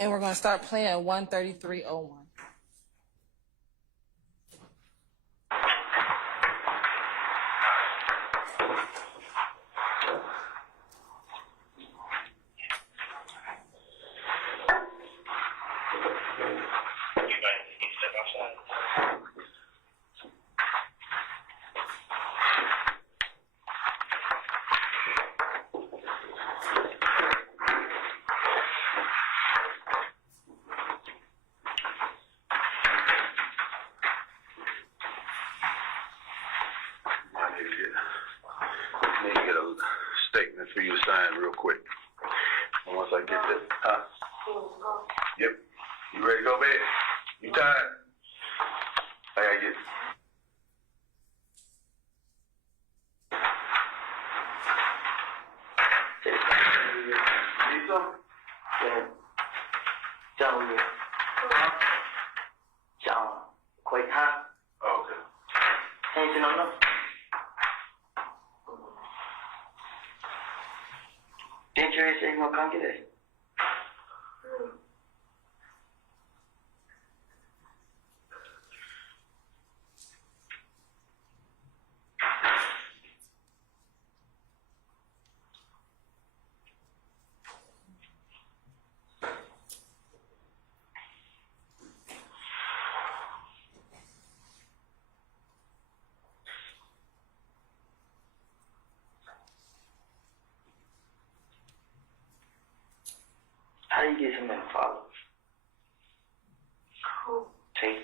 And we're going to start playing 13301. Need to get a statement for you to sign real quick. And once I get this, Yep. You ready to go, babe? You tired? I gotta get. Need some? Yeah. Chào người. Chào quay hát. Oh, okay. Hey, xin lỗi lắm. Didn't you say you can't get it? How do you get so many followers? Cool. Take.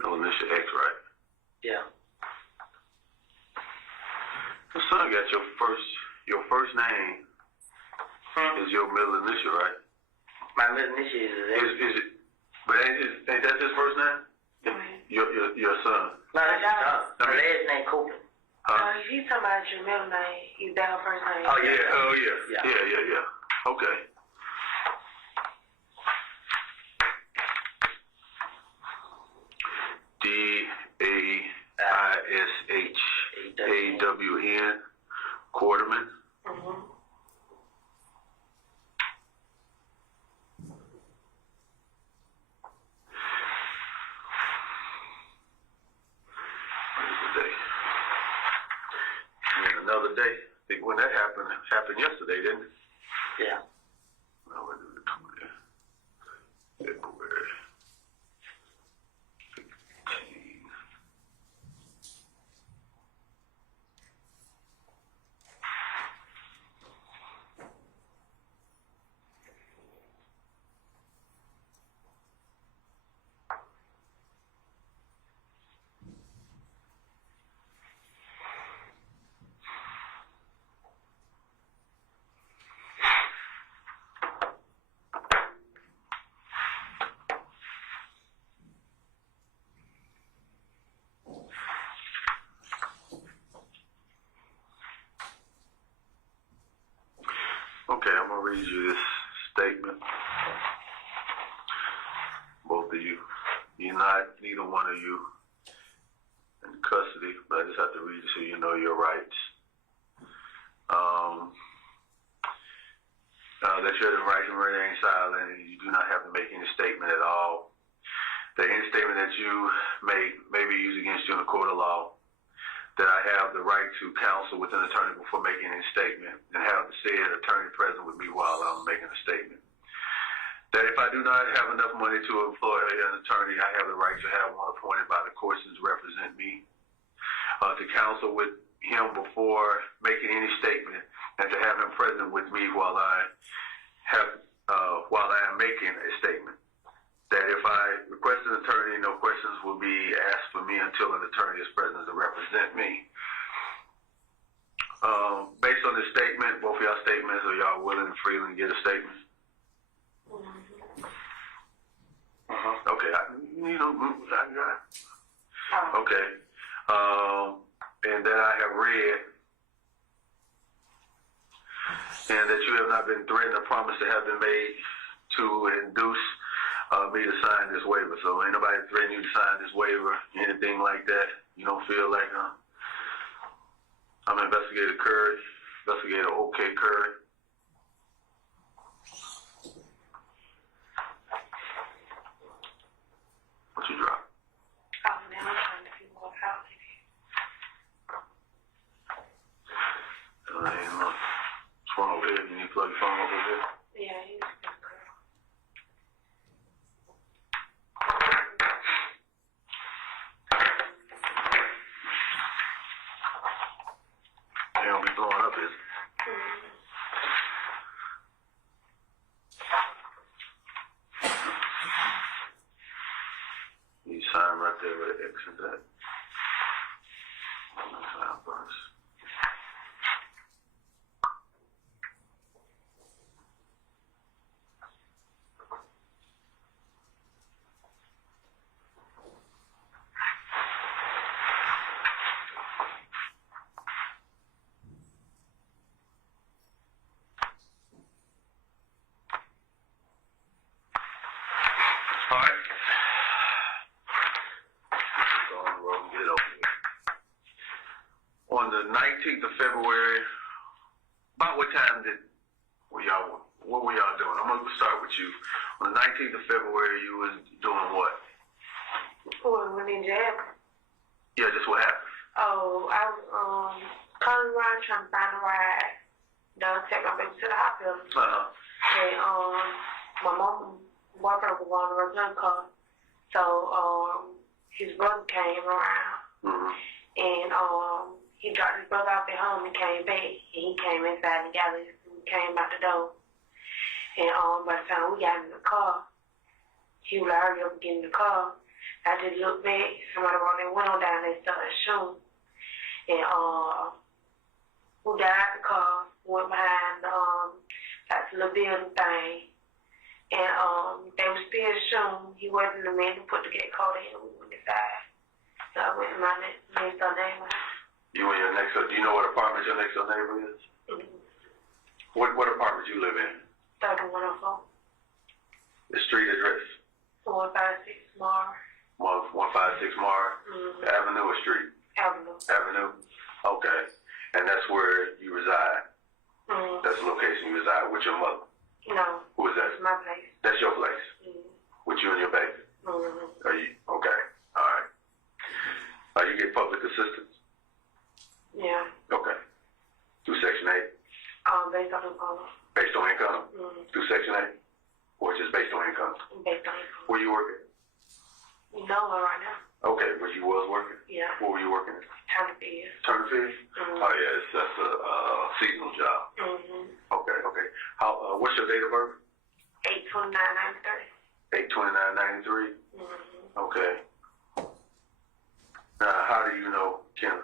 No initial X, right? Yeah. The son got your first name is your middle initial, right? My middle initial is Is it? But ain't that his first name? Your son. No, that's his son. My last name Copeland. He's talking about your middle name. Is that her first name? Oh, yeah. Oh, yeah. Yeah. Okay. DAISHAWN, Quarterman. Mm-hmm. Another day. I think when that happened yesterday, didn't it? Yeah. No, when did it come in? February 15. Okay, I'm gonna read you this statement. Both of you. Neither one of you in custody, but I just have to read it so you know your rights. That you're the right to remain silent, and you do not have to make any statement at all. That any statement that you make may be used against you in a court of law. That I have the right to counsel with an attorney before making any statement, and have the said attorney present with me while I'm making a statement. That if I do not have enough money to employ an attorney, I have the right to have one appointed by the courts to represent me, to counsel with him before making any statement, and to have him present with me while I am making a statement. That if I request an attorney, no questions will be asked for me until an attorney is present to represent me. Based on this statement, both of y'all statements, are y'all willing and freely to get a statement? Okay, I got it. Okay. And that I have read, and that you have not been threatened or promised to have been made to induce me to sign this waiver. So ain't nobody threatening you to sign this waiver, anything like that. You don't feel like I'm Investigator Curry, Investigator OK Curry. What you drop? Oh, now I'm trying to figure out how to. Ain't no phone over here. You need to plug your phone over here. Yeah, he's They don't be blowing up, is it? You sign right there where the X is at. I'm gonna sign first. on the 19th of February, about what time what were y'all doing? I'm gonna start with you. On the 19th of February, you was doing what? When in jail? Yeah, just what happened? Oh, I was calling around trying to find a ride to take my baby to the hospital. And my mom boyfriend was on the return car. So his brother came around and he dropped his brother off at home and came back, and he came inside the gallery and came out the door. And by the time we got in the car, he was like, hurry up and get in the car. I just looked back, somebody rolled their window down and started shooting. And we got out the car, went behind that little building thing. And they were still shooting. He wasn't the man who put the gate code in, we went inside. So I went in my next door neighbor. You and your next door, do you know what apartment your next door neighbor is? What apartment you live in? 3104. The street address? 156 Mar. 156 Mar? Avenue or street? Avenue. Avenue? Okay. And that's where you reside? That's the location you reside with your mother? No. Who is that? It's my place. That's your place? With you and your baby? Are you, okay. All right. You get public assistance? Yeah. Okay. Through Section 8? Based on income. Based on income? Through Section 8? Or just based on income? Based on income. Where you working? Nowhere right now. Okay, but you was working? Yeah. Where were you working at? Turnerfield. Turnerfield? Oh yeah, that's a seasonal job. Okay, okay. What's your date of birth? 8/29/93. 8/29/93? Okay. Now, how do you know Kim?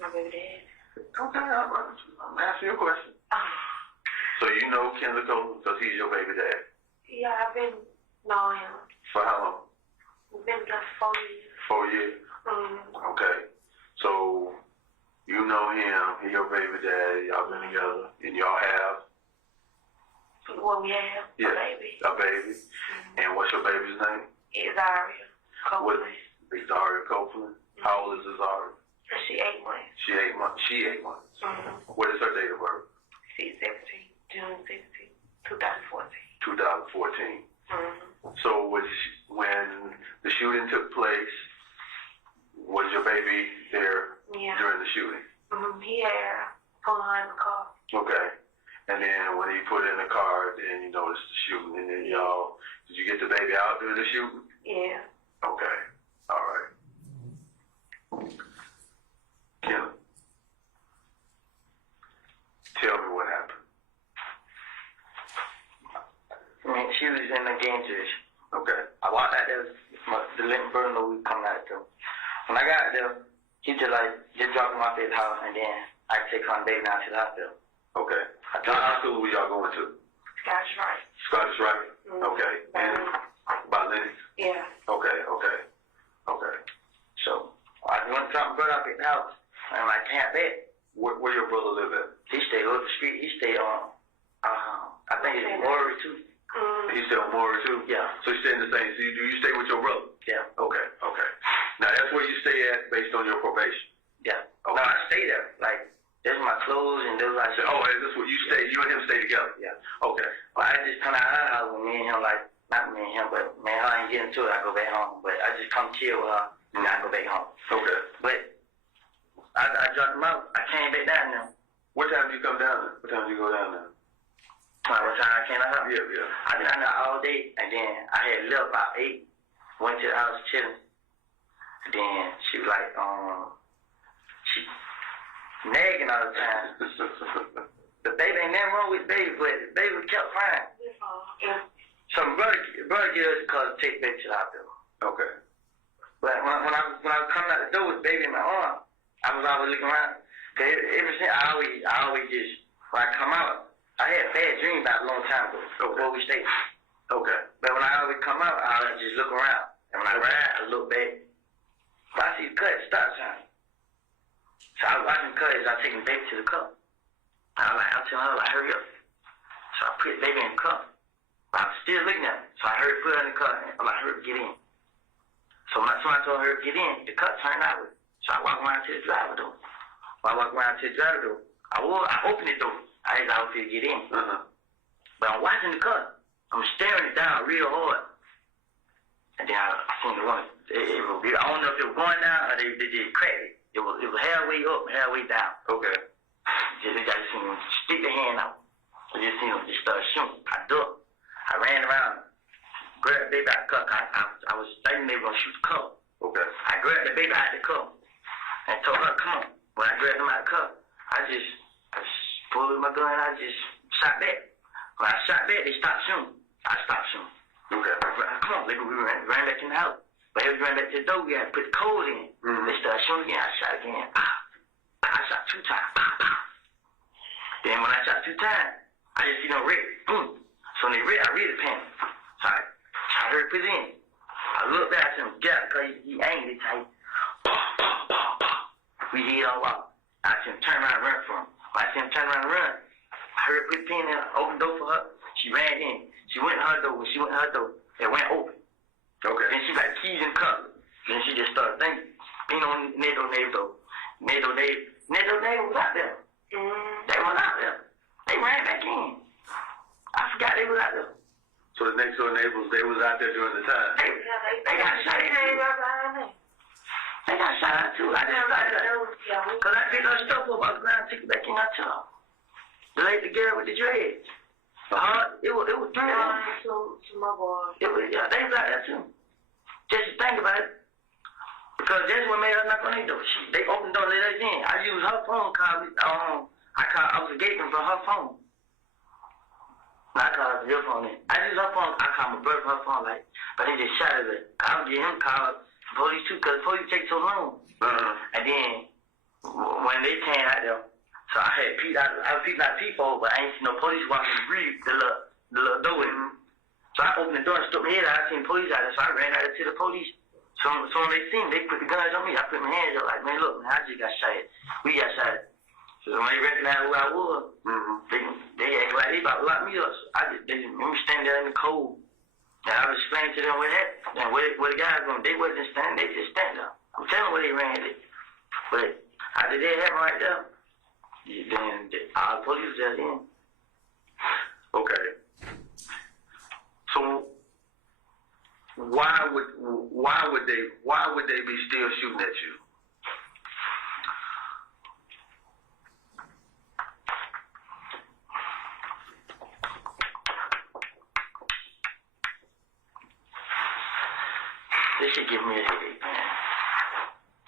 My baby dad. Okay, I'm asking you a question. So you know Ken Copeland because he's your baby dad? Yeah, I've been knowing him. For how long? We've been together 4 years. 4 years? Okay. So you know him, he your baby daddy, y'all been together, and y'all have? Well, we have a baby. A baby. And what's your baby's name? Zaria Copeland. Zaria Copeland. How old is Zaria? She 8 months. She 8 months. She 8 months. What is her date of birth? June 16, 2014. 2014. So when the shooting took place, was your baby there during the shooting? He had put her in the car. Okay. And then when he put her in the car, then you noticed the shooting, and then y'all, did you get the baby out during the shooting? Yeah. Okay. All right. Kim, tell me what happened. She was in the game situation. Okay. I walked out there, the little burden we come out there. When I got there, he just dropped him off at his house, and then I take her and baby down to the hospital. Okay. What hospital were y'all going to? Scottish Rite. Scottish Rite? Okay. And by Lennox? Yeah. Okay. So I just went to drop my brother off at the house, and I can't bet. Where your brother live at? He stayed over the street. He stayed on, I think it's Maury too. He stay on Maury too? Yeah. So you stay in the same, so do you stay with your brother? Yeah. Okay. Now that's where you stay at based on your probation? Yeah. Okay. No, I stay there. Like, there's my clothes and there's like. Oh, is this what you stay? You and him stay together? Yeah. Okay. Well, I just come out of her house with me and him, like, not me and him, but man, I ain't getting to it. I go back home. But I just come chill with her and I go back home. Okay. But I dropped him out. I came back down there. What time did you come down there? What time did you go down there? What time I came out? Yeah. I been out there all day, and then I had left about 8, went to the house chilling. And then she was like, she nagging all the time. The baby ain't nothing wrong with the baby, but the baby kept crying. So my brother gave us a call to take the baby to the hospital. Okay. But when I was coming out the door with the baby in my arm, I was always looking around. Cause ever since I always just, when I come out, I had bad dreams about a long time ago, before we stayed. Okay. But when I always come out, I always just look around. And when I ride, I look back. But I see the cut, stop sign. So I was watching the cut as I take the baby to the cup. I'm telling her, like, hurry up. So I put the baby in the cup. But I was still looking at her. So I heard put her in the cup. I'm like, hurry up, get in. So when I told her to get in, the cut turned outward. So I walk around to the driver door. When I walk around to the driver door, I open the door. I was out to get in. But I'm watching the car. I'm staring it down real hard. And then I seen the one. I don't know if it was going down or they did crack it. It was halfway up, halfway down. Okay. They just seen him stick their hand out. I just seen him just start shooting. I ducked. I ran around, grabbed the baby out the car. I was thinking they were gonna shoot the car. Okay. I grabbed the baby out the car and told her, come on. When I grabbed him out the car, I pulled my gun and I just shot back. When I shot back, they stopped shooting. I stopped shooting. Okay. Come on, baby, we ran back in the house. But as we ran back to the door, we had to put the code in. They started shooting again. I shot again. I shot 2 times. Then when I shot 2 times, I just see them red. Boom. So when they red, I read the pen. So I heard it put it in. I looked back at him, because he angry tight. We hit all out. I see him turn around and run from him. When I see him turn around and run, I heard her put the pen in, open the door for her. She ran in. She went in her door. When she went in her door, it went open. Okay. Then she got keys in the car. Then she just started thinking. You know, NATO was out there. They was out there. They ran back in. I forgot they was out there. So the next door neighbors, they was out there during the time? They got shot at. They got shot at too. I just thought that. Because I picked her stuff up off the ground and took it back in her truck. The lady, the girl with the dreads. It was 3 of them. They was out there too. Just think about it. Because that's what made her knock on their door. They opened the door and let us in. I used her phone call. I was engaging from her phone. I called her phone in. I used her phone. I called my brother from her phone, but they just shot at it. I would get him called police too, because the police take so long. And then when they came out there, so I had peeped out people, but I ain't seen no police walking the little door in. So I opened the door and stuck my head out. I seen police out there, so I ran out to the police. So when they seen me, they put the guns on me. I put my hands up like, man, look, man, I just got shot at. We got shot at. So when they recognized who I was, they act like they about to lock me up. So they stand there in the cold. And I was explaining to them what happened. And where the guys going, they wasn't standing, they just stand there. I'm telling them where they ran it. But after that happened right there, then our police was there then. Okay. So why would they be still shooting at you? This shit give me a headache, man.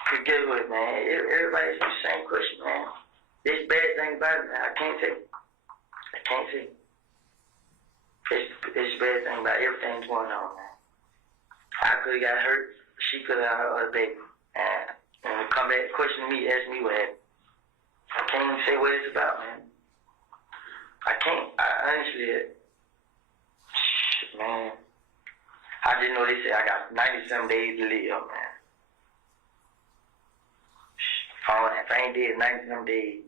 Cause guess what, man? Everybody asks the same question, man. This bad thing about it, man, I can't say. It's a bad thing about everything that's going on, man. I could have got hurt. She could have had her baby. And when they come back, question me, ask me what happened. I can't even say what it's about, man. I can't. I honestly, man. I just know they say I got 97 days to live, man. If I ain't dead 97 days,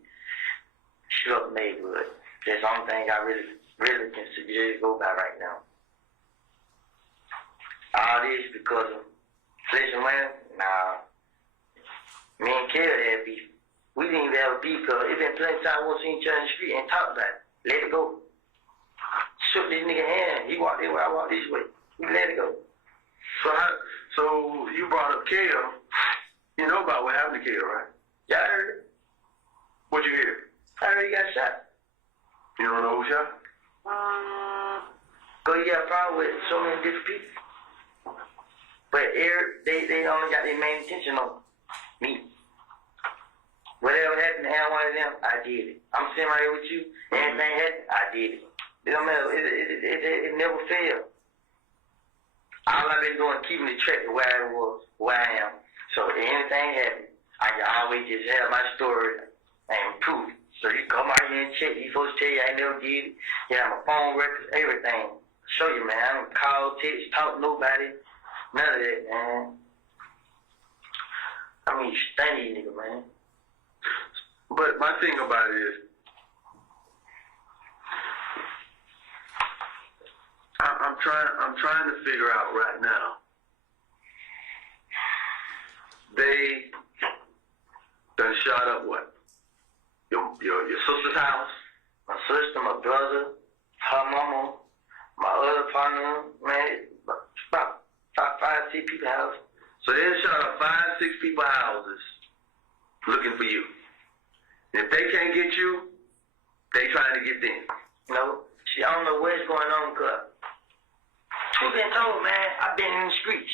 shoot up the neighborhood. That's the only thing I really can suggest go by right now. All this because of flesh and land? Nah. Me and Kelly had beef. We didn't even have a beef because it been plenty of time we won't see each other in the street and talk about it. Let it go. Shook this nigga hand. He walked this way, I walked this way. We let it go. So you brought up Kel. You know about what happened to Kel, right? Yeah, I heard it. What'd you hear? I heard he got shot. You don't know who shot? Because he got a problem with so many different people. But they only got their main attention on me. Whatever happened to one of them, I did it. I'm sitting right here with you. Anything happened, I did it. It don't matter. It never failed. All I've been doing, keeping the track of where I was, where I am. So if anything happened, I can always just have my story and prove it. So you come out here and check. He's supposed to tell you I never did it. Yeah, my phone records, everything. Show you, man. I don't call, text, talk to nobody. None of that, man. I mean, stingy nigga, man. But my thing about it is, I'm trying to figure out right now. my brother, her mama, my other partner, man, about 5, 6 people house. So they shot up 5, 6 people houses looking for you. And if they can't get you, they trying to get them. No, I don't know what's going on, cuz. Truth been told, man, I've been in the streets.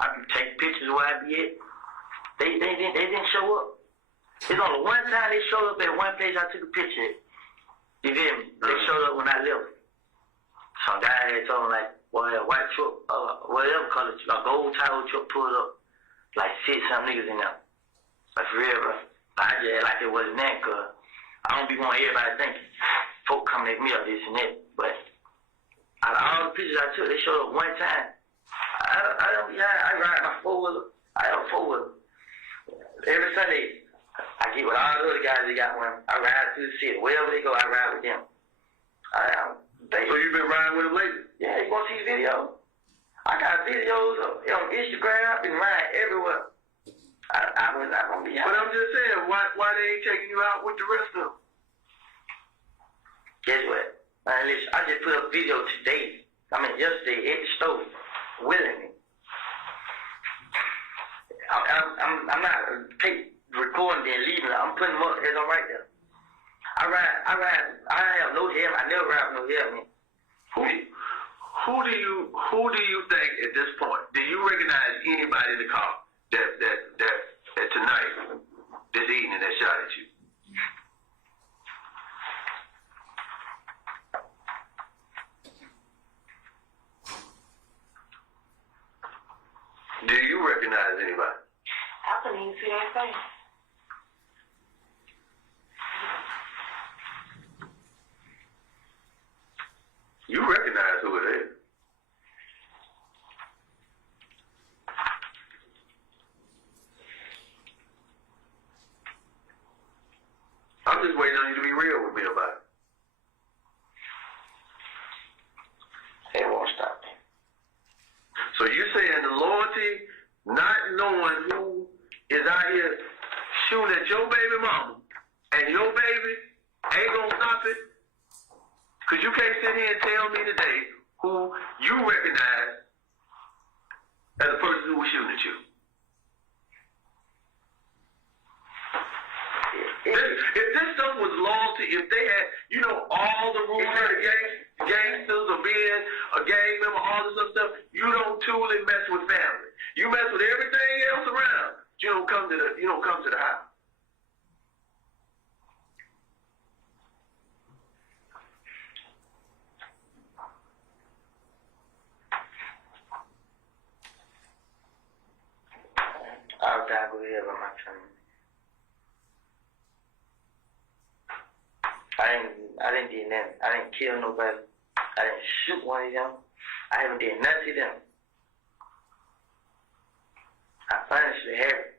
I be taking pictures where I be at. They didn't show up. It's only one time they showed up at one place I took a picture at. You feel me? They showed up when I left. Some guy had told me, like, well, a white truck, whatever color, a gold title truck pulled up. Like 6-some niggas in there. Like, for real, bro. I just act like it wasn't that, cuz I don't be wanting everybody thinking. Folk coming at me or this and that. But out of all the pictures I took, they showed up one time. I ride my 4-wheeler. I have a 4-wheeler. Every Sunday, I get with all the other guys that got one. I ride through the city. Wherever they go, I ride with them. So you've been riding with them lately? Yeah, you want to see videos? I got videos on Instagram. I've been riding everywhere. I was not going to be out. But I'm just saying, why they ain't taking you out with the rest of them? Guess what? Man, listen, I just put up a video today. Yesterday at the store, willingly. I'm not recording and leaving. I'm putting them up as I'm right there. I have no hair. I never ride with no hair, man. Who do you think at this point? Do you recognize anybody in the car that tonight, this evening, that shot at you? Do you recognize anybody? I couldn't even see their face. You recognize who it is. I'm just waiting on you to be real with me about it. They won't stop me. So you saying the loyalty, not knowing who is out here shooting at your baby mama and your baby ain't gonna stop it? Because you can't sit here and tell me today who you recognize as the person who was shooting at you. If this stuff was loyalty, if they had, all the rules of the gangsters or being a gang member, all this other stuff, you don't truly mess with family. You mess with everything else around. You don't come to the house. I'll die with here by my family. I didn't do nothing. I didn't kill nobody. I didn't shoot one of them. I haven't did nothing to them. I honestly haven't.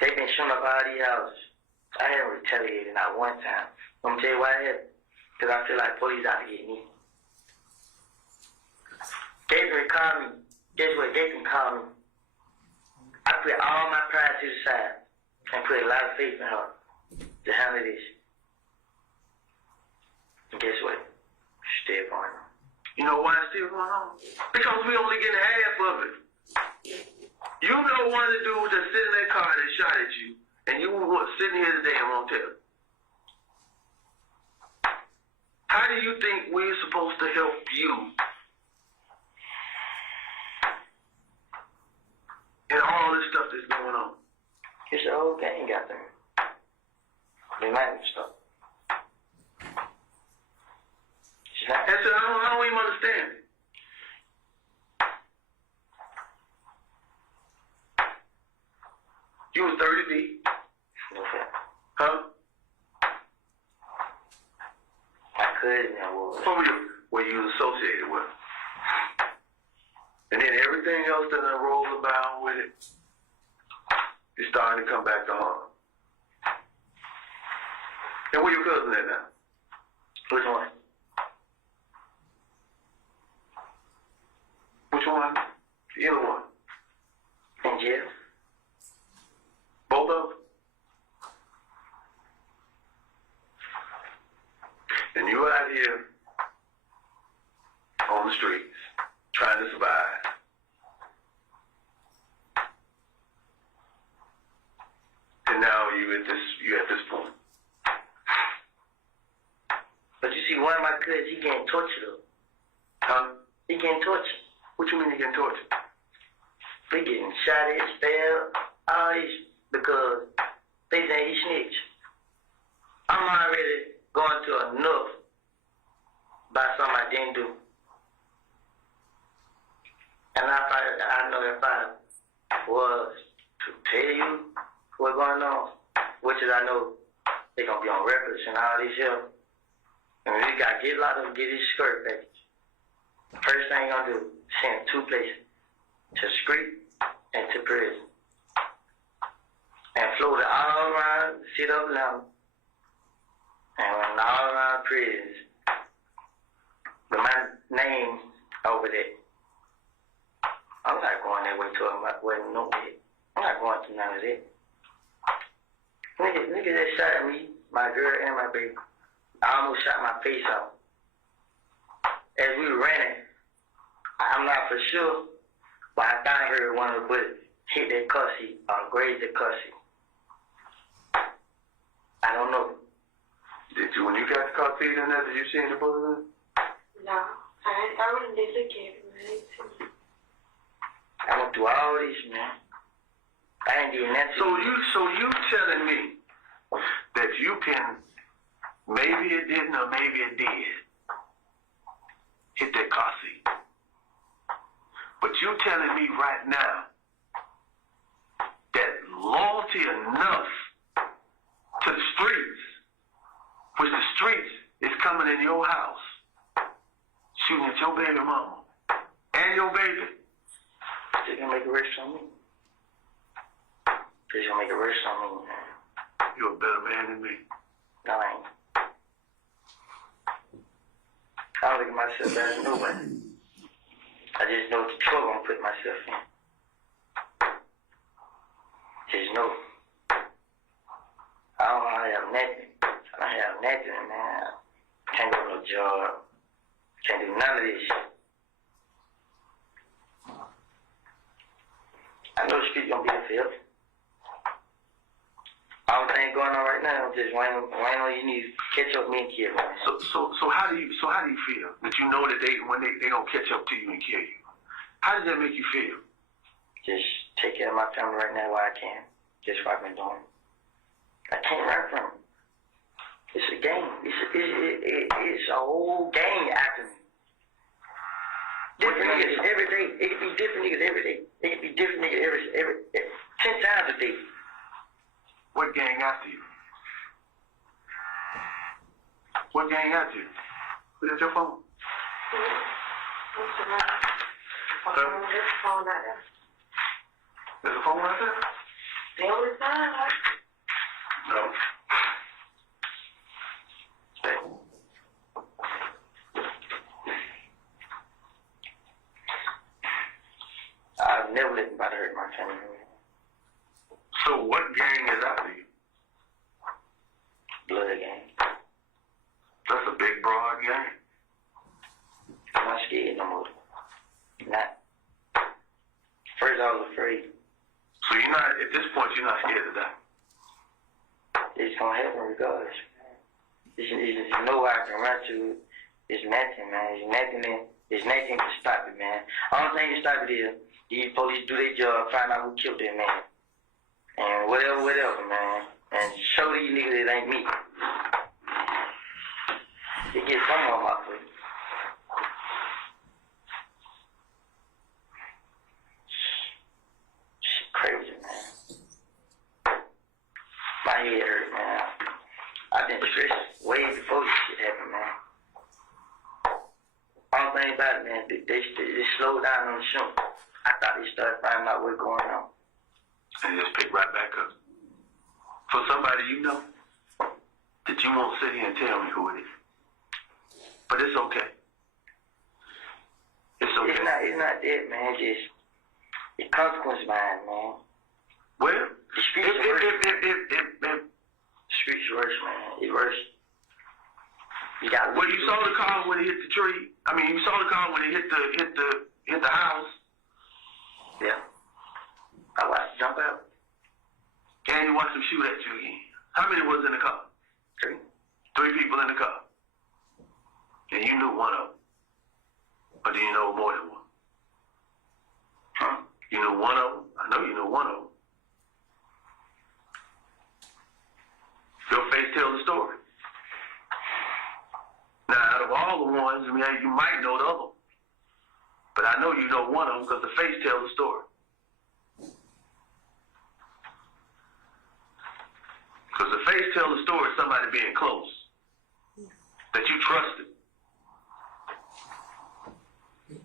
They've been showing up all these houses. I haven't retaliated not one time. I'm gonna tell you why I haven't. Because I feel like police out to get me. Jeffery called me. Guess what? Jeffery called me. I put all my pride to the side and put a lot of faith in her to handle this. And guess what? Still going on. You know why it's still going on? Because we only getting half of it. You know one of the dudes that sit in that car that shot at you, and you sitting here today and won't tell. How do you think we're supposed to help you in all this stuff that's going on? It's the whole gang got them. They might stop. And so I don't even understand it. You was 30 deep. Okay. Huh? My cousin and was. Who were you associated with? And then everything else that done rolls about with it is starting to come back to harm. And where your cousin at now? Which one? Which one? Either one. In jail. Both of them? you at this point? But you see, one of my cousins, he getting tortured though. Huh? He getting tortured. What you mean he getting tortured? They getting shot at, stabbed, all this, because they say he snitched. I'm already going to enough by something I didn't do. And I know if I was to tell you what's going on, which is I know they're going to be on records and all this here, and we got to get a lot of them, get his skirt back. First thing I'm going to do, send 2 places, to street and to prison. And float it all around, sit up now, and went all around prisons. With my name over there. I'm not going that way to him. I'm not going to none of that. Nigga that shot at me, my girl and my baby. I almost shot my face off. As we were running, I'm not for sure, but I thought I heard one of the bullets hit that car seat or graze the car seat. I don't know. Did you, when you got the car seat in there, did you see any bullets in it? No, I really didn't look at it, man. I went through all this, man. I ain't doing that. So you telling me that you can, maybe it didn't or maybe it did, hit that car seat. But you telling me right now that loyalty enough to the streets, which the streets is coming in your house, shooting at your baby mama and your baby. They're gonna make a rush on me. They're gonna make a rush on me, man. You're a better man than me. No, I ain't. I don't look at myself as nobody. I just know the trouble I'm putting myself in. Just know. I don't have nothing. I don't have nothing, man. Can't go to no job. Can't do none of this shit. I know the street gonna be a field. All the thing going on right now, just waiting on you need to catch up me and kill me. So how do you feel that you know that they gonna catch up to you and kill you? How does that make you feel? Just take care of my family right now while I can. Just what I've been doing. I can't run from it. It's a game. It's a whole gang after me. Different niggas every day. It could be different niggas every day. It could be different niggas every 10 times a day. What gang after you? What gang after you? Put at your phone. There's a phone out there. There's a phone right there? They on the side, right? No. I've never let anybody hurt my family. So what gang is after you? Blood gang. That's a big, broad gang. I'm not scared no more. Not. First I was afraid. So you're not, at this point, you're not scared to die? It's gonna happen regardless. There's nowhere I can run to. It's nothing, man. There's nothing to stop it, man. Only thing to stop it is these police do their job, find out who killed that man. And whatever, man. And show these niggas it ain't me. They get some of my foot. Shit crazy, man. My head hurt, man. I've been stressed way before this shit happened, man. Only thing about it, man, they slowed down on the show. I thought they started finding out what's going on. And just pick right back up. For somebody you know, that you won't sit here and tell me who it is. But it's okay. It's okay. It's not that, man. It's just the consequence behind it, man. Well, the streets are worse. The streets worse, man. It's worse. You got. Well, you saw the car when it hit the tree. I mean, you saw the car when it hit the house. Yeah. I watched it jump out. And you watched him shoot at you again. How many was in the car? 3. 3 people in the car. And you knew one of them. Or do you know more than one? Huh? You knew one of them? I know you knew one of them. Your face tells the story. Now, out of all the ones, I mean, you might know the other one. But I know you know one of them because the face tells the story. Because the face tells the story of somebody being close. That you trusted.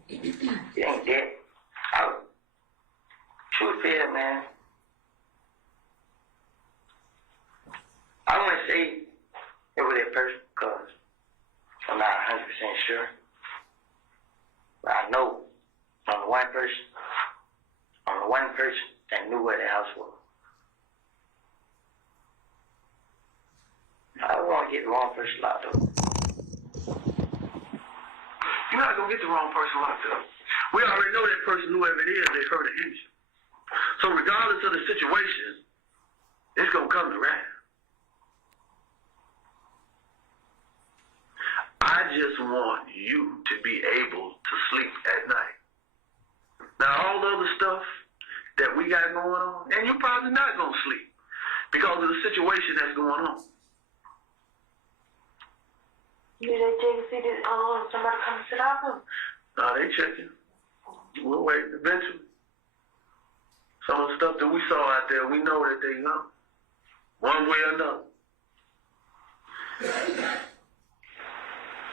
It ain't that. Truth is, man, I want to say it was that person because I'm not 100% sure. But I know on the one person that knew where the house was. I don't want to get the wrong person locked up. You're not going to get the wrong person locked up. We already know that person, whoever it is, they hurt or injured. So regardless of the situation, it's going to come to rap. I just want you to be able to sleep at night. Now, all the other stuff that we got going on, and you're probably not going to sleep because of the situation that's going on. Did they check to see that somebody coming to the office? No, they checking. We'll wait eventually. Some of the stuff that we saw out there, we know that they know. One way or another.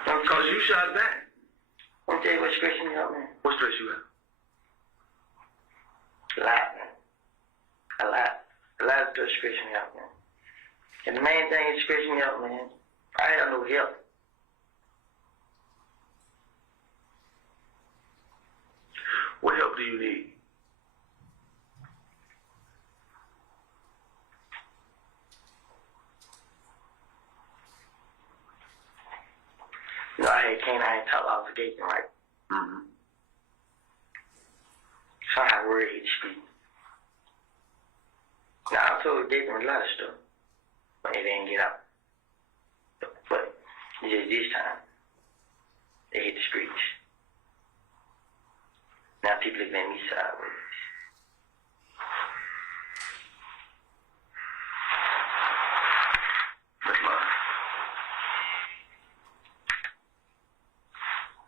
Because you shot back. Let me tell you what stressing me out, man. What stress you out? A lot, man. A lot of stuff stressing me out, man. And the main thing is stressing me out, man. I have no help. What help do you need? You know, I ain't talk obligation, right? Mm-hmm. So I worried he'd speak. Now, I told Gaten a lot of stuff, but he didn't get out. But just this time, they hit the streets. Now people looking at me sideways. That's mine.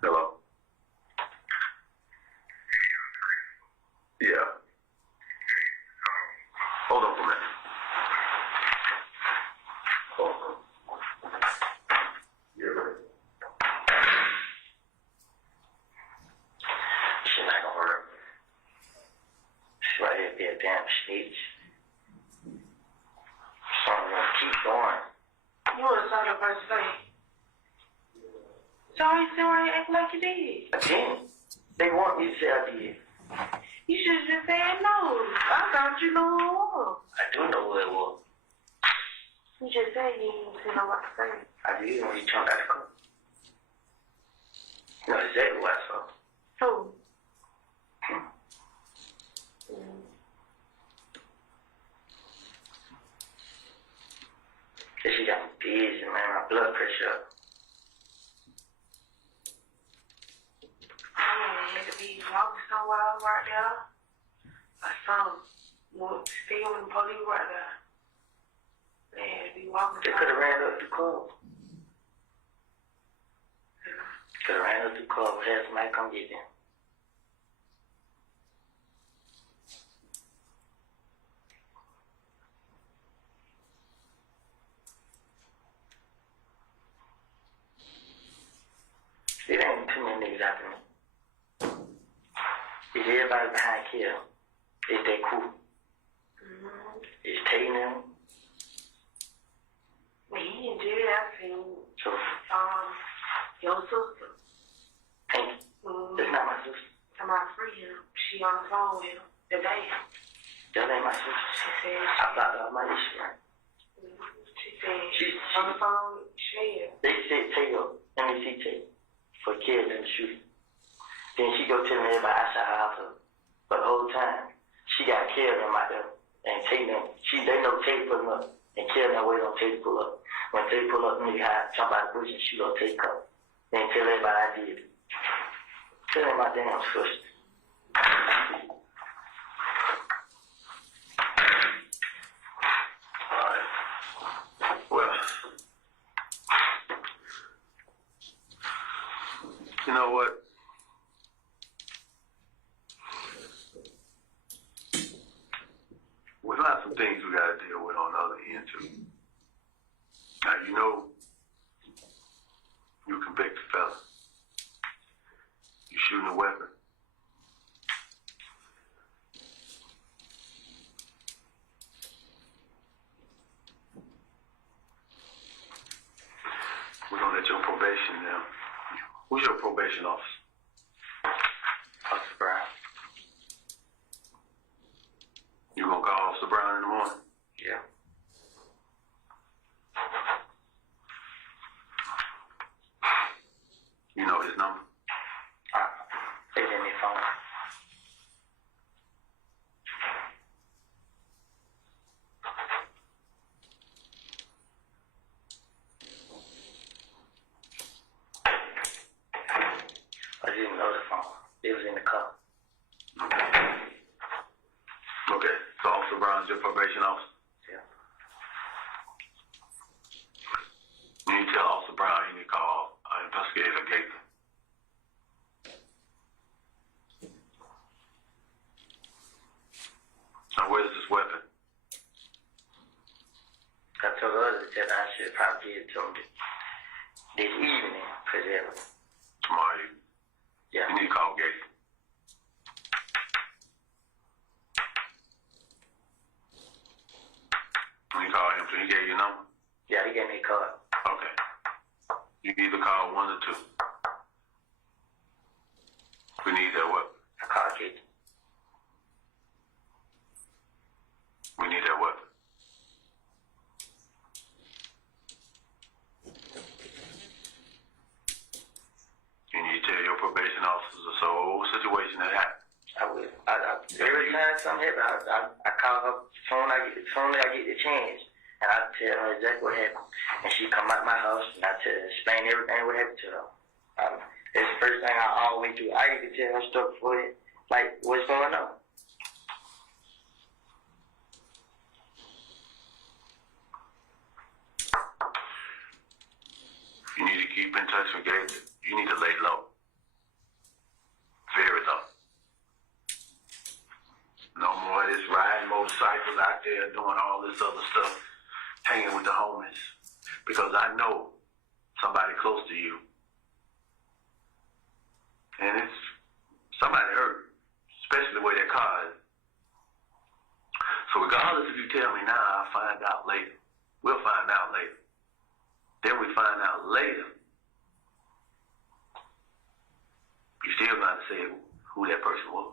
Hello? Yeah. Hold on for a minute. Hold on. You're right. Shit not gonna work. Shit right here be a damn stage. So I'm gonna keep going. You want to start up first thing. So I said why you act like you did. Again, they want me to say I did. You should have just said no. I thought you knew who it was. I do know who it was. You just said you didn't know what to say. I did when you jumped out the car. You know exactly what I saw. Who? She got me busy, man. My blood pressure up. I need to be walking somewhere right there. Or something. Still in the police right there. Man, be walking They could have ran up the club. Could have ran up the club. Had somebody come get them. It ain't too many niggas after me. It's everybody behind kill. It's that crew. It's taking them. Me and Jerry, I seen So, your sister. Pink. That's not my sister. Somebody free him. She on the phone with him today. That ain't my sister. She said I blocked out my issue, right? she said She- on the phone with Shell. They said Taylor, MEC Taylor, for killing and shooting. Then she go telling everybody I shot her out her. But the whole time, she got killed in my there And Tay them, they know Tay put them up. And Kelly now wait on Tay to pull up. When Tay pull up, nigga had jump out the bush and shoot on Tay cup. Then tell everybody I did it. Tell them my damn sister. Well, you know what? We got some things we gotta deal with on the other end too. Now you know you convicted fella. You shooting a weapon. We're gonna let your probation now. Who's your probation officer? Officer Brown. You gonna call Officer Brown in the morning? Yeah. You know his number? They gave me a phone. I didn't know the phone. It was in the car. Okay, so Officer Brown's your probation officer? Yeah. You need to tell Officer Brown you need to call Investigator Gator. Now, where's this weapon? I told others that I should probably give it to them this evening, because Tomorrow evening. yeah. You need to call Gator. When you call him, so he gave you a number? Yeah, he gave me a card. Okay. You can either call one or two. We need that weapon. I called Kate. We need that weapon. You need to tell your probation officers the whole situation that happened. I will. Every time something happens, I call her soon as I get the chance, and I tell her exactly what happened. And she come out my house, and I explain everything what happened to her. It's the first thing I always do. I get to tell her stuff for it, like what's going on. You need to keep in touch with Gator. You need to lay low. Very low. No more of this riding motorcycles out there doing all this other stuff, hanging with the homies. Because I know somebody close to you. And it's somebody hurt, especially the way their car is. So regardless if you tell me now, I'll find out later. We'll find out later. Then we find out later. You still got to say who that person was.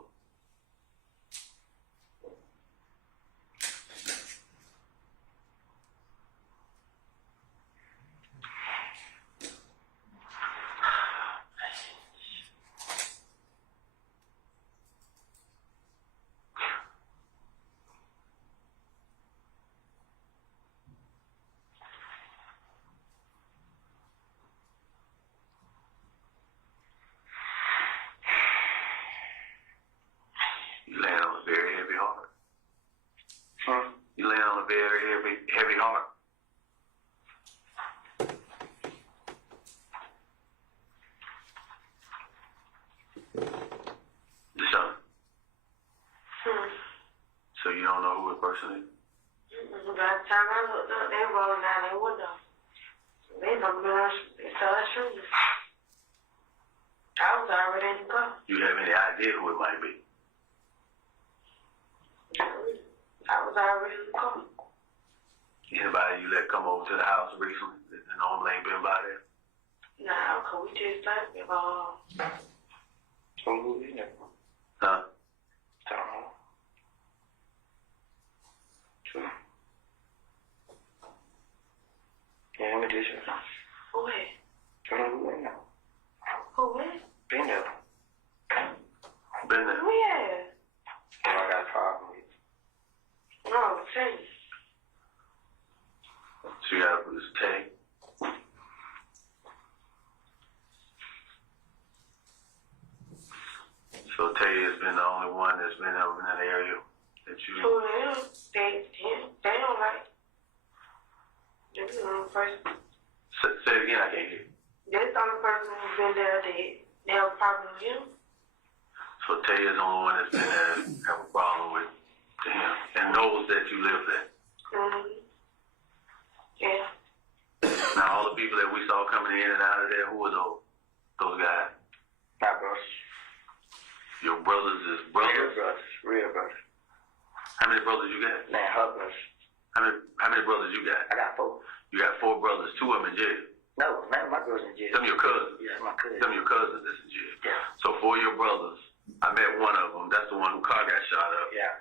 You land on a very heavy heart. You land on a very heavy heart. Deshaun. So you don't know who the person is? By the time I looked up, they rolling down their window. They know me, they saw us shooting. I was already in the car. You have any idea who it might be? I was already in the car. Anybody you let come over to the house recently that normally ain't been by there? Nah, cause we just started, Who is that? Huh? Don't know. True. Yeah, let me do something. Who is? Don't know who in there. Who is? Been there. Been there. Who is? I got a problem with. No, Tay. So you gotta put this Tay. So Tay has been the only one that's been over in that area that you. Who them? They don't like. This is the only person. Say it again, I can't hear. This is the only person who's been there that they have a problem with him. So Tay is the only one that's been there have a problem with to him and knows that you live there. Mm-hmm. Yeah. Now all the people that we saw coming in and out of there, who were those guys? My brothers. Your brothers is brothers? Real brothers. How many brothers you got? Man, her brothers. How many brothers you got? I got 4. You got 4 brothers, 2 of them in jail. No, none of my brothers in jail. Some of your cousins. Yeah, my cousins. Some of your cousins that's in jail. Yeah. So 4 of your brothers, I met one of them. That's the one who car got shot up. Yeah.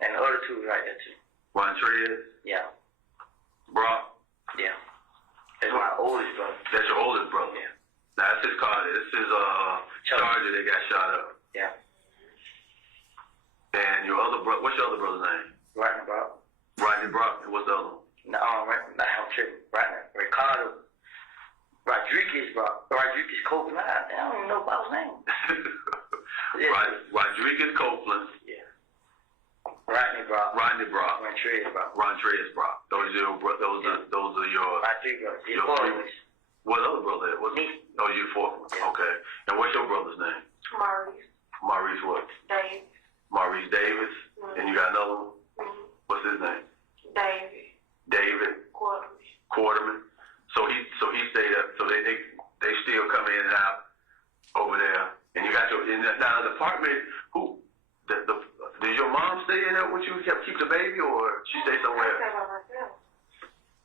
And the other 2 right there too. Montrez? Yeah. Brock? Yeah. That's my oldest brother. That's your oldest brother? Yeah. Now that's his car. This is Charger that got shot up. Yeah. And your other brother, what's your other brother's name? Rodney Brock. Rodney Brock. And what's the other one? No, I'm tripping. Ricardo. Rodriguez Brock. Rodriguez Copeland. I don't even know about his name. Yeah. Rodriguez Copeland. Yeah. Rodney Brock. Rodney Brock. Montrez Brock. Montrez Brock. Those are your. My 3 brothers. His boys. What other brother? Me. Oh, you 4th one. Yeah. Okay. And what's your brother's name? Maurice. Maurice what? Davis. Maurice Davis. And you got another one? Mm-hmm. What's his name? David. Quarterman. Quarterman. So he stayed up. So they still come in and out over there. And you got now the apartment. Did your mom stay in there with you? Keep the baby, or she stay somewhere? I stay by myself.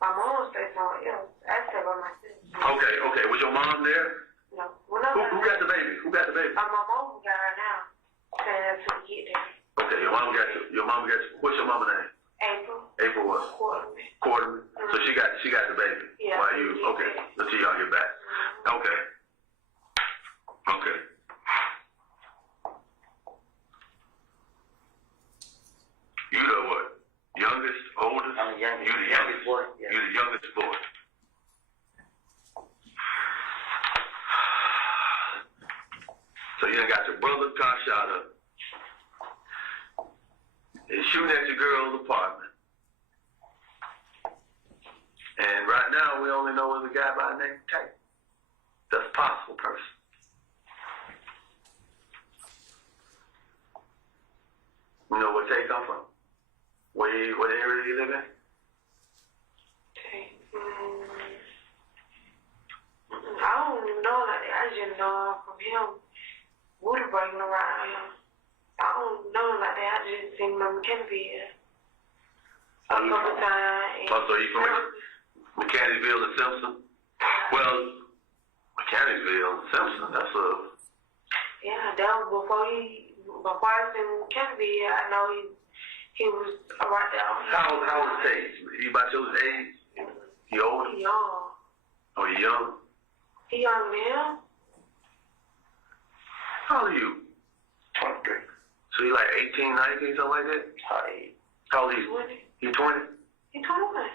My mom stays somewhere else. I stay by myself. Okay. Was your mom there? No. Who got the baby? Who got the baby? My mom got her now. Saying to get there. Okay, your mom got you. What's your mama name? April what? Quarterman. So she got the baby. Yeah. Why you? Okay. Until y'all get back. Okay. You the what? Youngest, oldest? I'm the youngest. You the youngest boy. Yeah. You the youngest boy. So you done got your brother car shot up. They're shooting at your girl's apartment. And right now, we only know there's a guy by the name of Tay. That's a possible person. You know where Tay come from? What area you live in? I don't know that. I just know from him, water breaking around him. I don't know like that. I just seen him in Mechanicsville a couple times. Oh, so you from Mechanicsville and Simpson? Well, Mechanicsville and Simpson, that's a... Yeah, that was before I was in Mechanicsville. I know he was right there. How old is Tay? He about your age? He older? He young. Oh, he young? He young man. How old are you? 23. So he like 18, 19, something like that? How old are you? 20. He 20? He 21.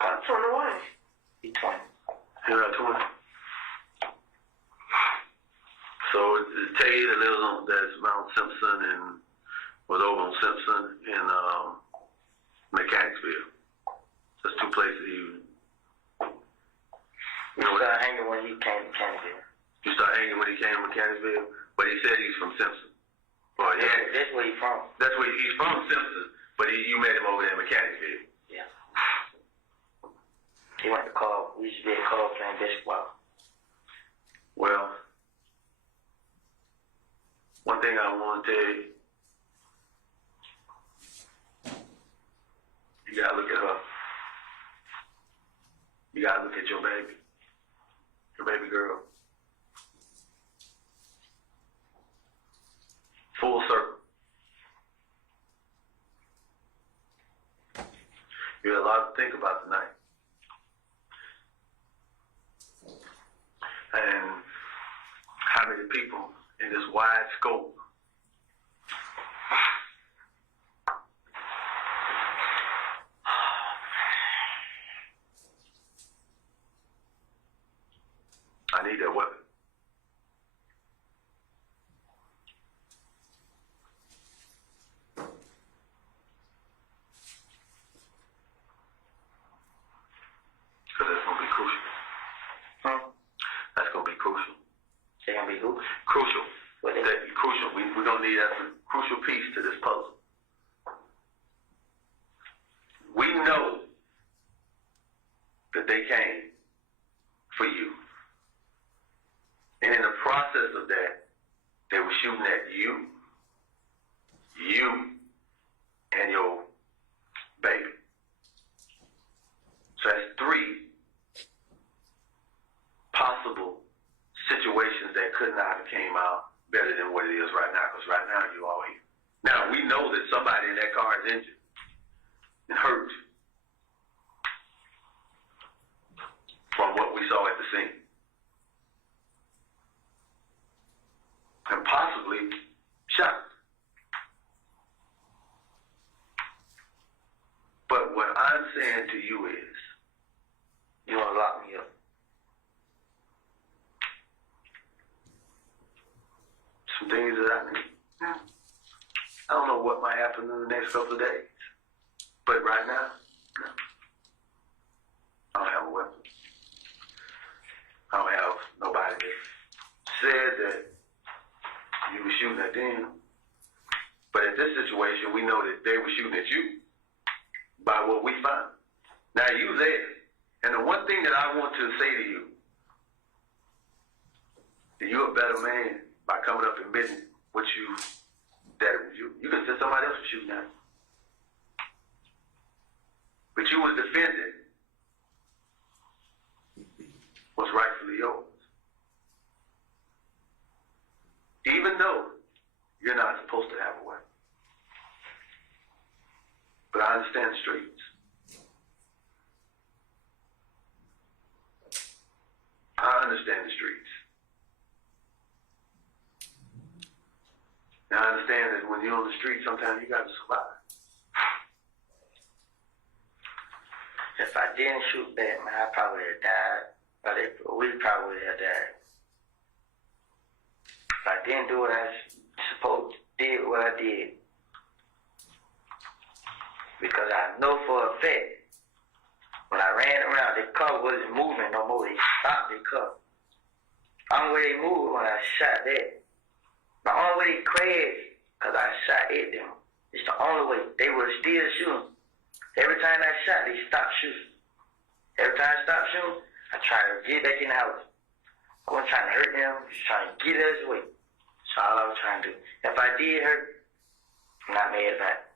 I'm 21. He 20. He about 20. So it's Tay that lives on that's Mount Simpson and was over on Simpson in Mechanicsville. That's 2 places We started hanging when he came to Mechanicsville. You started hanging when he came to Mechanicsville, but he said he's from Simpson. Well, That's where he's from. That's where he's from, Simpson, but you met him over there in Mechanicsville. Yeah. He went to Carl. We used to be at Carl playing basketball. Well, one thing I want to tell you, you gotta look at her. You gotta look at your baby girl. Full circle. You had a lot to think about tonight. And how many people in this wide scope me that's a crucial piece to this puzzle. We know that they came for you. And in the process of that, they were shooting at you and your baby. So that's 3 possible situations that could not have came out better than what it is right now, because right now you all here. Now, we know that somebody in that car is injured and hurt from what we saw at the scene. And possibly shot. But what I'm saying to you is, you want to lock me up. Some things that I don't know what might happen in the next couple of days. But right now, no. I don't have a weapon. I don't have nobody that said that you were shooting at them. But in this situation, we know that they were shooting at you by what we found. Now, you there. And the one thing that I want to say to you, that you're a better man by coming up and admitting that it was you. You could say somebody else was shooting at you. But you was defending what's rightfully yours. Even though you're not supposed to have a weapon. But I understand the streets. I understand the streets. And I understand that when you're on the street, sometimes you got to survive. If I didn't shoot back, man, I probably would have died. Or we probably would have died. If I didn't do what I did what I did. Because I know for a fact, when I ran around, the car wasn't moving no more. They stopped the car. The only way they moved when I shot that. The only way they crashed, because I shot at them. It's the only way. They were still shooting. Every time I shot, they stopped shooting. Every time I stopped shooting, I tried to get back in the house. I wasn't trying to hurt them, just trying to get us away. That's all I was trying to do. If I did hurt, I'm not mad about it.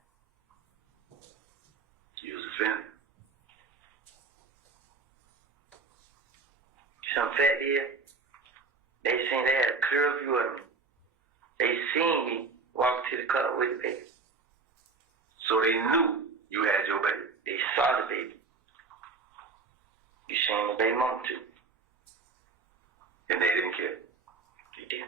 You was offended. Some fact is, they had a clear view of me. They seen me walk to the car with the baby. So they knew you had your baby. They saw the baby. You seen the baby mama too. And they didn't care. They did.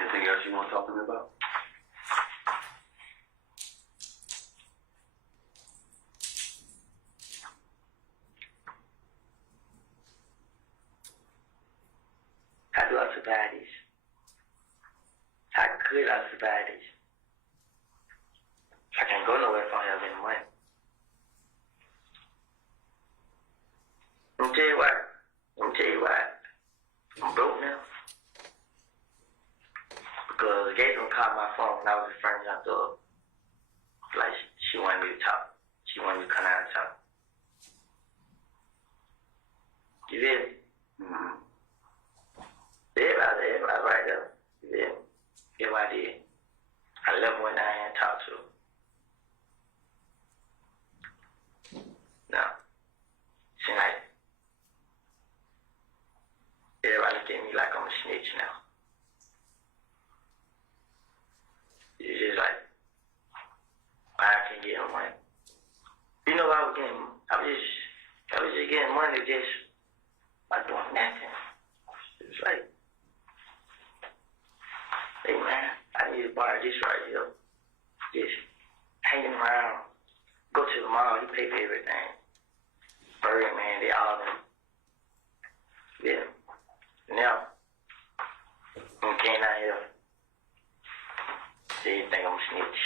Anything else you want to talk to me about? How do I survive this? How could I survive this? I can't go nowhere if I don't have any money. Let me tell you why. I'm broke now. Because Gabriel called my phone when I was in front of your door. Like, she wanted me to talk. She wanted me to come out and talk. You feel me? Mm-hmm. Everybody right there. You feel me? Everybody did. I left one down here and talked to her. Now, seem like everybody look at me like I'm a snitch now. It's just like, I can get money. You know, I was just getting money just by doing nothing. It was like, hey man, I need to borrow this right here. Just hanging around. Go to the mall, you pay for everything. Burger man, they all them. Yeah. Now, I came out here. They think I'm a snitch.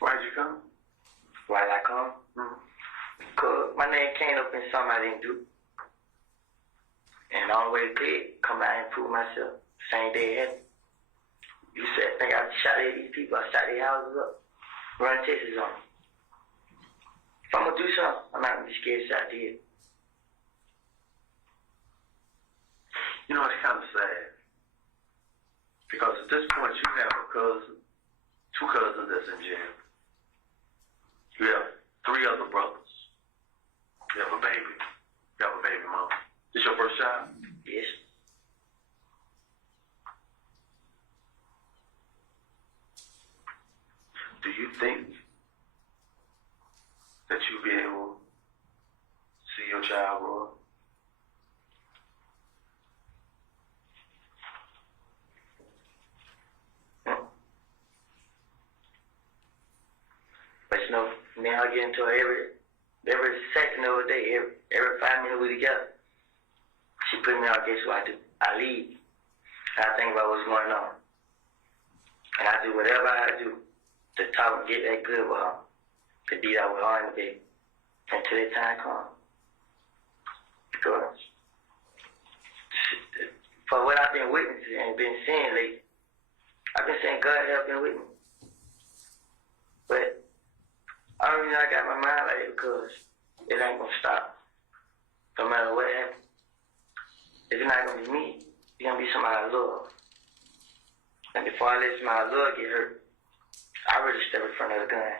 Why'd you come? Why'd I come? Because my name came up in something I didn't do. And the only way to play, come out and prove myself. Same day it happened. You said, think I shot at these people, I shot their houses up, run Texas on them. If I'm gonna do something, I'm not gonna be scared to shot dead. You know, it's kind of sad. Because at this point, you have a cousin, 2 cousins that's in jail. You have 3 other brothers. You have a baby. You have a baby mama. This your first child? Yes. Do you think that you'll be able to see your child grow up? But you know, me and her get into it every second of the day, every 5 minutes we together. She put me out, guess what I do? I leave. And I think about what's going on. And I do whatever I do to talk and get that good with her. To be out with her and the baby. Until that time comes. Because for what I've been witnessing and been seeing lately, I've been saying God has been with me. But I don't know I got my mind like it because it ain't gonna stop. No matter what happens. If it's not gonna be me, it's gonna be somebody I love. And before I let somebody I love get hurt, I really step in front of the gun.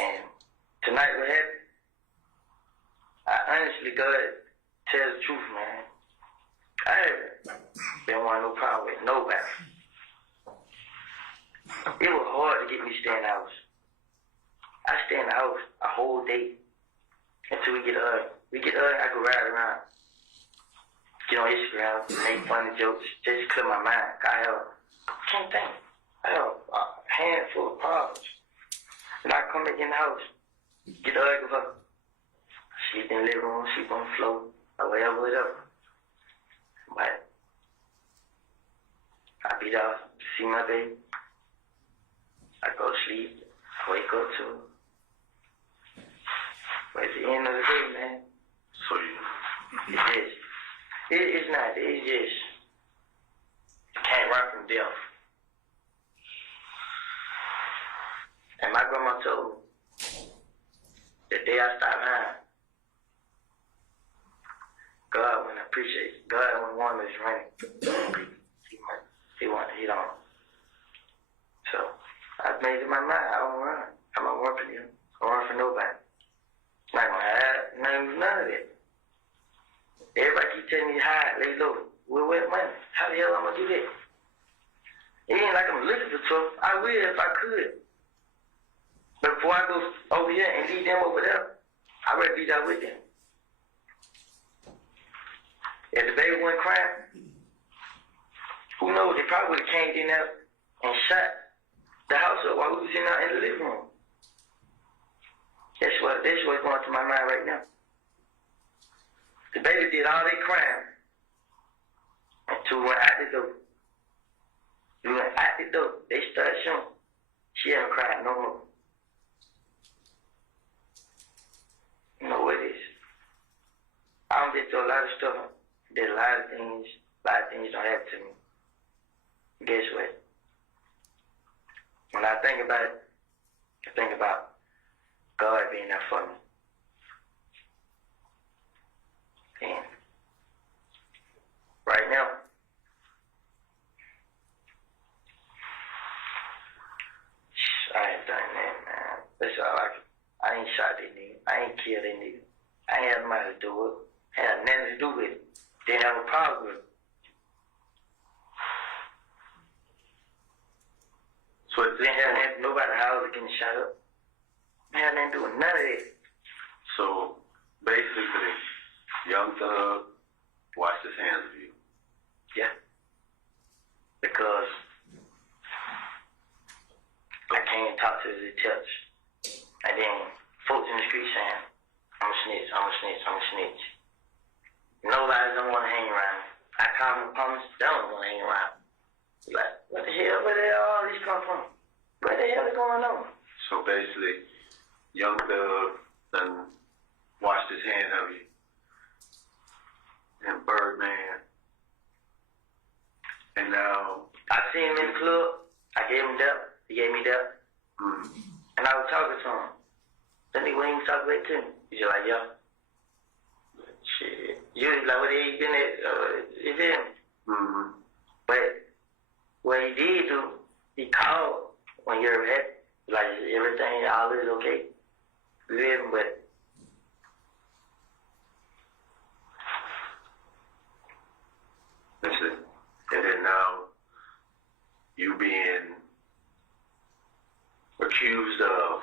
And tonight what happened, I honestly, God tells the truth, man. I haven't been wanting no problem with nobody. It was hard to get me to stay in the house. I stay in the house a whole day until we get up. We get up, I can ride around. Get on Instagram, make funny jokes, just clear my mind. I can't think. I have a handful of problems. And I come back in the house, get ugly with her. Sleep in the living room, sleep on the floor, or whatever. But I be there to see my baby. I go to sleep, wake up to her. But at the end of the day, man, So you... it's not, it's just, you can't run from death. And my grandma told me, the day I stopped lying, God wouldn't appreciate it. God wouldn't want me to run. He don't. So, I made it my mind, I don't run. I'm not run for you. I don't run for nobody. Not gonna hide, none of it. Everybody keep telling me hide, lay low. Well, where's money? How the hell I'm gonna do that? It ain't like I'm looking for trouble. I will if I could. But before I go over here and leave them over there, I'd rather be there with them. If the baby wasn't crying, who knows? They probably would have came in there and shot the house up while we was in the living room. That's what's going through my mind right now. The baby did all they crime until we went out the door. We went out the door. They started showing. She haven't cried no more. You know what it is? I don't get through a lot of stuff. There's a lot of things don't happen to me. Guess what? When I think about it, I think about God being there for me. And right now, I ain't done that, man. That's all I ain't shot that nigga. I ain't killed that nigga. I ain't had nobody to do it. Had nothing to do with it. Didn't have a problem with it. So it didn't have nobody house getting shot up. I had nothing to do with none of that. So basically, Young Thug washed his hands of you. Yeah. Because I came and talked to the judge. And then folks in the street saying, I'm a snitch, I'm a snitch, I'm a snitch. So basically, Young Thug done washed his hands of you. And Birdman. And now... I seen him in the club. I gave him that. He gave me that. And I was talking to him. That nigga wouldn't even talk back to me. He's just like, yo. Shit. You like, what the hell you been at? You feel me? But what he did do, he called when you're happy. Like, everything, all is okay. You feel me? But listen, and then now you being accused of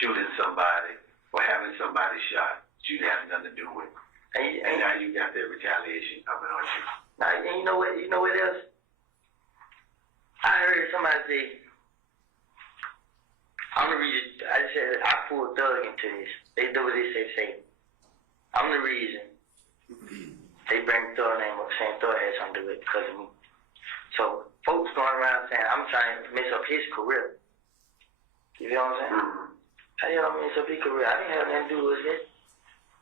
shooting somebody or having somebody shot that you have nothing to do with. And now you got that retaliation coming on you. now, and you know what else? I heard somebody say, I'm the reason, I said, I pulled Thug into this. They do what they say. I'm the reason they bring Thug name up, saying Thug had something to do with it because of me. So, folks going around saying, I'm trying to mess up his career. You know what I'm saying? How y'all mess up his career? I didn't have nothing to do with it.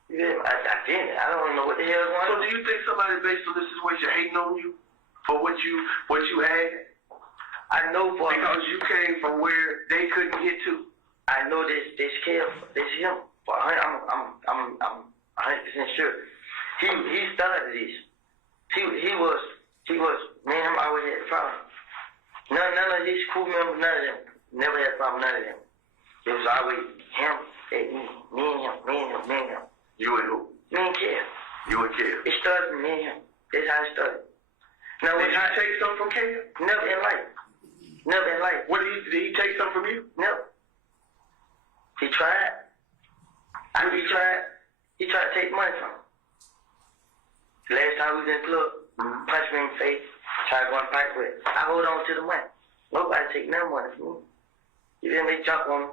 You know, I didn't. I don't know what the hell is going on. So do you think somebody based on this situation hating on you for what you had? I know for because you came from where they couldn't get to. I know this kid, this him. But I'm 100% sure. He started this. He was me and him always had a problem. None of his crew members, none of them never had a problem. None of them. It was always him and me and him. You and who? Me and Kev. You and Kev. It started with me and him. That's how it started. Now, did you take something from Kev? Never in life. Never in life. What did he take something from you? Never. He tried. He tried to take money from me. Last time we was in the club, punched me in the face, tried to go and fight with it. I hold on to the money. Nobody take no money from me. You feel me? Jump on me.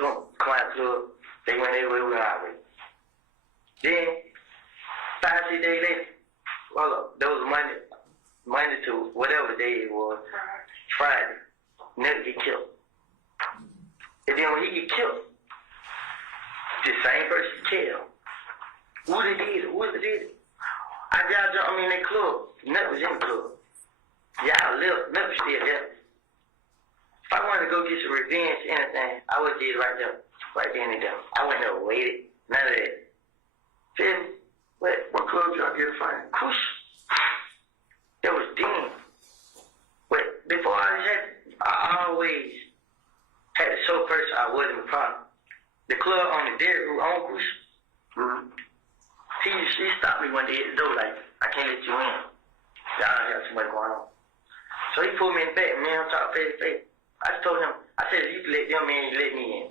Boom. Come out the club. They went their way, we went our way. Then, 5-6 days later, hold up, there was Monday to whatever day it was, Friday. Nigga get killed. And then when he get killed, the same person killed. Who did it? I got in that club. Nothing was in the club. Y'all left. Nothing still there. If I wanted to go get some revenge or anything, I would have did it right there. Right then and there. I wouldn't have waited. None of that. Feel me? What club y'all get a fight? Kush. That was Dean. But before I always had to show person I wasn't a problem. The club on the Derrick who owned Kush, he stopped me one day at the door like, I can't let you in. Y'all have too much going on. So he pulled me in the back, me and him talked face to face. I just told him, I said, if you can let them in, you let me in.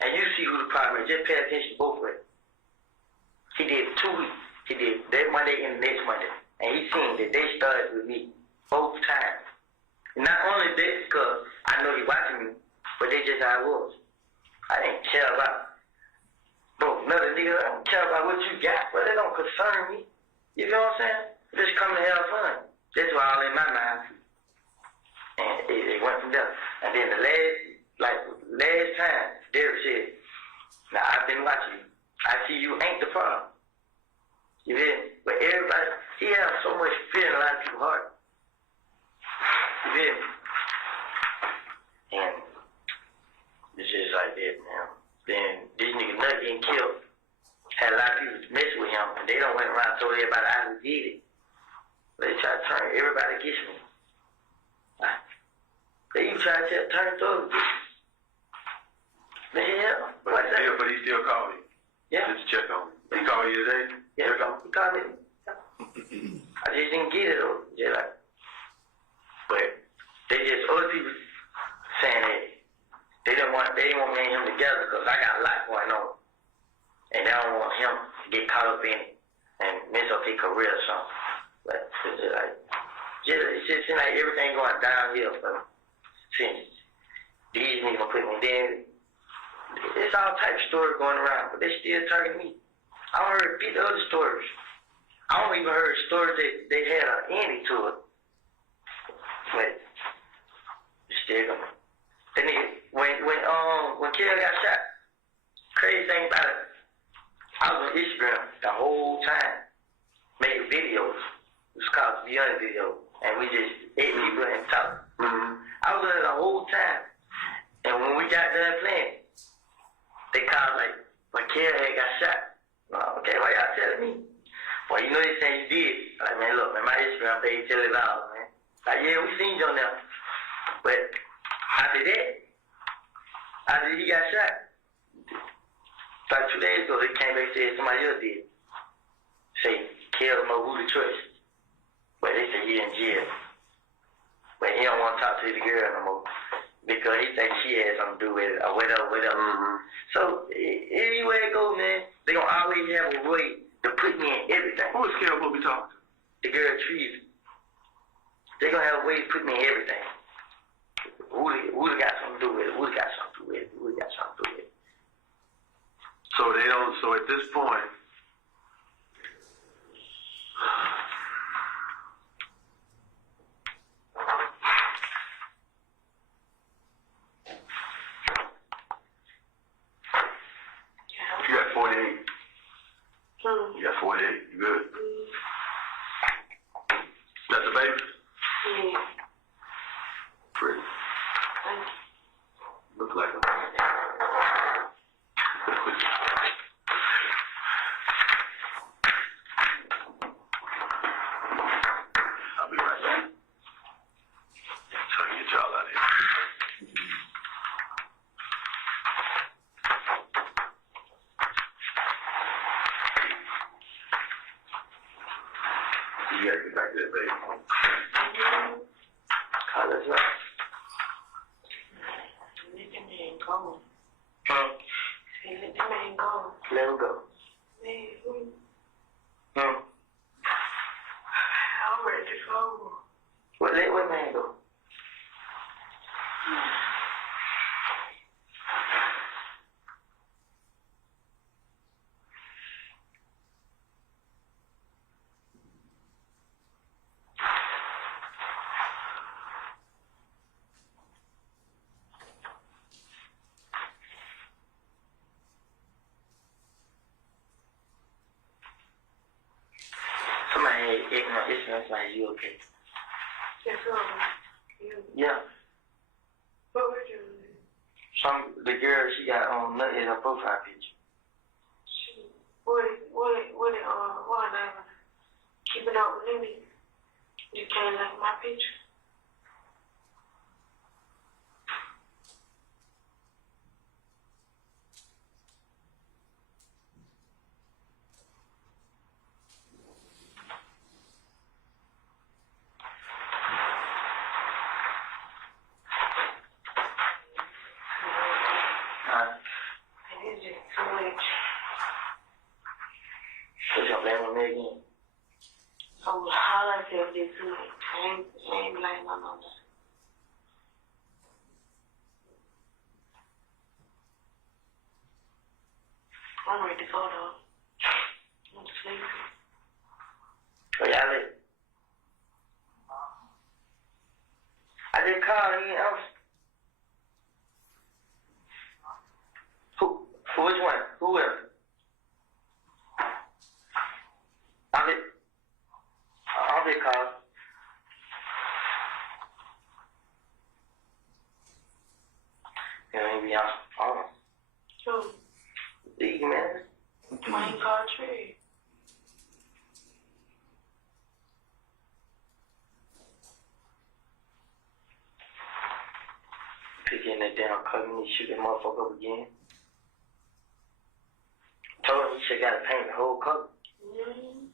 And you see who the problem is. Just pay attention both ways. He did 2 weeks. He did that Monday and the next Monday. And he seen that they started with me both times. And not only that, because I know he watching me, but they just how I was. I didn't care about, bro, another nigga, I don't care about what you got, but that don't concern me. You know what I'm saying? Just come to have fun. That's why all in my mind. And it went from there. And then the last time, Derrick said, now I've been watching you. I see you ain't the problem. You feel me? But everybody, he has so much fear in a lot of people's heart. You feel me? And it's just like that, man. Then this nigga Nut getting killed. Had a lot of people mess with him, and they don't went around and told everybody I who did it. They try to turn everybody against me. They even try to turn Thug against me. Yeah. But he still called you. Yeah. Just check on him. He called you today? Yeah, he called me. I just didn't get it though. Just like, but they just other people saying that they didn't want me and him together because I got a lot going on, and they don't want him to get caught up in it and mess up his career or something. But it's just like, it just seems like everything going downhill for me since these niggas put me in. It's all type of stories going around, but they still targeting me. I don't heard 50 other stories. I don't even heard stories that they had an ending to it. But it's still gonna. That nigga, when kid got shot. Crazy thing about it, I was on Instagram the whole time, making videos. It was called Beyond Video, and we just ate people and talk. I was on it the whole time, and when we got done playing, they called like, my kid had got shot. Okay, why y'all telling me? Well, you know they saying you did. Like, man, look, man, my Instagram page tell it all, man. Like, yeah, we seen you on there. But after that, after he got shot, like 2 days ago, they came back and said somebody else did. Say, killed him over the trust. But they say he in jail. But he don't want to talk to the girl no more. Because he thinks she had something to do with it, or whatever. So, anywhere it goes, man, they gonna always have a way to put me in everything. Who is Carol will be talking to? The girl Trees. They gonna have a way to put me in everything. Who got something to do with it? Who got something to do with it? Who got something to do with it? So they don't, so at this point, you got 48. You got 48. You good? That's a baby? Yeah. Pretty. Look like a I'll be right back. So I can get y'all out of here. You gotta get back to that baby. Call us up. Let the man go. Huh? Say, let the man go. Let him go. Man, who? Hmm? I'm ready to go. Well, let what man go? Somebody had ignorant ignorance like you, okay? Yes, you. Yeah. What were you doing? The girl, she got nothing in her profile picture. What keeping up with me? You can't like my picture. It's just too much. So you blame on me again? So how I feel this too much. I ain't blaming on no. I'm ready to go though. I'm sleepy. So y'all let. I just called anything else. Who? Which one? Whoever. I'll just call. Maybe I'll. So, Leave, man. why you call Trey? Picking that down, cutting me, shoot that motherfucker up again. Told him he should gotta paint the whole color. Mm-hmm.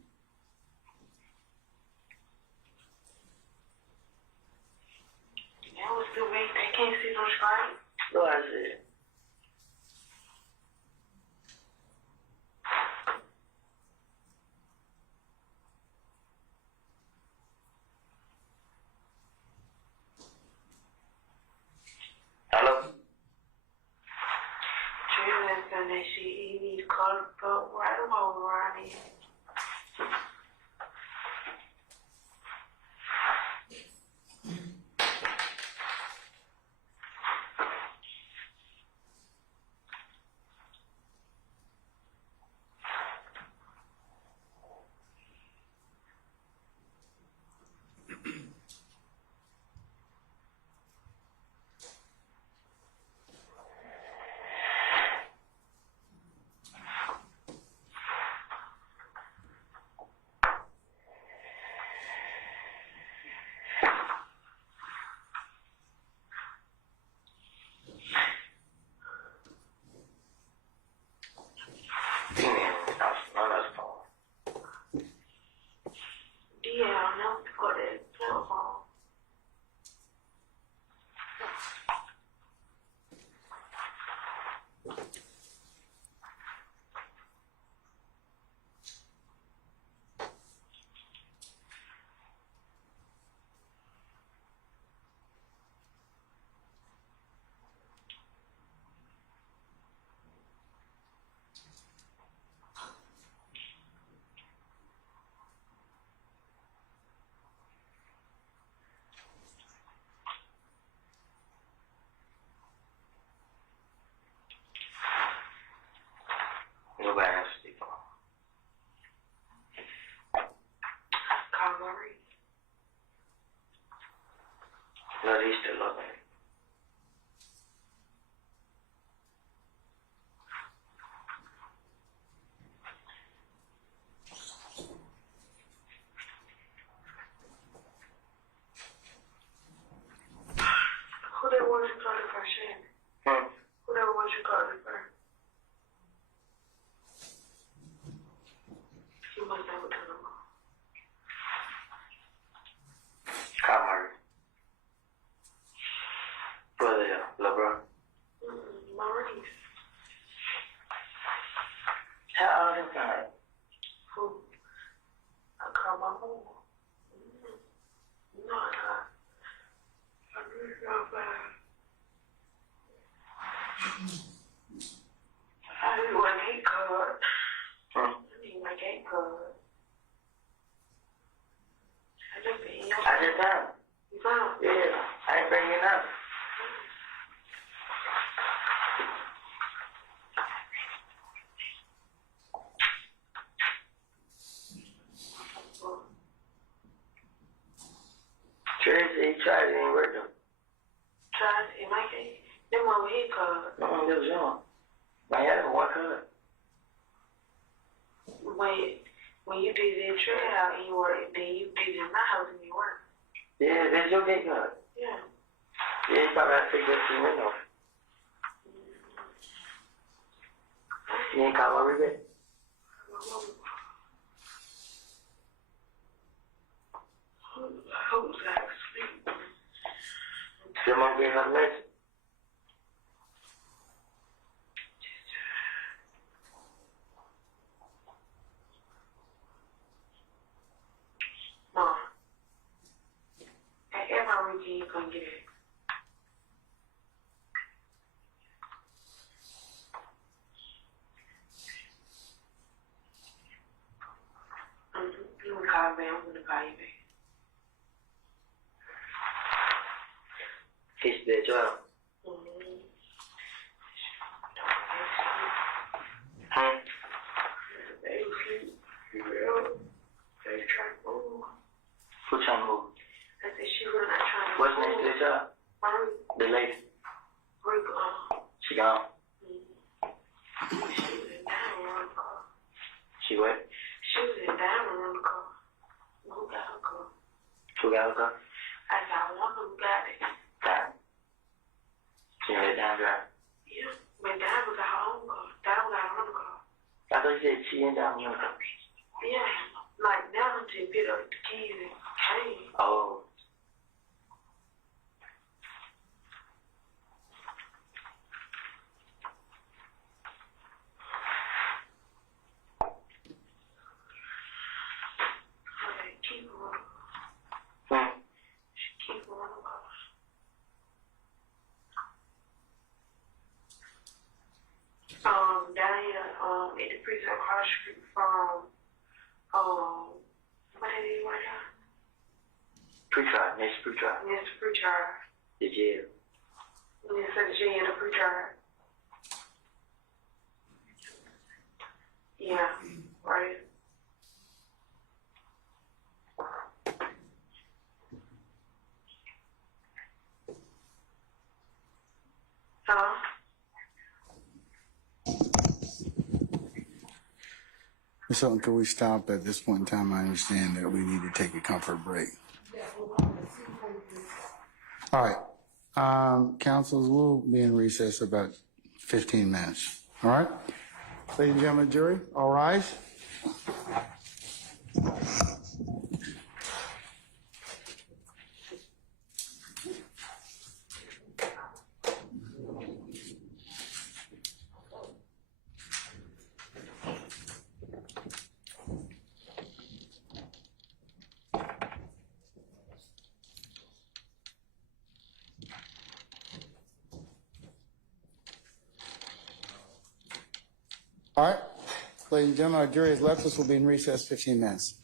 That was too big. They can't see no screen. So I said. Hello? Trey was done that shit. He need to call right over around here. Yeah, I know. Got that telephone. Nobody has to speak on. Call Marie. No, they still love me. Who that was you called first, Shannon? Who that was you called first? You must never done them all. Call Murray. Brother, LeBron. Maurice. How old is that? Who? I call my mom. No, I really felt bad. I need my gate card. I need my gate card. I just been here. I just found. You found? Yeah, I ain't bringing it up. Tracy, he tried, it ain't working. Tried in my gate. Them over here card. It was young. I had one card. When you did it at your house and you worked, then you did it in my house and you worked. Yeah, that's your gate card. Yeah. Yeah, you probably have to take that to the window. You ain't call my rebate? Who's asleep? Your mom gave her the message. Mom. At MRG, you gonna get it. You can call me, I'm gonna call you back. He's the job. They sleep. Real. They try to move. Who trying to move? I said she was not trying to What's move. next to the job? The lady. She gone. She was in diamond on the car. She what? She was in diamond on the car. Who got her car? Who got her car? I said, I wonder who got it. Diamond. She had a down drive. Yeah, but Diamond got her own car. Diamond got her own car. I thought you said she and Diamond on the car. Yeah, like Diamond just picked up the keys and came. Oh. Keep her on. She keep her on the car. Down here, at the precinct across the street from, what is it right now? Pre-trial. Next pre-trial. Yes, the pre-trial. The jail. Yes, at the jail, the pre-trial. Yeah, right. Huh? Ms. Hilton, can we stop at this point in time? I understand that we need to take a comfort break. All right. Councils, we'll be in recess about 15 minutes. All right? Ladies and gentlemen, jury, all rise. All right, ladies and gentlemen, our jury has left us. We'll be in recess 15 minutes.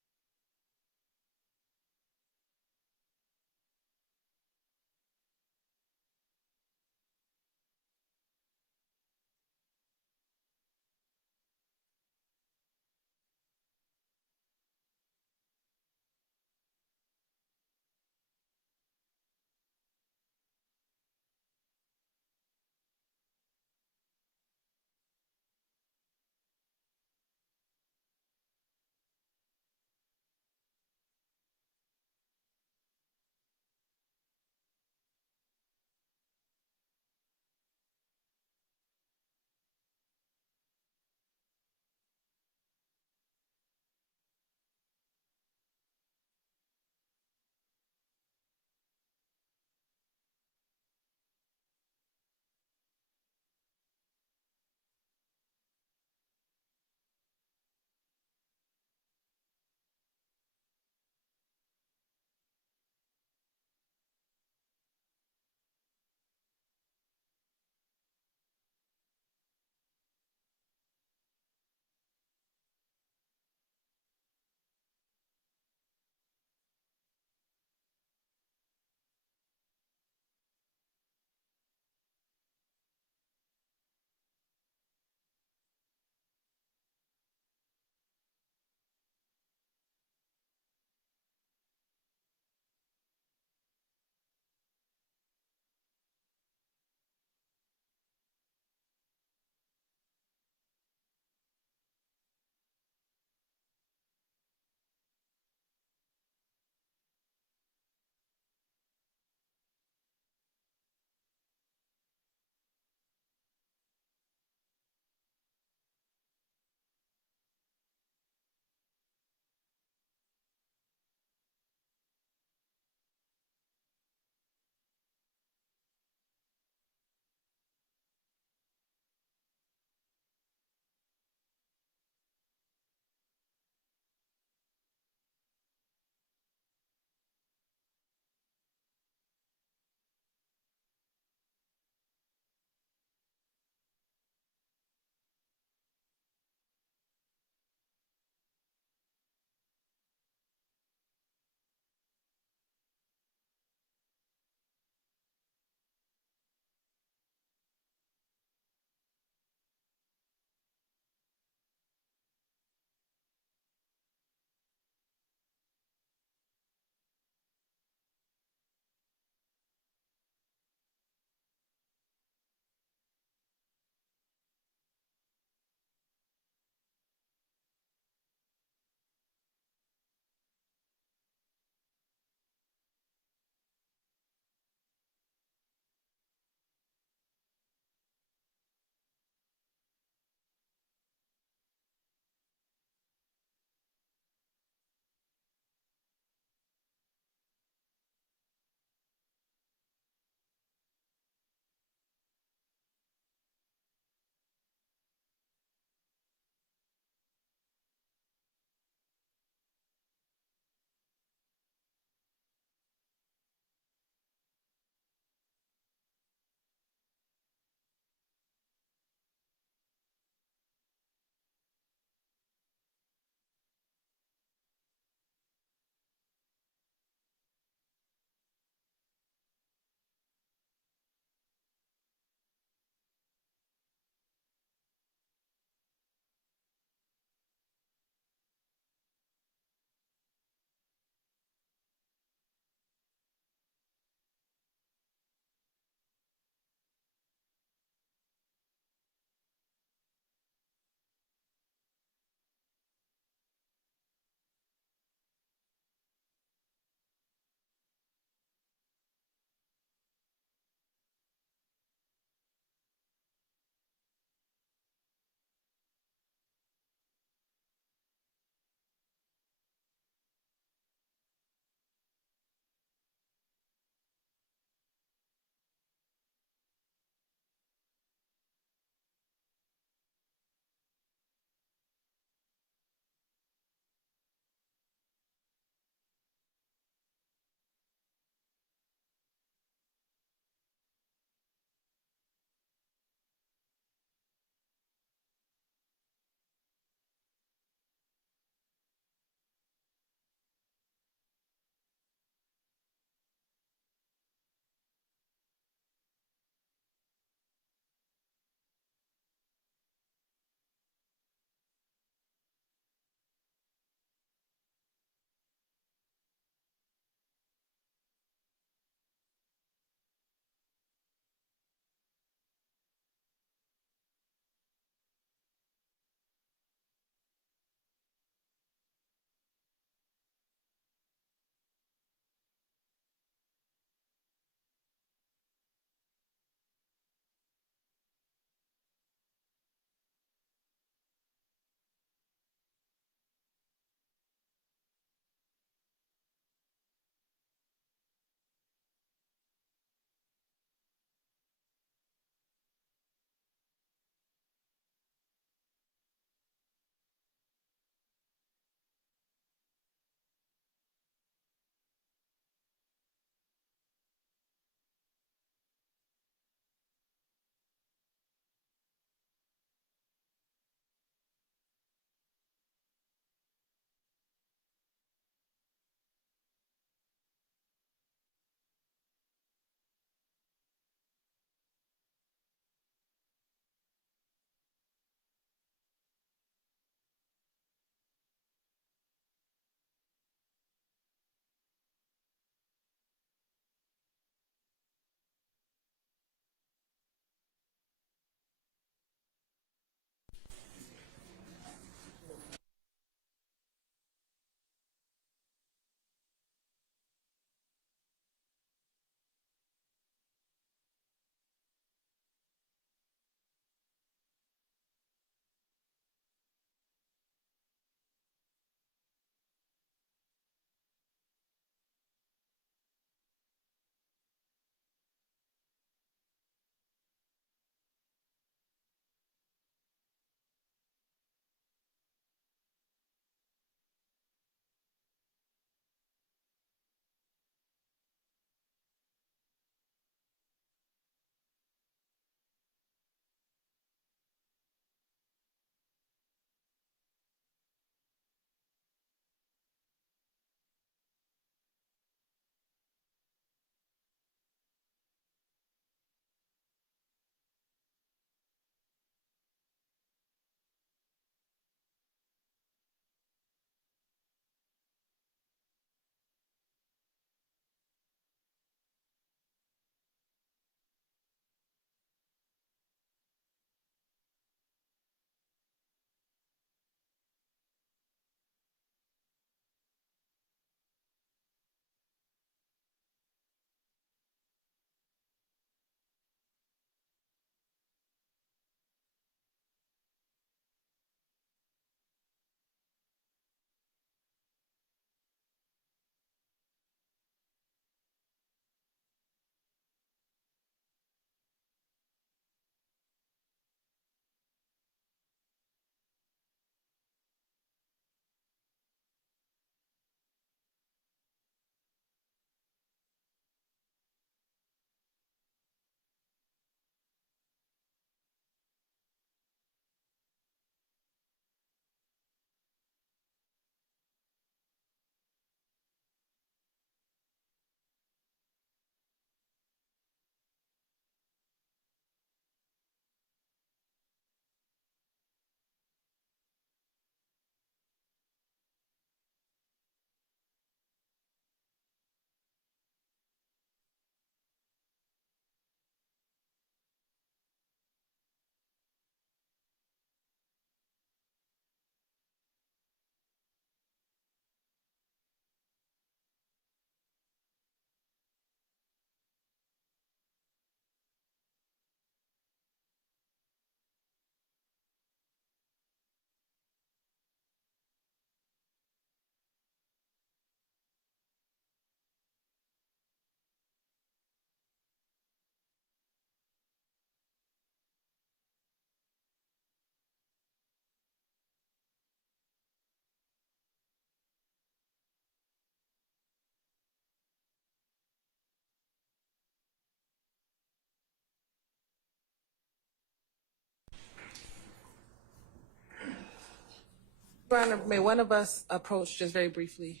Your Honor, may one of us approach just very briefly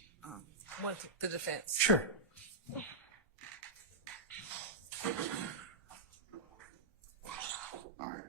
the defense? Sure. All right.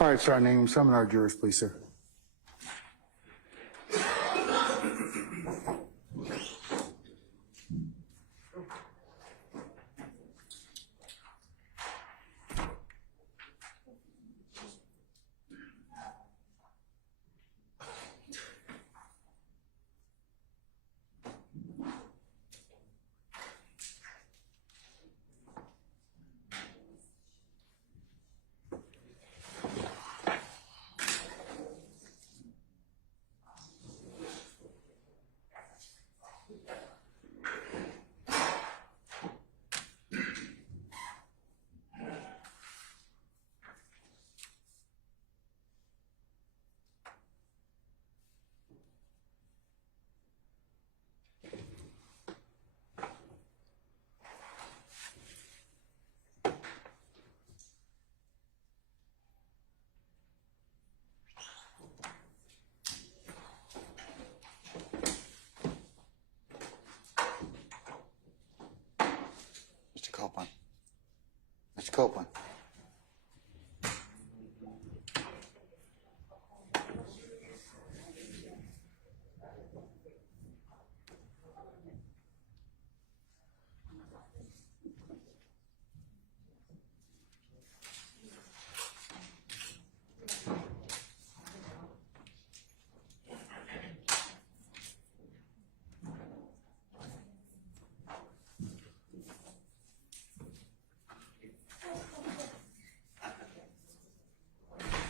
All right, Sergeant Ingram, summon our jurors, please, sir. Mr. Copeland. Mr. Copeland.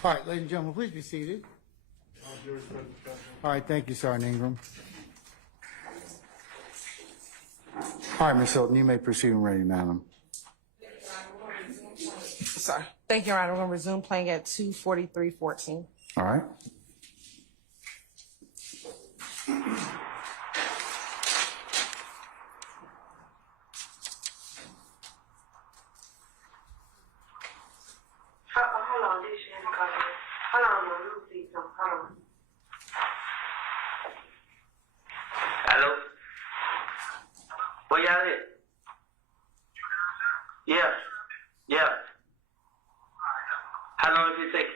All right, ladies and gentlemen, please be seated. All right, thank you, Sergeant Ingram. All right, Ms. Hilton, you may proceed when ready, madam. Sorry. Thank you, Your Honor. We're going to resume playing at 2:43:14. All right. Hold on, this shit is coming. Hold on, let me see something. Hold on. Hello? Where y'all at? Yeah. Yeah. How long does it take?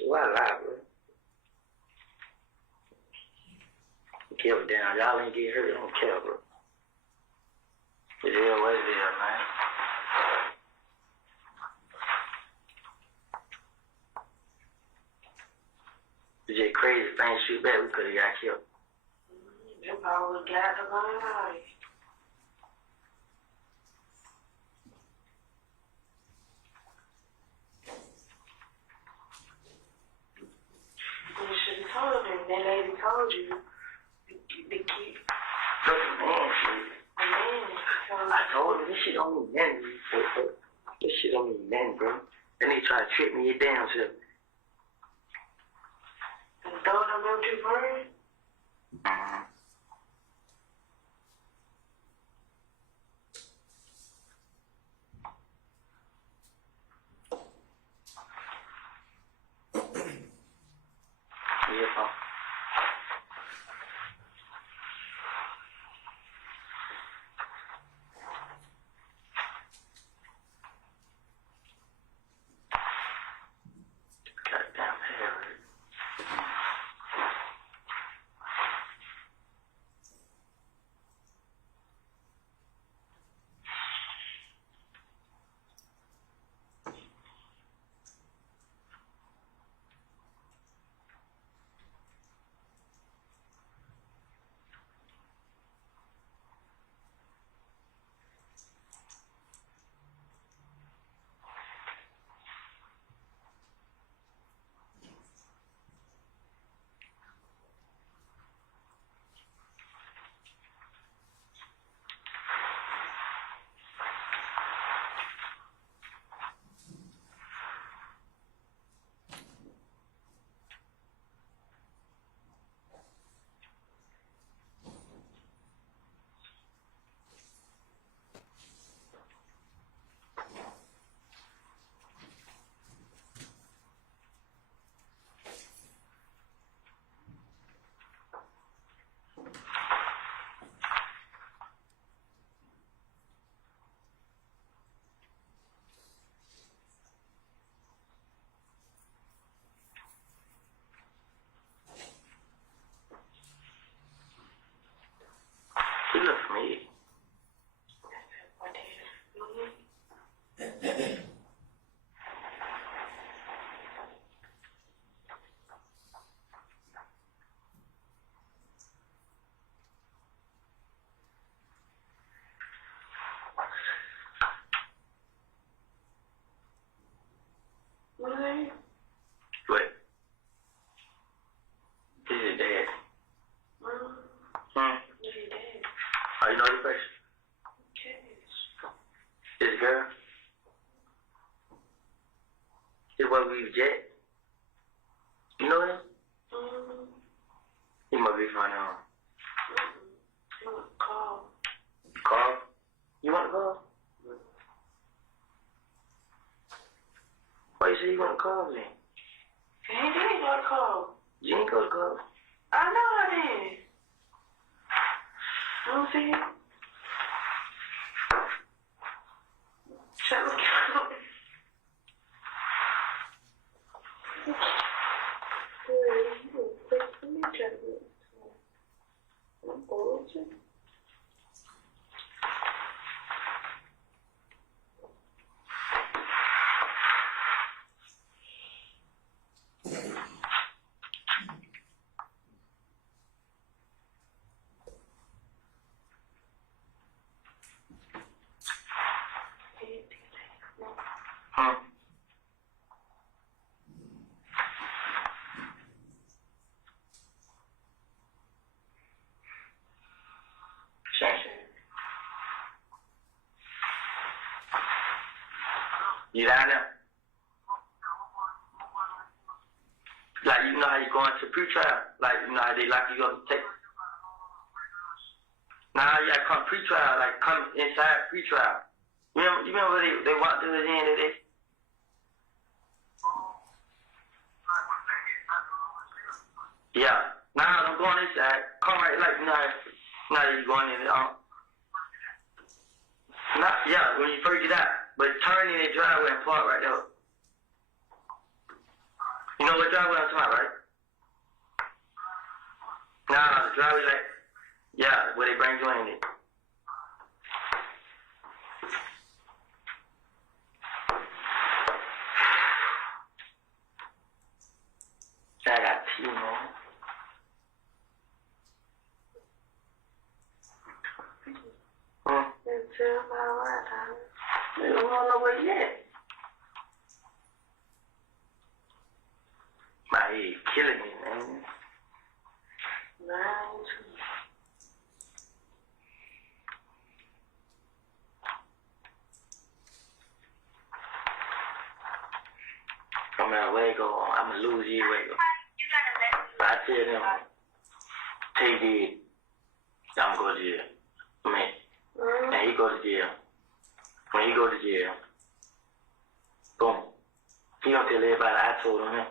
shit, why lie, bro? Give it down. Y'all ain't get hurt. I don't care, bro. It is what it is, man. It's just crazy. If things shoot back, we could have got killed. They probably got the line. You should have told them. That lady told you. The kid. Man, shit. I told her this shit don't mean nothing. This shit don't mean nothing, bro. Then they try to trick me down, so. And throw them on your brain? Yeah, Paul. Goddamn hell. He looked familiar. What? This is dad. Oh, you know your face? This girl? This what we jet? You know him? He must be funny, huh? Call? You want to call? Why you say you want to call me? He didn't go to call. You ain't go to call. I know I did. I don't see him. Shut up. I'm bored. Huh? You down there? Like, you know how you go into pre-trial? Like, you know how they lock you up and take? Nah, you gotta come pre-trial, like, come inside pre-trial. You remember they walked through the end of this? Yeah. Nah, don't go on this side. Come right, like, you know how you going in there. Yeah, when you first get out. But turn in the driveway and park right there. You know know what driveway I'm talking about, right? Nah, the driveway like, yeah, where they bring you in it. I got tea, man. You don't know where yet. My head killing me, man. No matter where you go, I'ma lose you where you go. I tell them, take it, I'm going to jail. And he go to jail. When he go to jail, boom. He don't tell everybody I told him.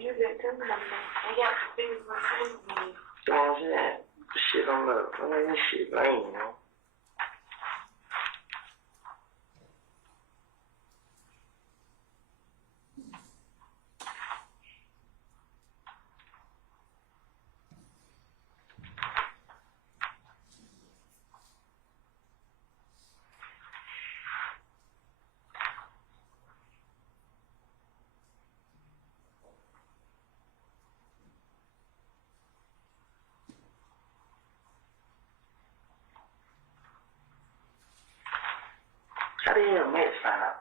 You get them I got the things for me. You know what I'm saying? Shit on love. I mean, this shit lame, you know? How the hell Mets find out?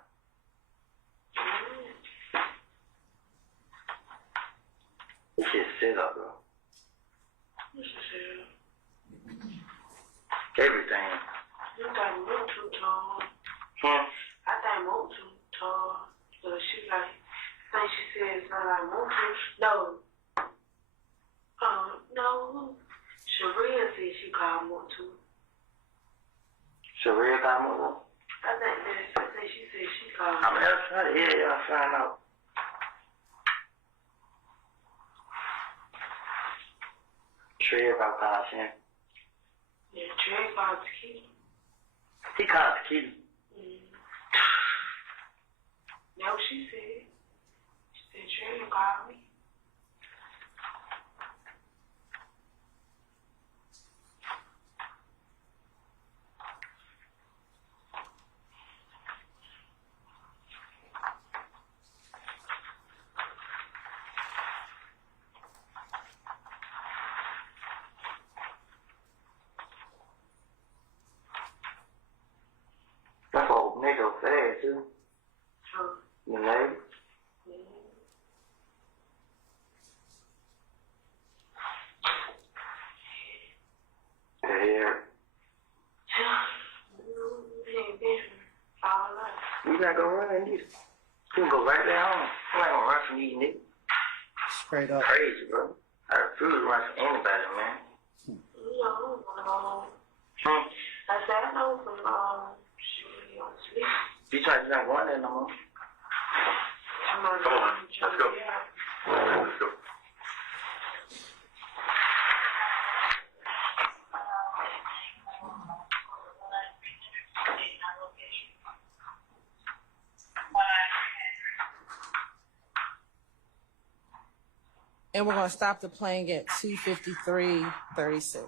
This shit set up, bro. Everything. You got me too tall. I think I'm too tall. So she like, I think she said it's not like no. No. Sharia said she called Motu. Sharia got Motu? I think she said she called. I mean, that's how the hell y'all find out. Trey about caution. Yeah, Trey called Tequila. He called Tequila. No, she said. She said Trey called me. That's old nigga fast, too. You know? Yeah. You not gonna run either. You can go right there home. I'm not gonna run from these niggas. Straight up. Crazy, bro. I refuse to run from anybody, man. I said I know from You try to not go in there no more. Come on, let's go. Let's go. And we're going to stop the playing at 2:53:36.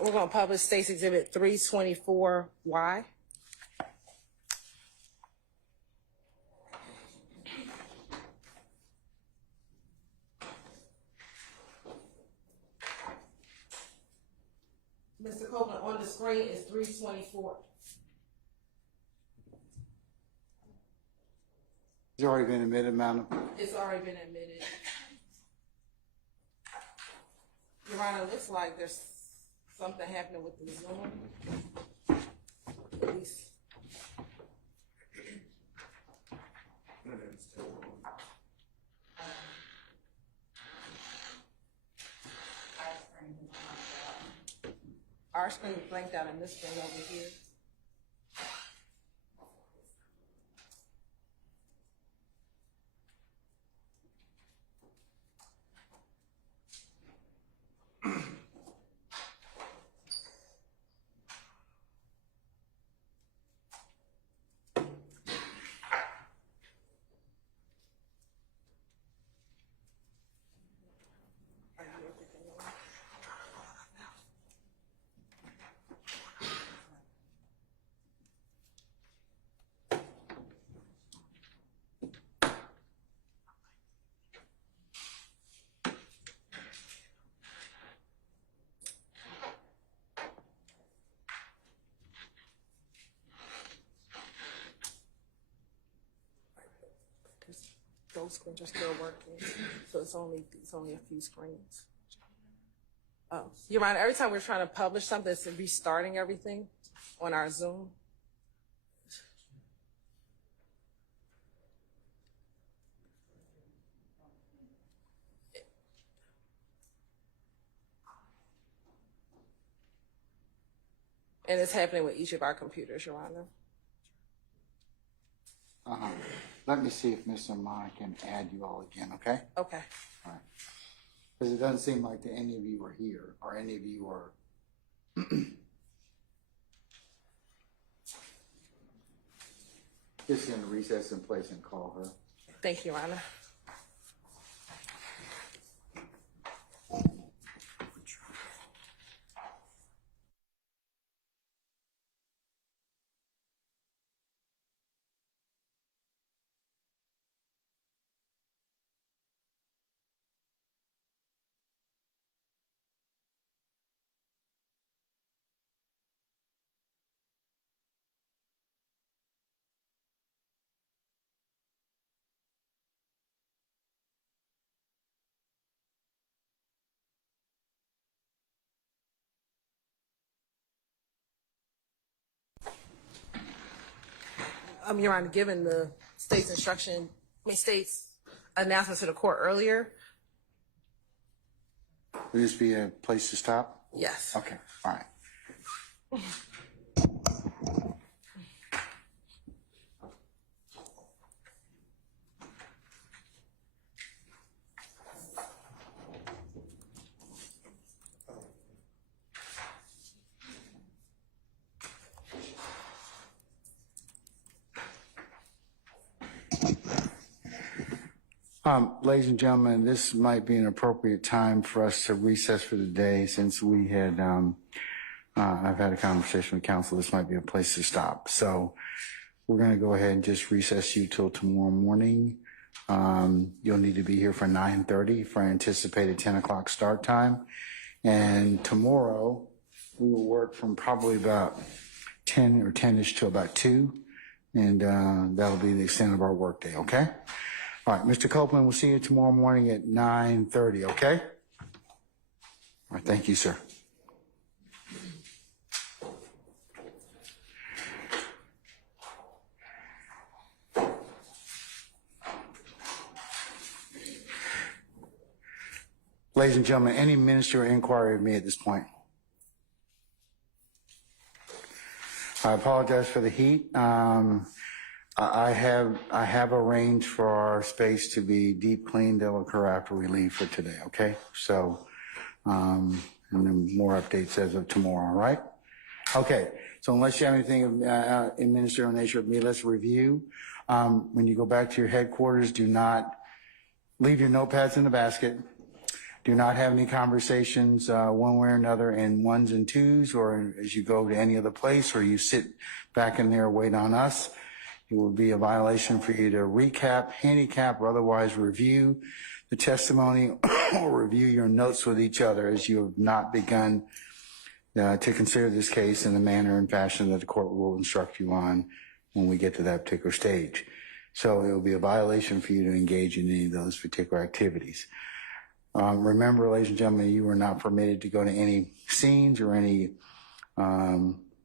We're going to publish State's Exhibit 324Y. Mr. Copeland, on the screen is 324. It's already been admitted, madam. It's already been admitted. Your Honor, it looks like there's something happening with the Zoom. At least. Our screen blanked out and this screen over here. Those screens are still working, so it's only a few screens. Oh, Your Honor, every time we're trying to publish something, it's restarting everything on our Zoom. And it's happening with each of our computers, Your Honor. Let me see if Mr. Mine can add you all again, okay? Okay. All right. Because it doesn't seem like any of you are here, or any of you are. Just going to recess in place and call her. Thank you, Your Honor. Your Honor, given the state's state's announcement to the court earlier. Would this be a place to stop? Yes. Okay, all right. Ladies and gentlemen, this might be an appropriate time for us to recess for the day since we had, I've had a conversation with counsel. This might be a place to stop. So we're going to go ahead and just recess you till tomorrow morning. You'll need to be here for 9:30 for our anticipated 10 o'clock start time. And tomorrow we will work from probably about 10 or 10-ish to about 2. And that'll be the extent of our workday, okay? All right, Mr. Copeland, we'll see you tomorrow morning at 9:30, okay? All right, thank you, sir. Ladies and gentlemen, any ministerial inquiry of me at this point? I apologize for the heat. I have arranged for our space to be deep cleaned. That'll occur after we leave for today, okay? So, and then more updates as of tomorrow, all right? Okay, so unless you have anything in ministerial nature of me, let's review. When you go back to your headquarters, do not leave your notepads in the basket. Do not have any conversations one way or another in ones and twos, or as you go to any other place, or you sit back in there, wait on us. It will be a violation for you to recap, handicap, or otherwise review the testimony or review your notes with each other as you have not begun to consider this case in the manner and fashion that the court will instruct you on when we get to that particular stage. So it will be a violation for you to engage in any of those particular activities. Remember, ladies and gentlemen, you are not permitted to go to any scenes or any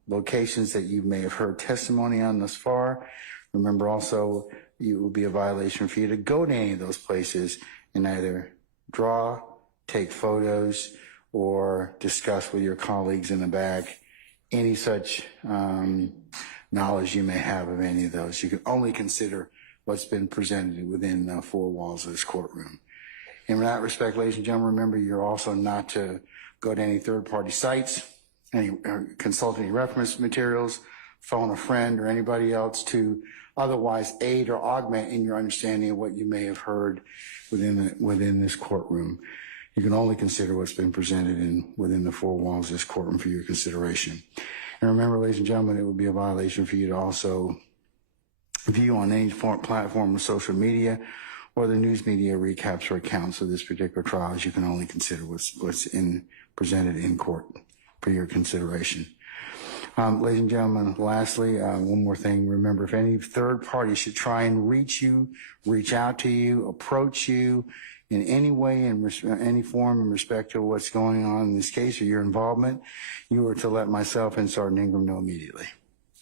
locations that you may have heard testimony on thus far. Remember also, it will be a violation for you to go to any of those places and either draw, take photos, or discuss with your colleagues in the back any such knowledge you may have of any of those. You can only consider what's been presented within the four walls of this courtroom. In that respect, ladies and gentlemen, remember you're also not to go to any third-party sites, consult any reference materials, phone a friend or anybody else to otherwise aid or augment in your understanding of what you may have heard within this courtroom. You can only consider what's been presented within the four walls of this courtroom for your consideration. And remember, ladies and gentlemen, it would be a violation for you to also view on any platform of social media or the news media recaps or accounts of this particular trial, as you can only consider what's presented in court for your consideration. Ladies and gentlemen, lastly, one more thing. Remember, if any third party should try and reach you, reach out to you, approach you in any way, in any form in respect to what's going on in this case or your involvement, you are to let myself and Sergeant Ingram know immediately.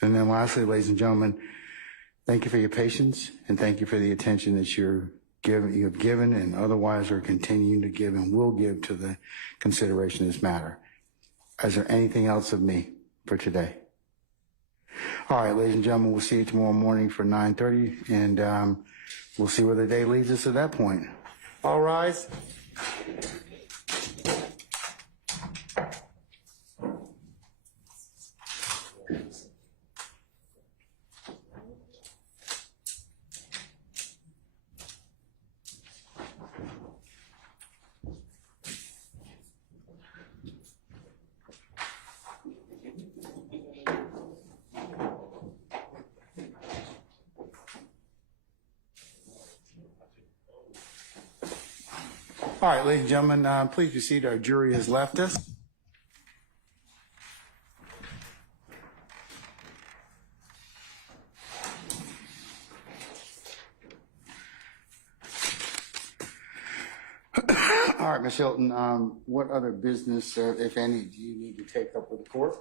And then lastly, ladies and gentlemen, thank you for your patience and thank you for the attention that you have given and otherwise are continuing to give and will give to the consideration of this matter. Is there anything else of me for today? All right, ladies and gentlemen, we'll see you tomorrow morning for 9:30, and we'll see where the day leads us at that point. All rise. All right, ladies and gentlemen, please be seated. Our jury has left us. All right, Ms. Hilton, what other business, if any, do you need to take up with the court?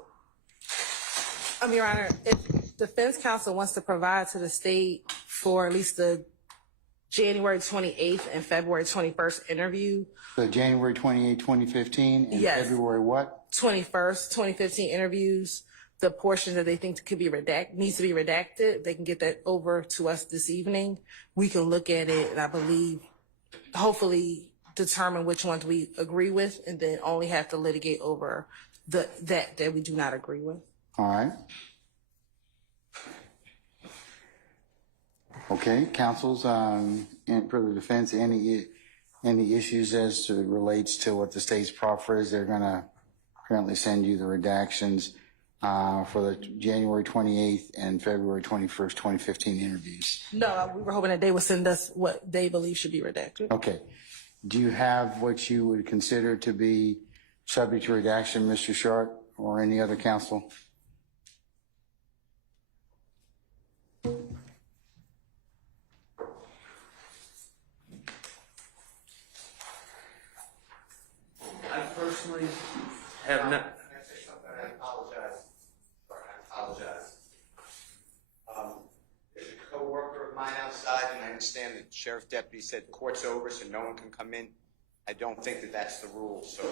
Your Honor, if defense counsel wants to provide to the state for at least the January 28th and February 21st interview. The January 28, 2015 and Yes. February what? 21st, 2015 interviews, the portions that they think could be needs to be redacted, they can get that over to us this evening. We can look at it and I believe, hopefully determine which ones we agree with and then only have to litigate over that we do not agree with. All right. Okay, counsels, and for the defense, any issues as to relates to what the state's proffer is? They're going to currently send you the redactions for the January 28th and February 21st, 2015 interviews. No, we were hoping that they would send us what they believe should be redacted. Okay. Do you have what you would consider to be subject to redaction, Mr. Sharp, or any other counsel? I personally have not. I apologize. There's a coworker of mine outside, and I understand the sheriff deputy said the court's over, so no one can come in. I don't think that that's the rule, so.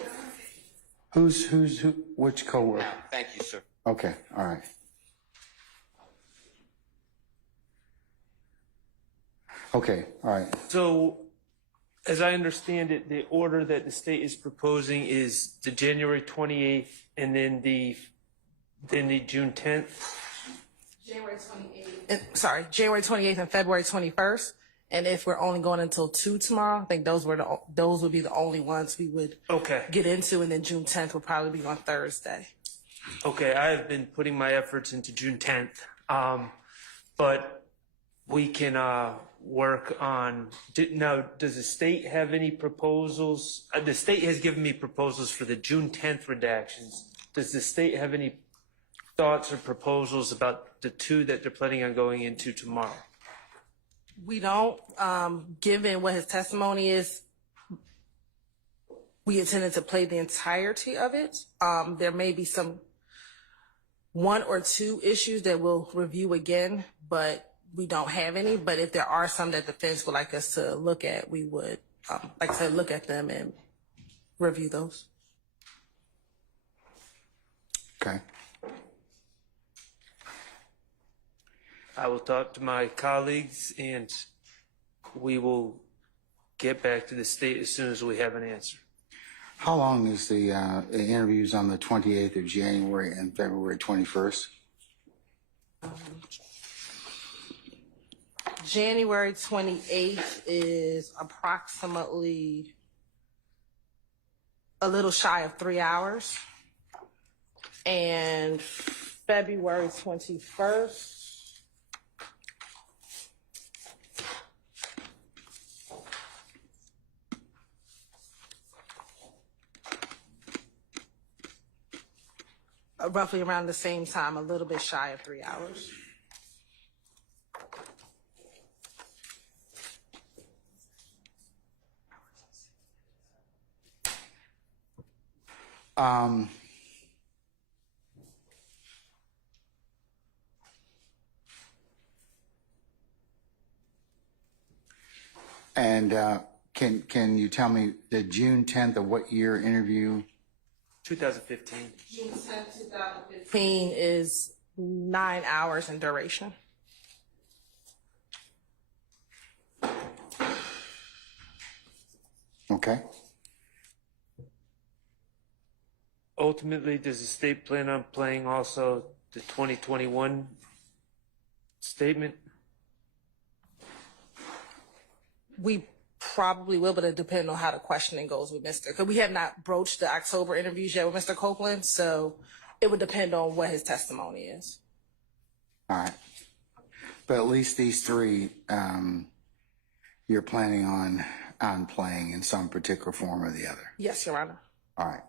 Which coworker? Now, thank you, sir. Okay, all right. Okay, all right. So, as I understand it, the order that the state is proposing is the January 28th and then the June 10th. January 28th and February 21st. And if we're only going until 2 tomorrow, I think those would be the only ones we would get into. And then June 10th will probably be on Thursday. Okay, I have been putting my efforts into June 10th. But we can work on, now, does the state have any proposals? The state has given me proposals for the June 10th redactions. Does the state have any thoughts or proposals about the 2 that they're planning on going into tomorrow? We don't, given what his testimony is, we intended to play the entirety of it. There may be 1 or 2 issues that we'll review again, but we don't have any. But if there are some that the defense would like us to look at, we would, like I said, look at them and review those. Okay. I will talk to my colleagues and we will get back to the state as soon as we have an answer. How long is the interviews on the 28th of January and February 21st? January 28th is approximately a little shy of 3 hours. And February 21st, Roughly around the same time, a little bit shy of 3 hours. And can you tell me the June 10th of what year interview? 2015. June 10th, 2015 is 9 hours in duration. Okay. Ultimately, does the state plan on playing also the 2021 statement? We probably will, but it depends on how the questioning goes with Mr. Because we have not broached the October interviews yet with Mr. Copeland, so it would depend on what his testimony is. All right. But at least these three, you're planning on playing in some particular form or the other. Yes, Your Honor. All right.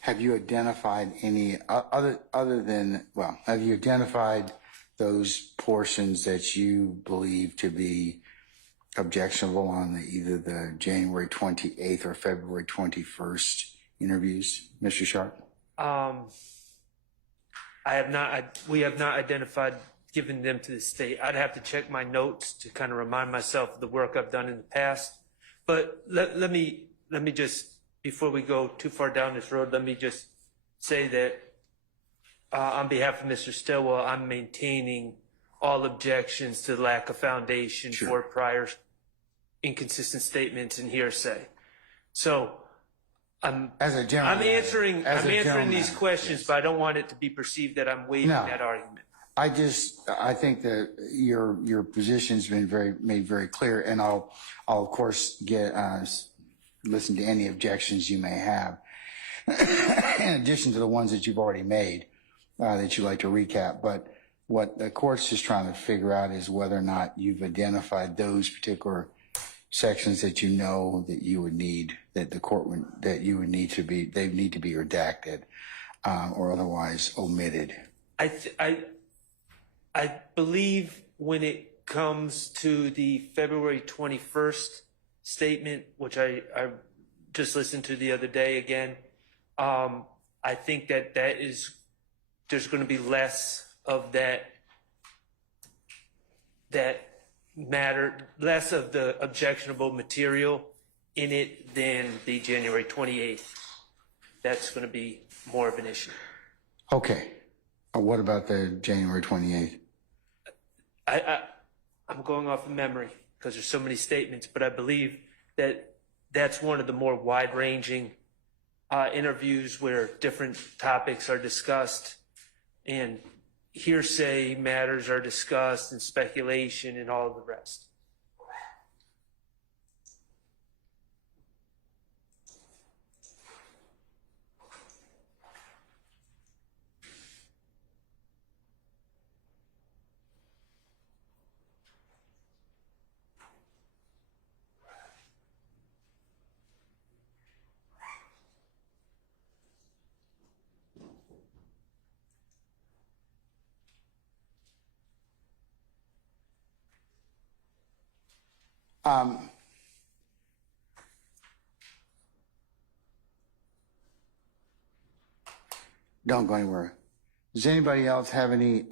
Have you identified any other than, well, have you identified those portions that you believe to be objectionable on either the January 28th or February 21st interviews, Mr. Sharp? We have not identified giving them to the state. I'd have to check my notes to kind of remind myself of the work I've done in the past. But let me just, before we go too far down this road, let me just say that on behalf of Mr. Stillwell, I'm maintaining all objections to the lack of foundation for prior inconsistent statements and hearsay. So I'm answering these questions, but I don't want it to be perceived that I'm waiving that argument. I think that your position's been made very clear, and I'll of course listen to any objections you may have, in addition to the ones that you've already made that you'd like to recap. But what the court's just trying to figure out is whether or not you've identified those particular sections that you know that you would need, that the court would, that you would need to be, they need to be redacted or otherwise omitted. I believe when it comes to the February 21st statement, which I just listened to the other day again, I think that there's going to be less of that matter, less of the objectionable material in it than the January 28th. That's going to be more of an issue. Okay. What about the January 28th? I'm going off of memory because there's so many statements, but I believe that that's one of the more wide-ranging interviews where different topics are discussed and hearsay matters are discussed and speculation and all of the rest. Don't go anywhere. Does anybody else have any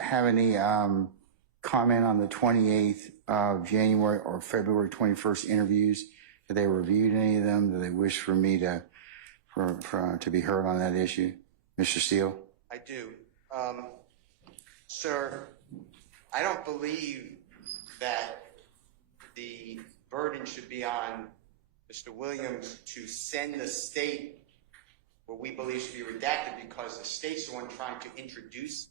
comment on the 28th of January or February 21st interviews? Have they reviewed any of them? Do they wish for me to be heard on that issue? Mr. Steele? I do. Sir, I don't believe that the burden should be on Mr. Williams to send the state what we believe should be redacted because the state's the one trying to introduce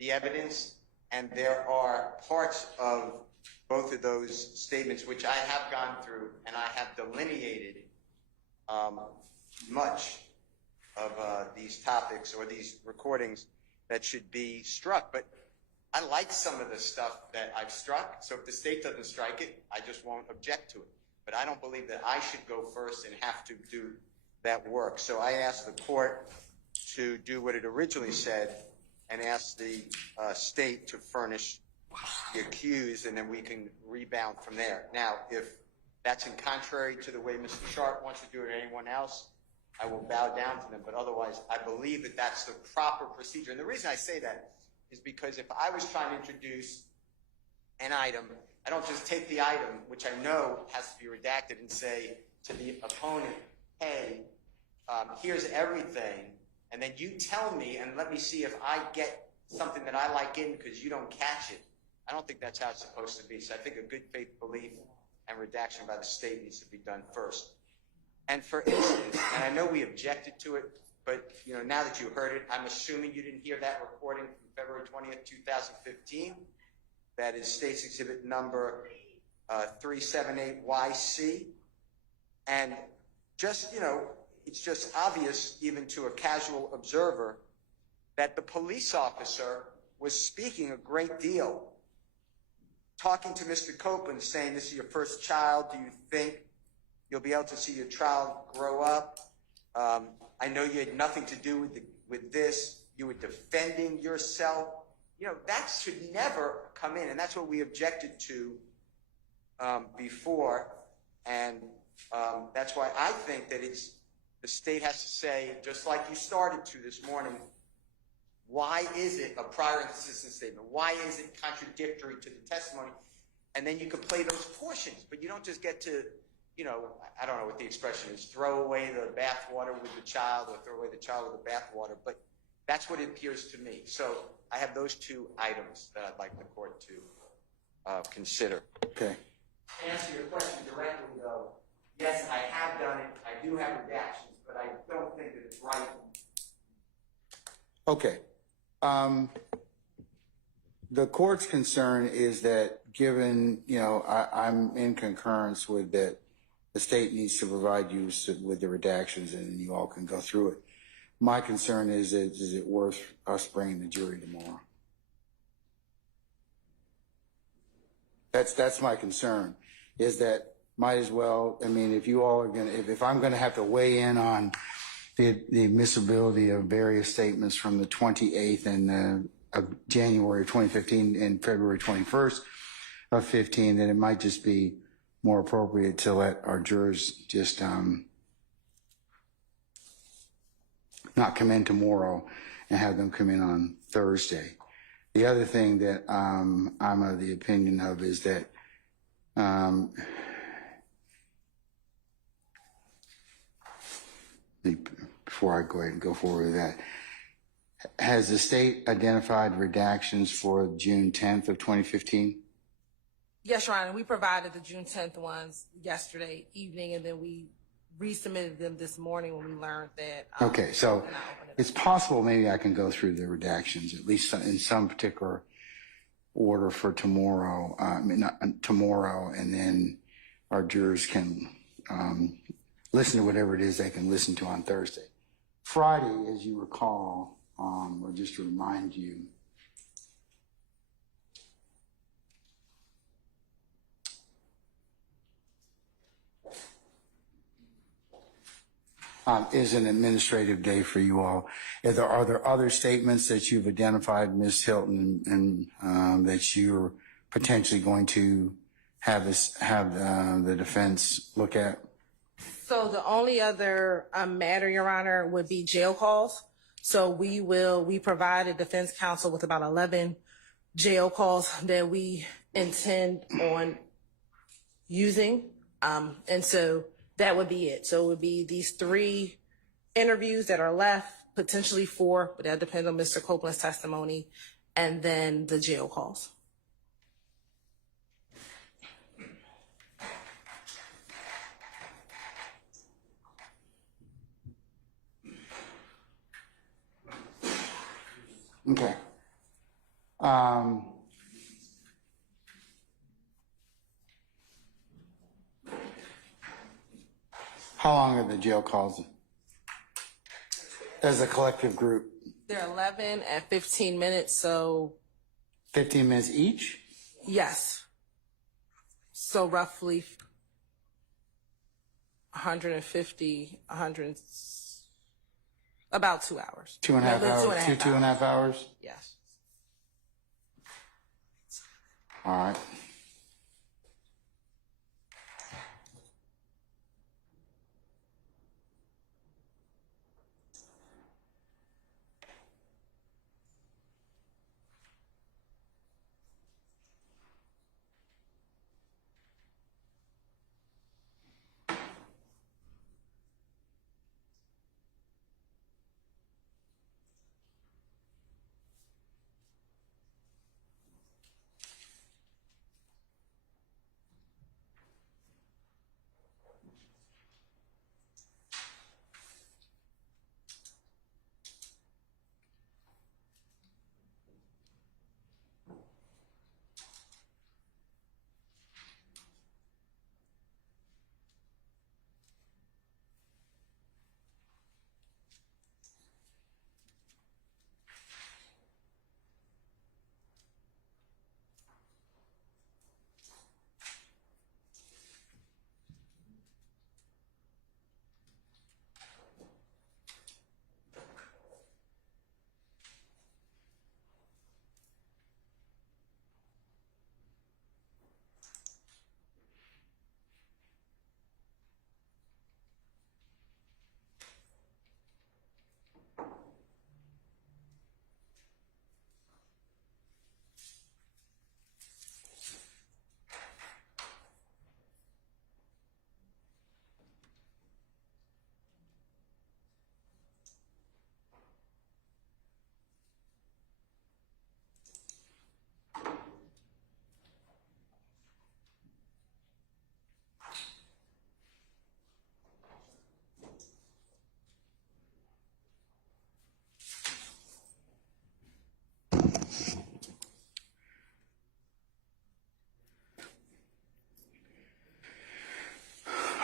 the evidence, and there are parts of both of those statements which I have gone through and I have delineated much of these topics or these recordings that should be struck. But I like some of the stuff that I've struck, so if the state doesn't strike it, I just won't object to it. but I don't believe that I should go first and have to do that work. So I asked the court to do what it originally said and ask the state to furnish the accused, and then we can rebound from there. Now, if that's in contrary to the way Mr. Sharp wants to do it or anyone else, I will bow down to them. But otherwise, I believe that that's the proper procedure. And the reason I say that is because if I was trying to introduce an item, I don't just take the item, which I know has to be redacted, and say to the opponent, hey, here's everything, and then you tell me and let me see if I get something that I like in because you don't catch it. I don't think that's how it's supposed to be. So I think a good faith belief and redaction by the state needs to be done first. And for instance, and I know we objected to it, but now that you heard it, I'm assuming you didn't hear that recording from February 20th, 2015. That is State's Exhibit number 378YC. And just, it's just obvious even to a casual observer that the police officer was speaking a great deal, talking to Mr. Copeland, saying, this is your first child. Do you think you'll be able to see your child grow up? I know you had nothing to do with this. You were defending yourself. That should never come in, and that's what we objected to before. And that's why I think that the state has to say, just like you started to this morning, why is it a prior inconsistent statement? Why is it contradictory to the testimony? And then you can play those portions, but you don't just get to, I don't know what the expression is, throw away the bathwater with the child or throw away the child with the bathwater, but that's what it appears to me. So I have those two items that I'd like the court to consider. Okay. To answer your question directly, though, yes, I have done it. I do have redactions, but I don't think that it's right. Okay. The court's concern is that given, I'm in concurrence with that the state needs to provide you with the redactions and you all can go through it. My concern is it worth us bringing the jury tomorrow? That's my concern, is that might as well, if you all are if I'm gonna have to weigh in on the admissibility of various statements from the 28th and of January of 2015 and February 21st of 15, then it might just be more appropriate to let our jurors just not come in tomorrow and have them come in on Thursday. The other thing that I'm of the opinion of is that before I go ahead and go forward with that, has the state identified redactions for June 10th of 2015? Yes, Your Honor. We provided the June 10th ones yesterday evening, and then we resubmitted them this morning when we learned that. Okay, so it's possible maybe I can go through the redactions, at least in some particular order for tomorrow, tomorrow, and then our jurors can listen to whatever it is they can listen to on Thursday. Friday, as you recall, or just to remind you, is an administrative day for you all. Are there other statements that you've identified, Ms. Hilton, and that you're potentially going to have the defense look at? So the only other matter, Your Honor, would be jail calls. So we provided defense counsel with about 11 jail calls that we intend on using. And so that would be it. So it would be these 3 interviews that are left, potentially 4, but that depends on Mr. Copeland's testimony, and then the jail calls. Okay. How long are the jail calls as a collective group? They're 11 and 15 minutes, so. 15 minutes each? Yes. So roughly 150, about 2 hours. 2.5 Yeah, hours. 2.5 2.5 hours. Yes. All right.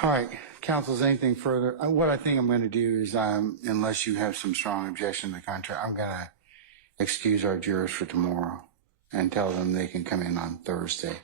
All right, counsel, is anything further? What I think I'm going to do is, unless you have some strong objection to the contract, I'm going to excuse our jurors for tomorrow and tell them they can come in on Thursday.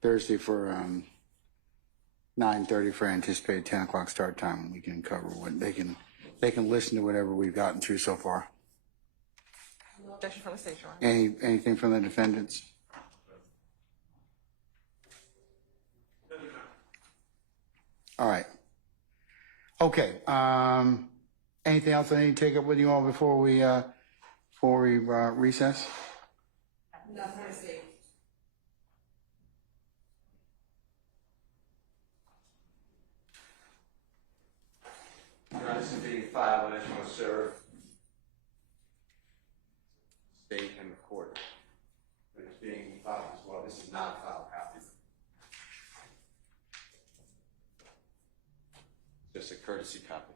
Thursday for 9:30 for anticipated 10 o'clock start time. We can cover what they can listen to whatever we've gotten through so far. No objection from the state, Your Honor. Anything from the defendants? All right. Okay. Anything else I need to take up with you all before we recess? Nothing from the state. This is being filed, and I just want to serve state and the court. But it's being filed as well. This is not a filed copy. Just a courtesy copy.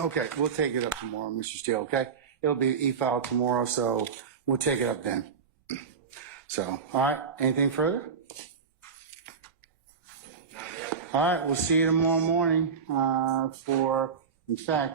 Okay, we'll take it up tomorrow, Mr. Steele, okay? It'll be e-filed tomorrow, so we'll take it up then. So, all right, anything further? All right, we'll see you tomorrow morning in fact,